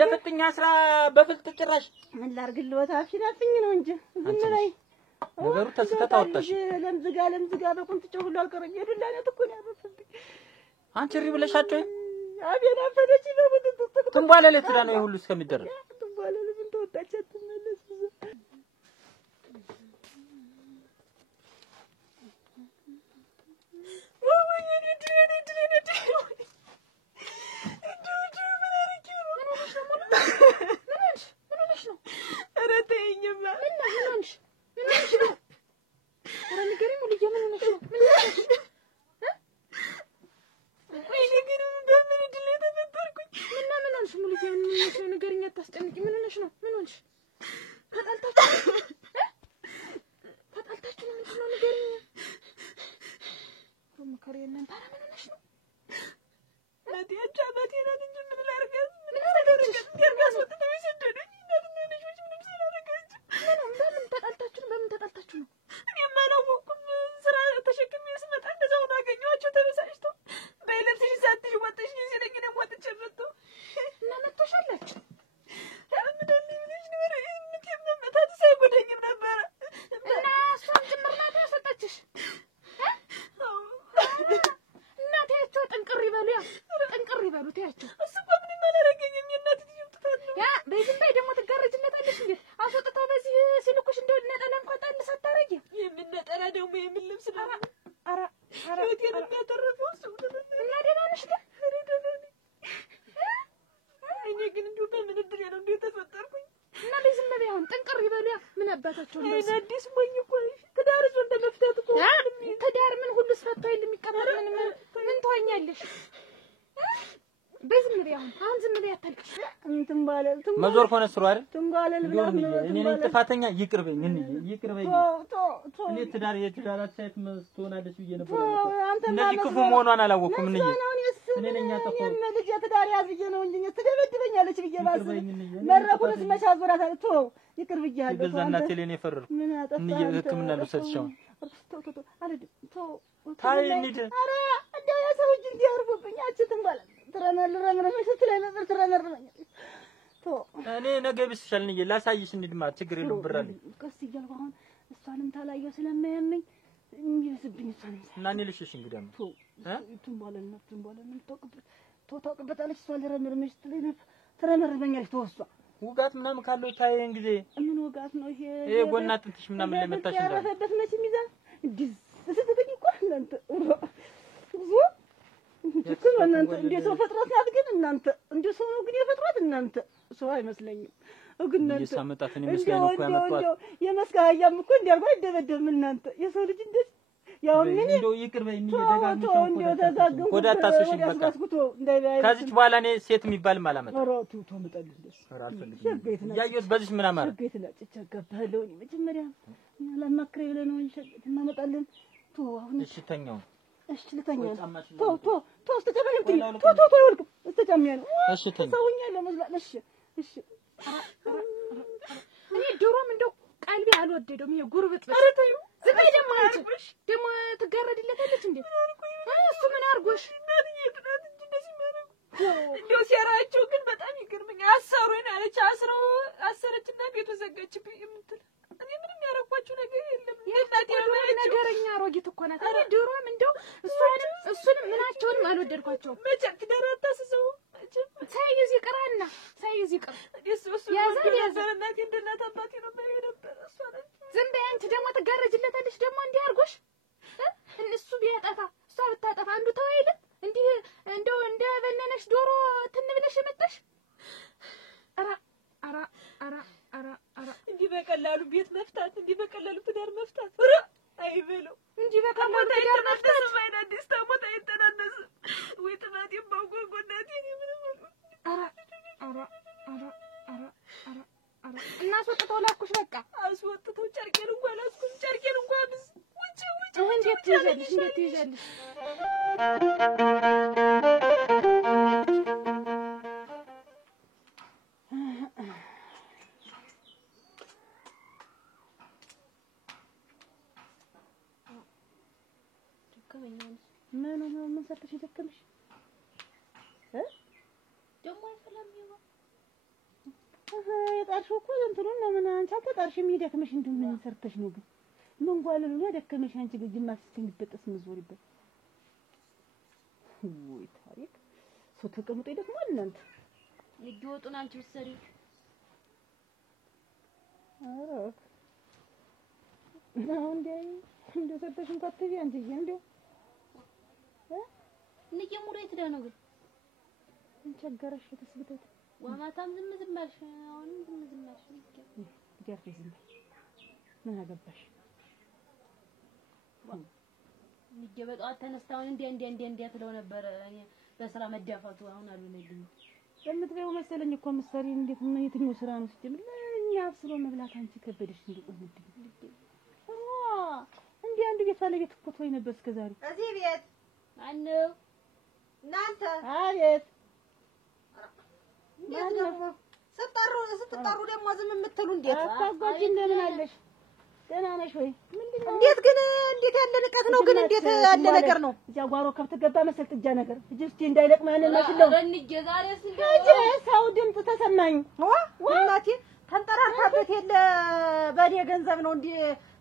የፍጥኛ ስራ በፍልጥ ጭራሽ ምን ላርግልዎት አፍሽናፍኝ ነው እንጂ ዝም ላይ ነገሩ ተስተታ ወጣሽ ለምዝጋ በቁንጥጭ ሁሉ አልቀረኝ የዱላነት እኮ ነው ያበፍብኝ አንቺ ሪ ብለሻቸው አቤና ፈደች ነው ምትጥጥ ትንባለ ለትራ ነው ሁሉ እስከሚደረግ ትንባለ ምን ተወጣች አትመለስ ያባታቸው ነው አይና አዲስ ሞኝ እኮ ትዳር እሱ እንደመፍታት እኮ ትዳር ምን ሁሉ ስፈታው የሚቀመጥ ምን ትሆኛለሽ? በዝም ብዬ አሁን ዝም ብዬ አታልቅሽ። እንትን ባለል መዞር ሆነ ስሩ አይደል? ትንባለል ብላ እኔ ነኝ ጥፋተኛ። ይቅርበኝ ይቅርበኝ። እኔ ትዳር የትዳራት ሳይት መስቶናለች ብዬ ነበር። እንደዚህ ክፉ መሆኗን አላወኩም። እኔ ነኝ ያጠፋው። ልጅ ትዳር ያዝዬ ነው እንጂ ትደበድበኛለች ብዬ ባስ መረቁንስ መቻዞራ ታቶ ይቅር ብያለሁ። በዛ እናቴ ላይ ነው የፈረርኩ። እንዬ ህክምና ልውሰድሻው ታይ እንሂድ። ኧረ እንደው የሰው እጅ እንዲያርጉብኝ አችትም ባለ ትረመርመሽ ስትለኝ ነበር ትረመርመኛለች። እኔ ነገ ብስሻል እንዬ ላሳይሽ እንሂድማ ችግር የለውም ብር አለኝ። ቀስ እያልኩ አሁን እሷንም ታላየው ስለማያመኝ የሚይዝብኝ እሷንም እና እኔ ልሽሽ እንግዲህ ታውቅበታለች። እሷ ልረምርምሽ ስትለኝ ነበር ትረመርመኛለች። ተወሷ ውጋት ምናምን ካለው ታየን ጊዜ ምን ውጋት ነው ይሄ? ጎና አጥንትሽ ምናምን ለመታሽ እንዳለ ያረፈበት መቼ ሚዛን እንዲህ ስትተኝ እኮ እናንተ ትክክል እናንተ እንደ ሰው ፍጥረት ናት። ግን እናንተ እንደ ሰው ነው ግን የፍጥረት እናንተ ሰው አይመስለኝም። ግን እናንተ የሳመጣትን ይመስለኝ ነው ያመጣው። የመስካያም እኮ እንዲያርጎ አይደበደብም። እናንተ የሰው ልጅ እንደ ያው ምን እንደው ይቅር በይኝ እየደጋግመሽ ወደ አታስሽኝ። በቃ ከዚህ በኋላ እኔ ሴት የሚባልም አላመጣም። ሮቱ ተመጣልልሽ ያየሁት በዚህ ምን አማረ ሸገት ላይ ቸገባለው መጀመሪያ ለማክሬ ብለ ነው እናመጣለን። አሁን እሺ ተኛው እሺ ልተኛ ስተጨመረ ይወልቅ ስተጨመረ ነው። እሺ ተኛ ሰውኛ ለመስላት እሺ እሺ እኔ ድሮም እንደው ቀልቤ አልወደደም። ይሄ ጉርብጥ ዝም በይ። ደግሞ ትጋረድለታለች እንዴ? እሱ ምን አርጎሽ? እንደው ሲያራቸው ግን በጣም ይገርመኛል። አሰሩኝ አለች አሰረችና ቤቱ ዘጋችብኝ የምትል እኔ ምንም ያረኳችሁ ነገር የለም። የእናቴ ነገረኛ አሮጊት እኮ ናት። እኔ ድሮም እንደው እሱንም ምናቸውንም አልወደድኳቸውም። መቼ ትዳር አታስዘው ሳይዝ ይቅራና ሳይዝ ይቅር ያዛል እናቴ እንደ እናት አባቴ ነው ነበር። እሷ ነች ዝም በይ አንቺ። ደግሞ ትጋረጅለታለች ደግሞ እንዲህ አርጎሽ እሱ ቢያጠፋ እሷ ብታጠፋ አንዱ ተው አይደል? እንዲህ እንደው እንደ በነነሽ ዶሮ ትንብለሽ የመጣሽ እንዲህ በቀላሉ ቤት መፍታት እንዲህ በቀላሉ ትዳር መፍታት አይበለው እንዲህ በቀላሉ ትዳር መፍታት ማይና አዲስ ታሞት አይተናነስም ወይ ጥማቴ ባጎጎናቴ ምንም እናስወጥተው ላኩሽ። በቃ አስወጥተው ጨርቄን እንኳን አላስኩም። ጨርቄን እንኳን ብዝ ውጪ እንዴት ትይዣለሽ? ምን ሰርተሽ ደከመሽ? ደግሞ አይፈላም ይሆን? የጣርሽው እኮ እንትኑን ለምን አንቺ አልተጣርሽም? ይደክመሽ እንደው ምን ሰርተሽ ነው ግን? ምን ጓለሉ ነው ደከመሽ? አንቺ ግጅማ ስትንግበጥስ ምዞሪበት ወይ ታሪክ ሰው ተቀምጦ ይደክማል። እናንተ ይወጡን አንቺ ብትሰሪ ነው እንደ ሰርተሽ እንኳን አትቢ አንቺ እንደው ንየሙሩ የት ነው ግን እንቸገረሽ ተስብተት ወማታም ዝም አልሽ። አሁንም ዝም አልሽ። ጃፍ ዝም ምን አገባሽ? ንየበጣት ተነስታውን እንዴ ትለው ነበር። እኔ በስራ መዳፋቱ አሁን አልሆነልኝ። የምትበይው መሰለኝ እኮ ምሳሌ እንዴት ምን የትኛው ስራ ነው ስትል እኛ አብስሎ መብላት አንቺ ከበደሽ እንዴ? እንዴ አንድ ቤት ባለቤት እኮ ተወይ ነበር እስከዛሬ። እዚህ ቤት ማነው? እናንተ አቤት ስትጠሩ ደግሞ ዝም የምትሉ እንዴት? አባባጂ እንደምን አለሽ? ደህና ነሽ ወይ? ምንድነው? እንዴት ያለ ንቀት ነው ግን? እንዴት ያለ ነገር ነው? እዚያ ጓሮ ከብት ገባ መሰል ጥጃ ነገር እስቲ እንዳይለቅም ያንን ማሽለው ረንጀ ዛሬስ ሰው ድምፅ ተሰማኝ። እናቴ ተንጠራርታበት የለ በኔ ገንዘብ ነው እንዴ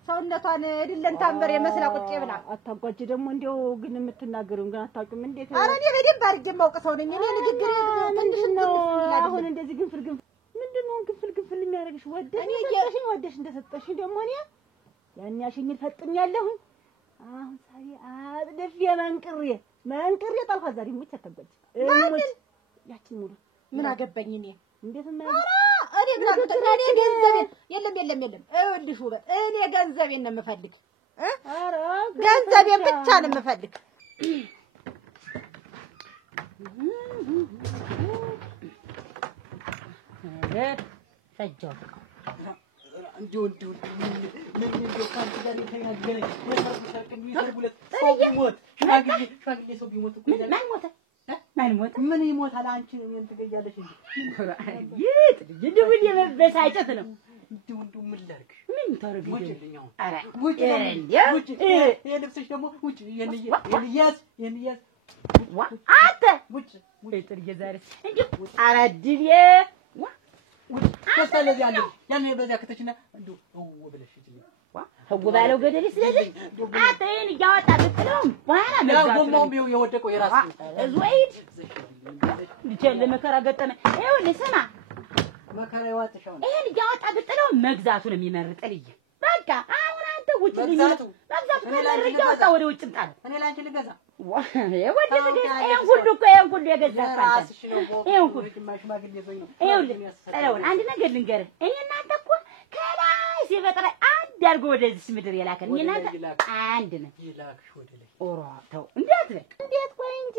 ሰውነቷን እድለን ታምበር የመስላ ቁጭ ብላ አታጓጅ። ደግሞ እንደው ግን የምትናገሩን ግን አታውቂም እንዴት? ኧረ እኔ በደንብ አድርጌ የማውቅ ሰው ነኝ። እኔ ንግግር ምንድነው አሁን እንደዚህ ግንፍል ምንድነው ግንፍል የሚያደርግሽ? ወደሽ እንደሰጠሽኝ ደግሞ እኔ ያን ያሽኝል ፈጥኛለሁኝ። አሁን ሳይ አጥደፍ መንቅሬ ጣልኳ። ዛሬ ሙች አታጓጅ። ያችን ሙሉ ምን አገባኝ እኔ እንዴት እኔ ገንዘቤን የለም ይኸውልሽ ውበት እኔ ገንዘቤን ነው የምፈልግ ገንዘቤን ብቻ ነው የምፈልግ ፈጃው እንዲሁ ካንተ ጋር ተናገረ ሰው ቢሞት ማን ሞተ ምን ይሞታል አንቺ ምን ትገያለሽ እንዴ ይድብል የመበሳጨት ነው እንዲሁ ምን ላድርግሽ ምን ታረጊው ኧረ ውጭ የልብስሽ ደግሞ ውጭ የንያዝ አንተ ውጭ ጥርዬ ዛሬ እንዴ ኧረ ድል ተሰለዚ ያለ ያን በዛ ከተችና እንዴው ወብለሽ ህው ባለው ገደል ስለዚህ አተን ያወጣ ብትለው በኋላ መዛት ነው ጎማው ቢው የወደቀው የራስ እዝወይድ ልጅ ለመከራ ገጠመ ይኸውልህ ስማ መከራ ያዋጥሻው ይሄን ያወጣ ብትለው መግዛቱ ነው የሚመርጥልኝ በቃ አሁን አንተ ውጭ ልኝ መግዛቱ ከመረጃ ወጣ ወደ ውጭ ጣል እኔ ላንቺ ልገዛ ወደ ተገዛ ይሄን ሁሉ የገዛ ራስሽ ነው ይሄን ሁሉ ሽማግሌ ዘኝ ይኸውልህ ጠለውን አንድ ነገር ልንገርህ እኔ እናንተ እኮ ከላይ ሲፈጥረ አንድ አድርጎ ወደዚህ ምድር የላከን እኔ እናንተ አንድ ነን ይላክሽ ወደ ላይ ኦራ ተው እንዴት ቆይ እንጂ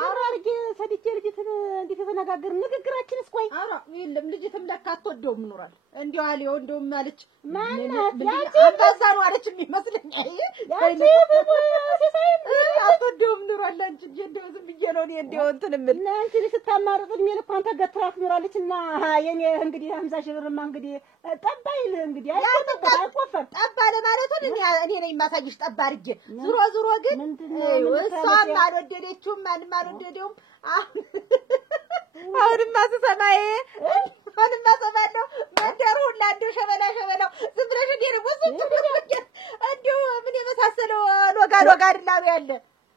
አውራ አድርጌ ሰድቼ ልጅትን እንዴት ተነጋገር ንግግራችንስ ቆይ አውራ የለም ልጅትም ለካ አትወደውም ኖራል እንዴው አልየው እንደው ማለች ማናት ያቺ በዛ ነው አለች የሚመስለኝ ያቺ አትወደውም ኖራል አንቺ እንደው ዝም ብዬ ነው እኔ እንደው እንትን ምን አንቺ ልስታማርጥ እድሜ ልኳን ተገትራት ኖራለችና የኔ እንግዲህ 50 ሺህ ብርማ እንግዲህ ጠባይል እንግዲህ አይቆፈር ጠባለ ማለቱን እኔ ነኝ ማሳጅሽ ጠባ አድርጌ ዙሮ ግን እሷም አልወደደችውም ማንም አልወደደውም አሁንማ ስሰማዬ አሁንማ ሰማለሁ መንደሩ ሁላ እንደው ሸበላው ዝም ብለሽ እንዴ ነው ወስንት እንደው ምን የመሳሰለው ሎጋ አይደለም ያለ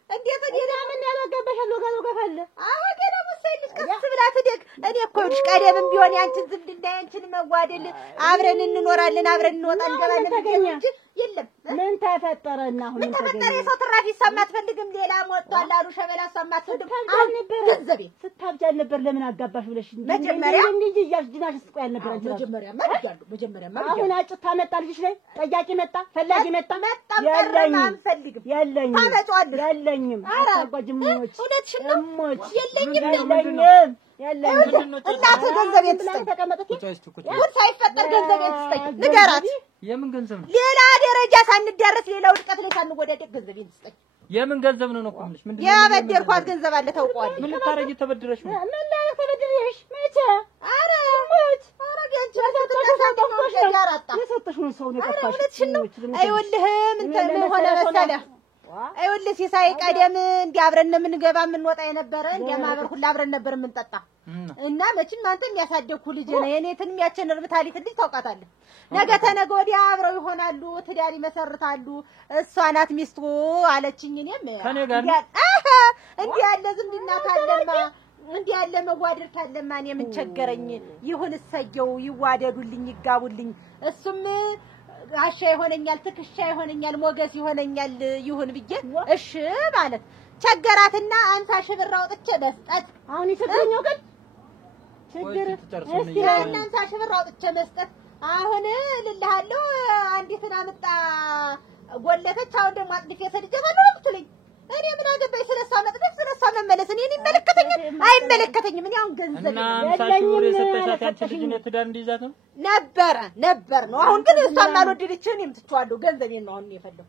እንዴት እኔ ምን ያላገባሽ ሎጋ ካለ አሁን ገና ወሰልሽ ቀስ ብላ ትደግ እኔ እኮ ልጅ ቀደምም ቢሆን ያንቺን ዝምድና ያንቺን መዋደል አብረን እንኖራለን አብረን እንወጣለን እንጂ የለም ምን ተፈጠረና አሁን ምን ተፈጠረ የሰው ትራፊ ሰማት ፈልግም ሌላ ሞቷል አሉ ሸበላ ሰማት ፈልግም አሁን ነበር ገንዘቤ ስታብጃል ነበር ለምን አጋባሽ ብለሽ መጀመሪያ እንጂ ያስድናሽ ስቆይ አልነበረ መጀመሪያ አሁን አጭታ መጣ ልጅሽ ላይ ጠያቂ መጣ ፈላጊ መጣ የለኝም የለኝም አጓጅሞች እሞች የለኝም እናት ገንዘቤን ትስጠኝ ተቀመጥኩ ምን ሳይፈጠር ገንዘቤን ትስጠኝ ንገራት የምን ገንዘብ ነው ሌላ ደረጃ ሳንደርስ ሌላ ውድቀት ላይ ሳንወዳደቅ ገንዘቤን ትስጠኝ የምን ገንዘብ ነው ቆምልሽ ምንድነው ያበደርኳት ገንዘብ አለ ታውቀዋለሽ ምን ታረጊ ተበድረሽ ነው ምን ላይ ተበድረሽ መቼ ኧረ ገንዘብ ተሰጥቶሽ ያራጣ የሰጠሽ ነው ሰው ነው የጠፋሽ አይወልህ ምን ሆነ መሰለህ አይወልህ ሲሳይ ቀደም እንዲህ አብረን የምንገባ የምንወጣ የነበረ እንዲያ ማህበር ሁሉ አብረን ነበር የምንጠጣ እና መቼም አንተ የሚያሳደግኩ ልጅ ነው የኔትን የሚያቸን እርብታሊት ልጅ ታውቃታለህ ነገ ተነገ ወዲያ አብረው ይሆናሉ ትዳር ይመሰርታሉ እሷ ናት ሚስቱ አለችኝ እኔም እንዲህ ያለ ዝምድና ካለማ እንዲህ ያለ መዋደድ ካለማ እኔ ምን ቸገረኝ ይሁን እሰየው ይዋደዱልኝ ይጋቡልኝ እሱም ጋሻ ይሆነኛል ትክሻ ይሆነኛል ሞገስ ይሆነኛል ይሁን ብዬ እሺ ማለት ቸገራትና 50 ሺህ ብር አውጥቼ መስጠት አሁን ይችግርኛው ግን ችግር እስቲ 50 ሺህ ብር አውጥቼ መስጠት አሁን ልልሃለሁ አንዲትን አመጣ ጎለተች አሁን ደግሞ አጥልፌ ሰድጀታለሁ ብትለኝ እኔ ምን አገባኝ ስለሷ መጥደፍ ስለሷ መመለስ እኔ አይመለከተኝም እኔ አሁን ገንዘብ ነበር ነው አሁን ግን እሷም አልወደደችኝ የምትቷለው ገንዘቤን ነው አሁን የፈለው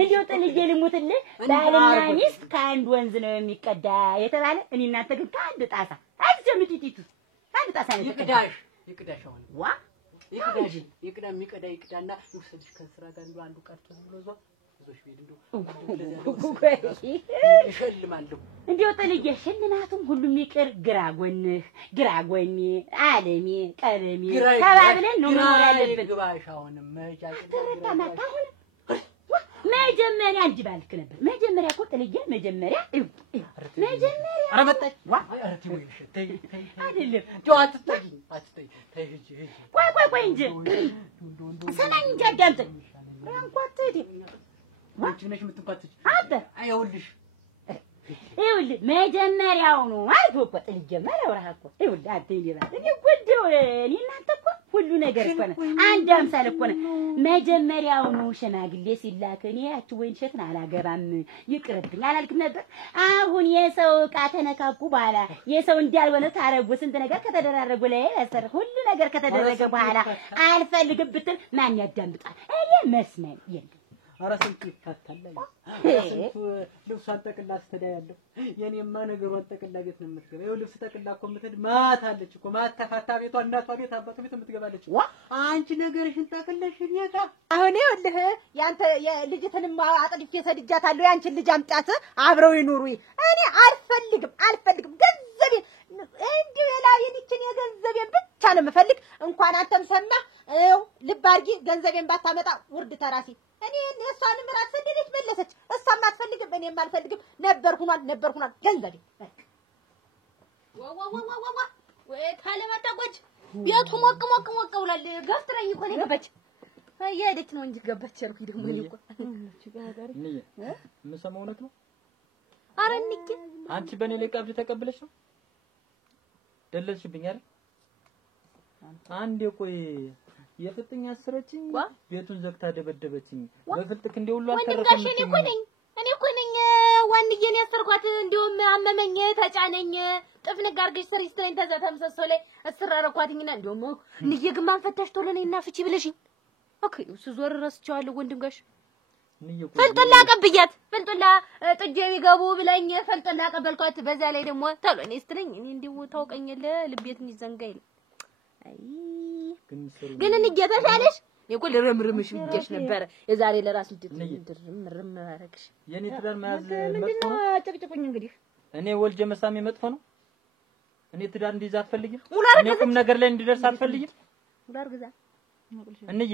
እንዴው ጥልዬ ልሙትልህ ባልና ሚስት ከአንድ ወንዝ ነው የሚቀዳ የተባለ እኔ እናንተ ግን ከአንድ ጣሳ አትጀምቲቲቱ ከአንድ ጣሳ ነው ይቅዳሽ አሁን ዋ ይቅዳ ይቅዳና ይወስድሽ ከስራ ጋር እንደው አንዱ ቀርቶ ብሎ ዞሽ ቤት ይሸልማለሁ እንዴው ጥልዬ ሽልማቱም ሁሉም ይቅር ግራ ጎኔ ዓለሜ ቀለሜ ተባብለን ነው መኖር ያለብን ግባሽ አሁንም መጀመሪያ እንጂ ባልክ ነበር መጀመሪያ እኮ ጥልዬ መጀመሪያ ኧረ መጣች አረቲ ወይ ተይ አይደለም አትጠጊ ቆይ እንጂ ሰማኝ እንጂ አዳምጥ እንኳን ትሄድ አንቺ ነሽ የምትንኳትች አበ አይውልሽ ይኸውልህ መጀመሪያው ነው አልኩህ እኮ ጥልጀመር አውራህ እኮ ይኸውልህ አትይባ እኔ ጎደው እኔ እናንተ እኮ ሁሉ ነገር እኮ ነው አንድ አምሳል እኮ ነው መጀመሪያው ነው ሽማግሌ ሲላክ እኔ ያቺ ወይን ሸትን አላገባም ይቅርብኝ አላልክም ነበር አሁን የሰው ዕቃ ተነካኩ በኋላ የሰው እንዳልሆነ ታረጉ ስንት ነገር ከተደራረጉ ላይ ያሰር ሁሉ ነገር ከተደረገ በኋላ አልፈልግም ብትል ማን ያዳምጣል እኔ መስመን የለም ኧረ ስንቱ ይፈታል ስንቱ ልብሷን ጠቅላ ስተዳያለሁ የኔማ ነገሯን ጠቅላ ቤት ነው የምትገባ ይኸው ልብስ ጠቅላ እኮ የምትሄድ ማታ አለች እኮ ማታ ተፋታ ቤቷ እናቷ ቤት አባቷ ቤት የምትገባለች አንቺ ነገርሽን ጠቅለሽ ቤታ አሁን ይኸውልህ ያንተ የልጅትንም አጥልፌ ሰድጃታለሁ ያንቺን ልጅ አምጣት አብረው ይኑሩ እኔ አልፈልግም ገንዘቤን እንዲሁ የላቤን ይችን የገንዘቤን ብቻ ነው የምፈልግ እንኳን አንተም ሰማ ልብ አድርጊ ገንዘቤን ባታመጣ ውርድ ተራሲ እኔ እሷንም ራስ ሰደደች መለሰች እሷም አትፈልግም እኔም አልፈልግም ነበር ሆኗል ገንዘቤ ዋዋዋዋዋ ወይ ካለማጣቆች ቤቱ ሞቅ ብሏል ገፍትረኝ እኮ ነው ገባች እየሄደች ነው እንጂ ገባች አልኩኝ ደግሞ እኔ እኮ የምሰማው እውነት ነው ኧረ እንጂ አንቺ በእኔ ላይ ቀብድ ተቀብለሽ ነው ደለልሽብኝ አይደል አንዴ ቆይ የፍጥኛ አስረችኝ ቤቱን ዘግታ ደበደበችኝ በፍልጥክ እንደውሉ አልተረፈም እኔ እኮ ነኝ ዋንዬን ያሰርኳት እንደውም አመመኝ ተጫነኝ ጥፍ ንጋርግሽ ስትለኝ ተዛ ተምሰሶ ላይ አስራረኳትኝና እንደውም እንዬ ግማን ፈታሽ ቶሎ ነይና ፍቺ ብለሽኝ ኦኬ ሱዞር ረስቻለሁ ወንድም ጋሽ ፈልጦላ ቀብያት ፈልጦላ ጥጄ ቢገቡ ብለኝ ፈልጦላ ቀበልኳት በዛ ላይ ደግሞ ቶሎ ነይ ስትለኝ እኔ እንደው ታውቀኝለ ልቤት እንዲዘንጋይ አይ ግን እንጀታሻለሽ የቆ ለረምርምሽ ብዬሽ ነበር የዛሬ ለራስ እንድትርምርም ማረክሽ የኔ ትዳር መያዝ መጥፎ ነው ጭቅጭቁኝ እንግዲህ እኔ ወልጀ መሳሜ መጥፎ ነው እኔ ትዳር እንዲይዝ አትፈልጊም እኔ ቁም ነገር ላይ እንድደርስ አትፈልጊም ዳር ግዛ እንዬ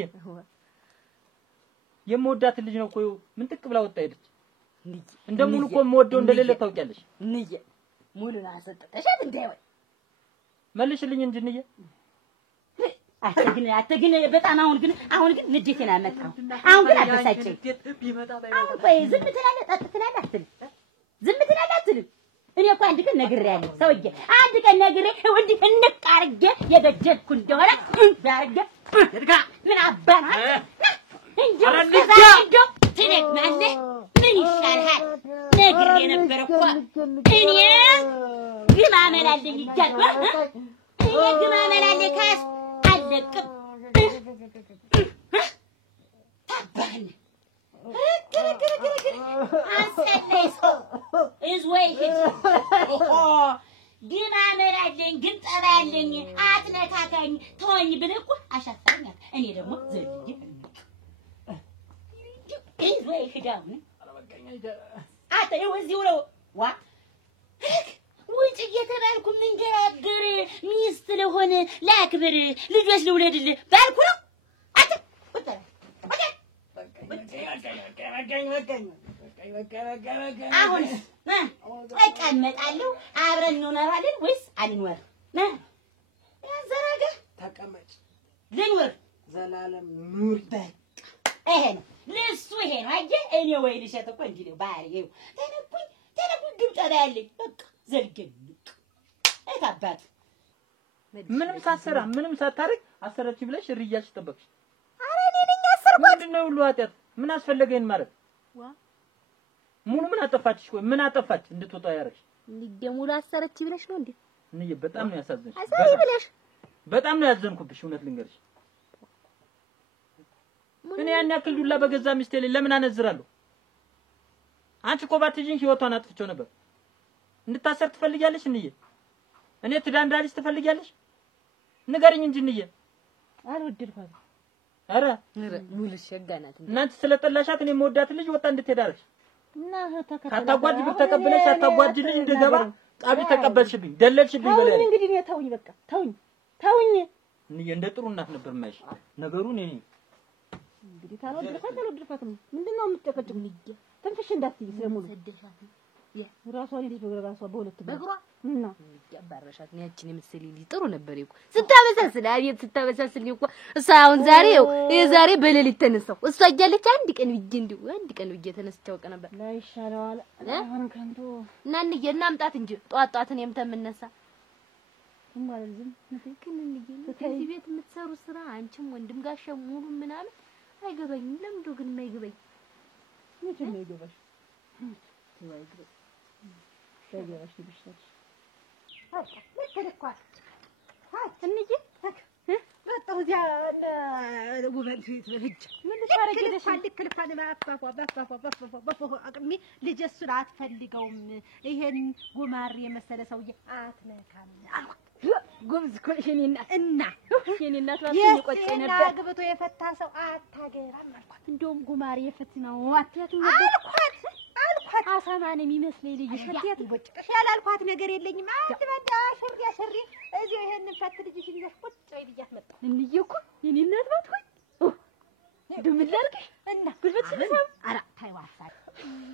የምወዳት ልጅ ነው እኮ ምን ጥቅ ብላ ወጣ ሄደች እንደሙሉ እኮ የምወደው እንደሌለ ታውቂያለሽ እንዬ ሙሉን አሰጠተሻት እንዳይወይ መልሽልኝ እንጂ እንዬ አትግን በጣም አሁን ግን ንዴቴን አመጣው አሁን ግን አበሳጨኝ ቢመጣ አሁን ቆይ ዝም ትላለህ ጠጥ ትላለህ አትልም እኔ እኮ አንድ ቀን ነግሬያለሁ ሰውዬ አንድ ቀን ነግሬ ወንድ እንቃርገ የገጀልኩ እንደሆነ ያርገ ምን አባና እንዴ ትነክ ማለት ምን ይሻልሃል ነግሬ ነበር እኮ እኔ ግማ መላለኝ ይቻላል እኔ ግማ መላለኝ ካስ አለቅም ታባል አሰለይስ ወይ ግማ መላለኝ ግን ጠባያለኝ አትነካካኝ ተወኝ ብለህ እኮ አሻፈረኛል እኔ ደግሞ ዘልዬ ወይ ሄዳው አታ ይወዚው ነው ዋ ውጭ እየተባልኩ ምንገራገር ሚስት ለሆነ ላክብር ልጆች ልውለድልህ ባልኩ ነው አታ አሁን በቃ እንመጣለሁ አብረን እንኖራለን ወይስ አንኖር ያዘራጋ ተቀመጭ ልንወር ዘላለም ኑር በቃ ይሄ ነው ለሱ ይሄ ነው አየህ እኔ ወይ ልሸት እኮ እንጂ ነው ባህሪው ተነኩኝ ግምጠዳ ያለኝ በቃ ዘልገኝ አይታባት ምንም ሳትሰራ ምንም ሳታረግ አሰረች ብለሽ ርያሽ ተጠበቅሽ አረ እኔ ነኝ አሰርኳት ምንድነው ሁሉ ኃጢአት ምን አስፈለገኝ ማለት ሙሉ ምን አጠፋችሽ ቆይ ምን አጠፋች እንድትወጣ ያረሽ እንዴ ሙሉ አሰረች ብለሽ ነው እንዴ እንዴ በጣም ነው ያሳዝንሽ አሰሪ ብለሽ በጣም ነው ያዘንኩብሽ እውነት ልንገርሽ እኔ ያን ያክል ዱላ በገዛ ሚስቴ ላይ ለምን አነዝራለሁ አንቺ እኮ ባትጂኝ ህይወቷን አጥፍቼው ነበር እንድታሰር ትፈልጊያለሽ እንዬ እኔ ትዳር እንዳልሽ ትፈልጊያለሽ ንገሪኝ እንጂ እንዬ አልወደድኳትም አረ ሙሉ ሸጋናት እናንተ ስለጠላሻት እኔ የምወዳት ልጅ ወጣ እንድትሄዳለሽ እና ካታጓጅ ብትቀበለሽ አታጓጅልኝ እንደገባ ጣቢ ተቀበልሽብኝ ደለልሽብኝ በላይ እንግዲህ ነው ተውኝ በቃ ተውኝ እንዬ እንደ ጥሩ እናት ነበር ማይሽ ነገሩ እኔ እንግዲህ ታልወደድኳት ምንድነው የምትጨቀጭቁኝ ትንፍሽ እንዳትይ ስለሙሉ ራሷን እንዴት በራሷ በሁለት በግሯ እና ያባረሻት ነው ያቺን የምትስል ልጅ ጥሩ ነበር እኮ ስታበሳስል አቤት ስታበሳስል እኮ እሷ አሁን ዛሬ የዛሬ በሌሊት ተነሳው እሷ እያለች አንድ ቀን ብዬ ተነስቼ አውቅ ነበር ላይ ይሻለዋል አሁን ከንቱ እና እንዬ እናምጣት እንጂ ጧት እኔም ተምነሳ ማለት ዝም ግን እንዬ ከዚህ ቤት የምትሰሩ ስራ አንቺም ወንድም ጋሻው ሙሉ ምናምን አይገባኝም ለምንድን ነው ግን የማይገባኝ ምን ነው ይገባሽ ሰይገባሽ ልብሽሽ ለተልኳት እንዬ መጣሁ እዚያ ውበት ልጅ ምን ታረጊልሽ ልክልፋን ባፋፋ አቅሚ ልጅ እሱን አትፈልገውም ይሄን ጉማሬ የመሰለ ሰውዬ አትነካም አልኳት ጎብዝ እኮ ነሽ እና የኔ እናት ባስ ይቆጨኝ ነበር አግብቶ የፈታ ሰው አታገባም አልኳት እንደውም ጉማሬ የፈትናው አትያትም አልኳት አሳማን የሚመስለኝ ልጅ ሸቲያት ይቦጭቅሽ ያላልኳት ነገር የለኝም አንድ በዳ ሽሪ እዚህ ይሄን ፈት ልጅሽ ይዘሽ ቁጭ ወይ ብያት መጣሁ እንዬ እኮ የኔ እናት ባት ሆይ ምን ላድርግሽ እና ጉልበት ስለሰው ኧረ ታይዋሳ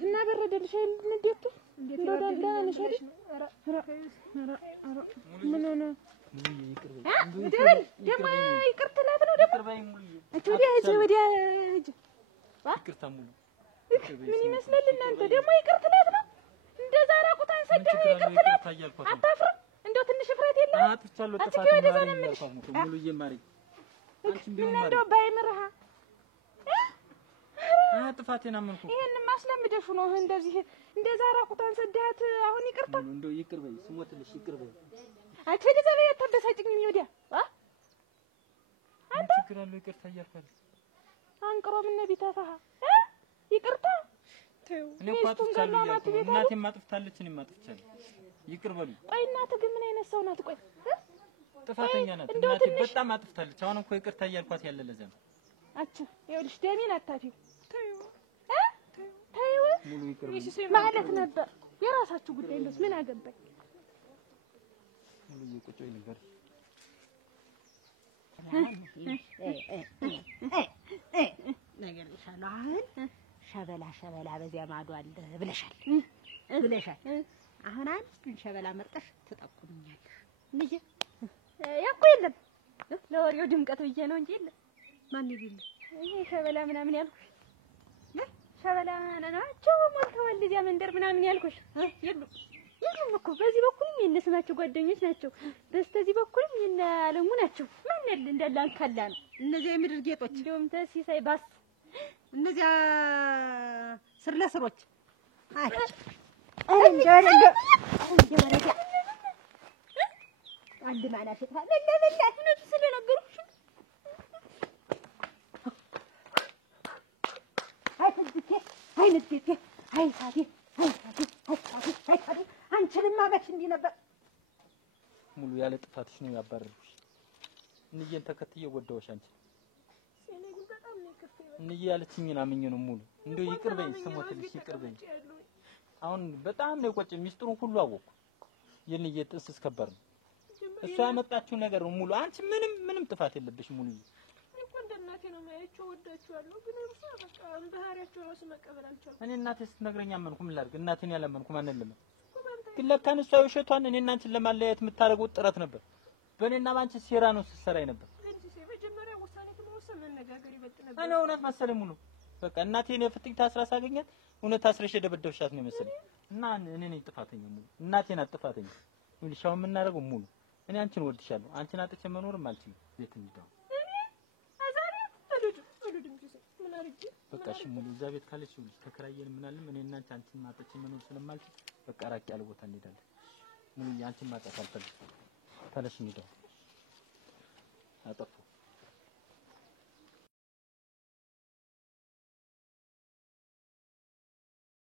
እና በረደልሽ እንዴት እንደው ደህና ነሽ አይደል ምን ሆነ ደማ ይቅርትላት ነው ደግሞ ወዲያ ይቅርታ ሙሉ ምን ይመስላል እናንተ ደግሞ ይቅርትላት ነው እንደዛ ራቁታን ሰደህ ይቅርትላት አታፍርም እንደው ትንሽ ፍረት የለም አጥቻለሁ ጥፋት ነው ሙሉ ይማሪ አንቺም ቢሆን ማሪ እንደው ባይምርሃ ጥፋቴን አመንኩ ይሄን ማስለምደሽ ነው እንደዚህ እንደዛ ራቁታን ሰደሃት አሁን ይቅርታ እንደው ይቅር በይ ስሞትልሽ ይቅር በይ አንቺ ልጅ ዘለ የተደሳጭኝ ነው ወዲያ አንተ ችግር አለው ይቅርታ እያልኳል አንቅሮ ምን ቢታፋህ ይቅርታ እኔ እኮ አጥፍቻለሁ እናቴም አጥፍታለች እኔም አጥፍቻለሁ ይቅር በሉ ቆይ እናትህ ግን ምን አይነት ሰው ናት ቆይ ጥፋተኛ ናት እናቴ በጣም አጥፍታለች አሁን እኮ ይቅርታ እያልኳት ያለ ለዛ ነው አቻ ይኸውልሽ ደሜን አታፊው ተይው ሙሉ ይቅር ማለት ነበር የራሳችሁ ጉዳይ እንደስ ምን አገባኝ ሙሉ ይቆጨኝ ነበር ነገር ይሻላል አሁን ሸበላ በዚያ ማዶ አለ ብለሻል አሁን አንቺን ሸበላ መርጠሽ ትጠቁምኛለሽ ልጅ ያኮ የለም ለወሬው ድምቀት ብዬ ነው እንጂ የለም ማን ይብል ይሄ ሸበላ ምናምን ያልኩሽ ሸበላ ናቸው ሞልተዋል እዚያ መንደር ምናምን ያልኩሽ የሉም እኮ በዚህ በኩልም የነስማቸው ጓደኞች ናቸው በስተዚህ በኩልም የነ አለሙ ናቸው ማን ያለ እንዳላንካላ ነው እነዚያ የምድር ጌጦች እንደውም ተሲሳይ ባስ እነዚያ ስር ለስሮች አይ አንድ ማላሽ ለለለ ስለነገርኩሽ አይ ሳቴ አንቺንማ መች እንዲህ ነበር ሙሉ ያለ ጥፋትሽ ነው ያባረርኩሽ እንዬን ተከትዬ ወደውሽ አንቺ እንዬ ያለችኝን አምኜ ነው ሙሉ እንደው ይቅር በይ ስሞትልሽ ይቅር በይ አሁን በጣም ነው የቆጨኝ ሚስጥሩን ሁሉ አወቅኩ የንዬ ጥስስ ከበር ነው እሷ ያመጣችው ነገር ነው ሙሉ አንቺ ምንም ጥፋት የለብሽ ሙሉ እኮ እንደናቴ ነው ማያቸው ወዳችኋለሁ ግን እርሱ በቃ ባህሪያቸው ነው መቀበል አልቻልኩም እኔ እናቴ ስትነግረኝ አመንኩ ምን ላድርግ እናቴን ያላመንኩ ማንን ለምን ግን ለካን እሷ የውሸቷን እኔና አንቺን ለማለያየት የምታደርገው ጥረት ነበር በእኔና ባንቺ ሴራ ነው ስትሰራይ ነበር መጀመሪያ ውሳኔ ተወሰነ መነጋገር ይበልጥ ነበር እኔ እውነት መሰለኝ ሙሉ በቃ እናቴን የፍጥኝ ታስራ ሳገኛት እውነት አስረሽ የደበደብሻት ነው መሰለኝ እና እኔ ነኝ ጥፋተኛ ሙሉ እናቴን አጥፋተኛ ሙሉሻው የምናደርገው ሙሉ እኔ አንቺን ወድሻለሁ አንቺን አጥቼ መኖርም አልችልም ቤት እንዲዳው በቃ እሺ ሙሉ እዛ ቤት ካለች ሙሉ ተከራየን ምናልን እኔ እና አንቺን ማጥቼ መኖር ስለማልችል በቃ ራቅ ያለ ቦታ እንሄዳለን ሙሉ አንቺን ማጣት አልፈልግም ተለሽ እንዲዳው አጠፋው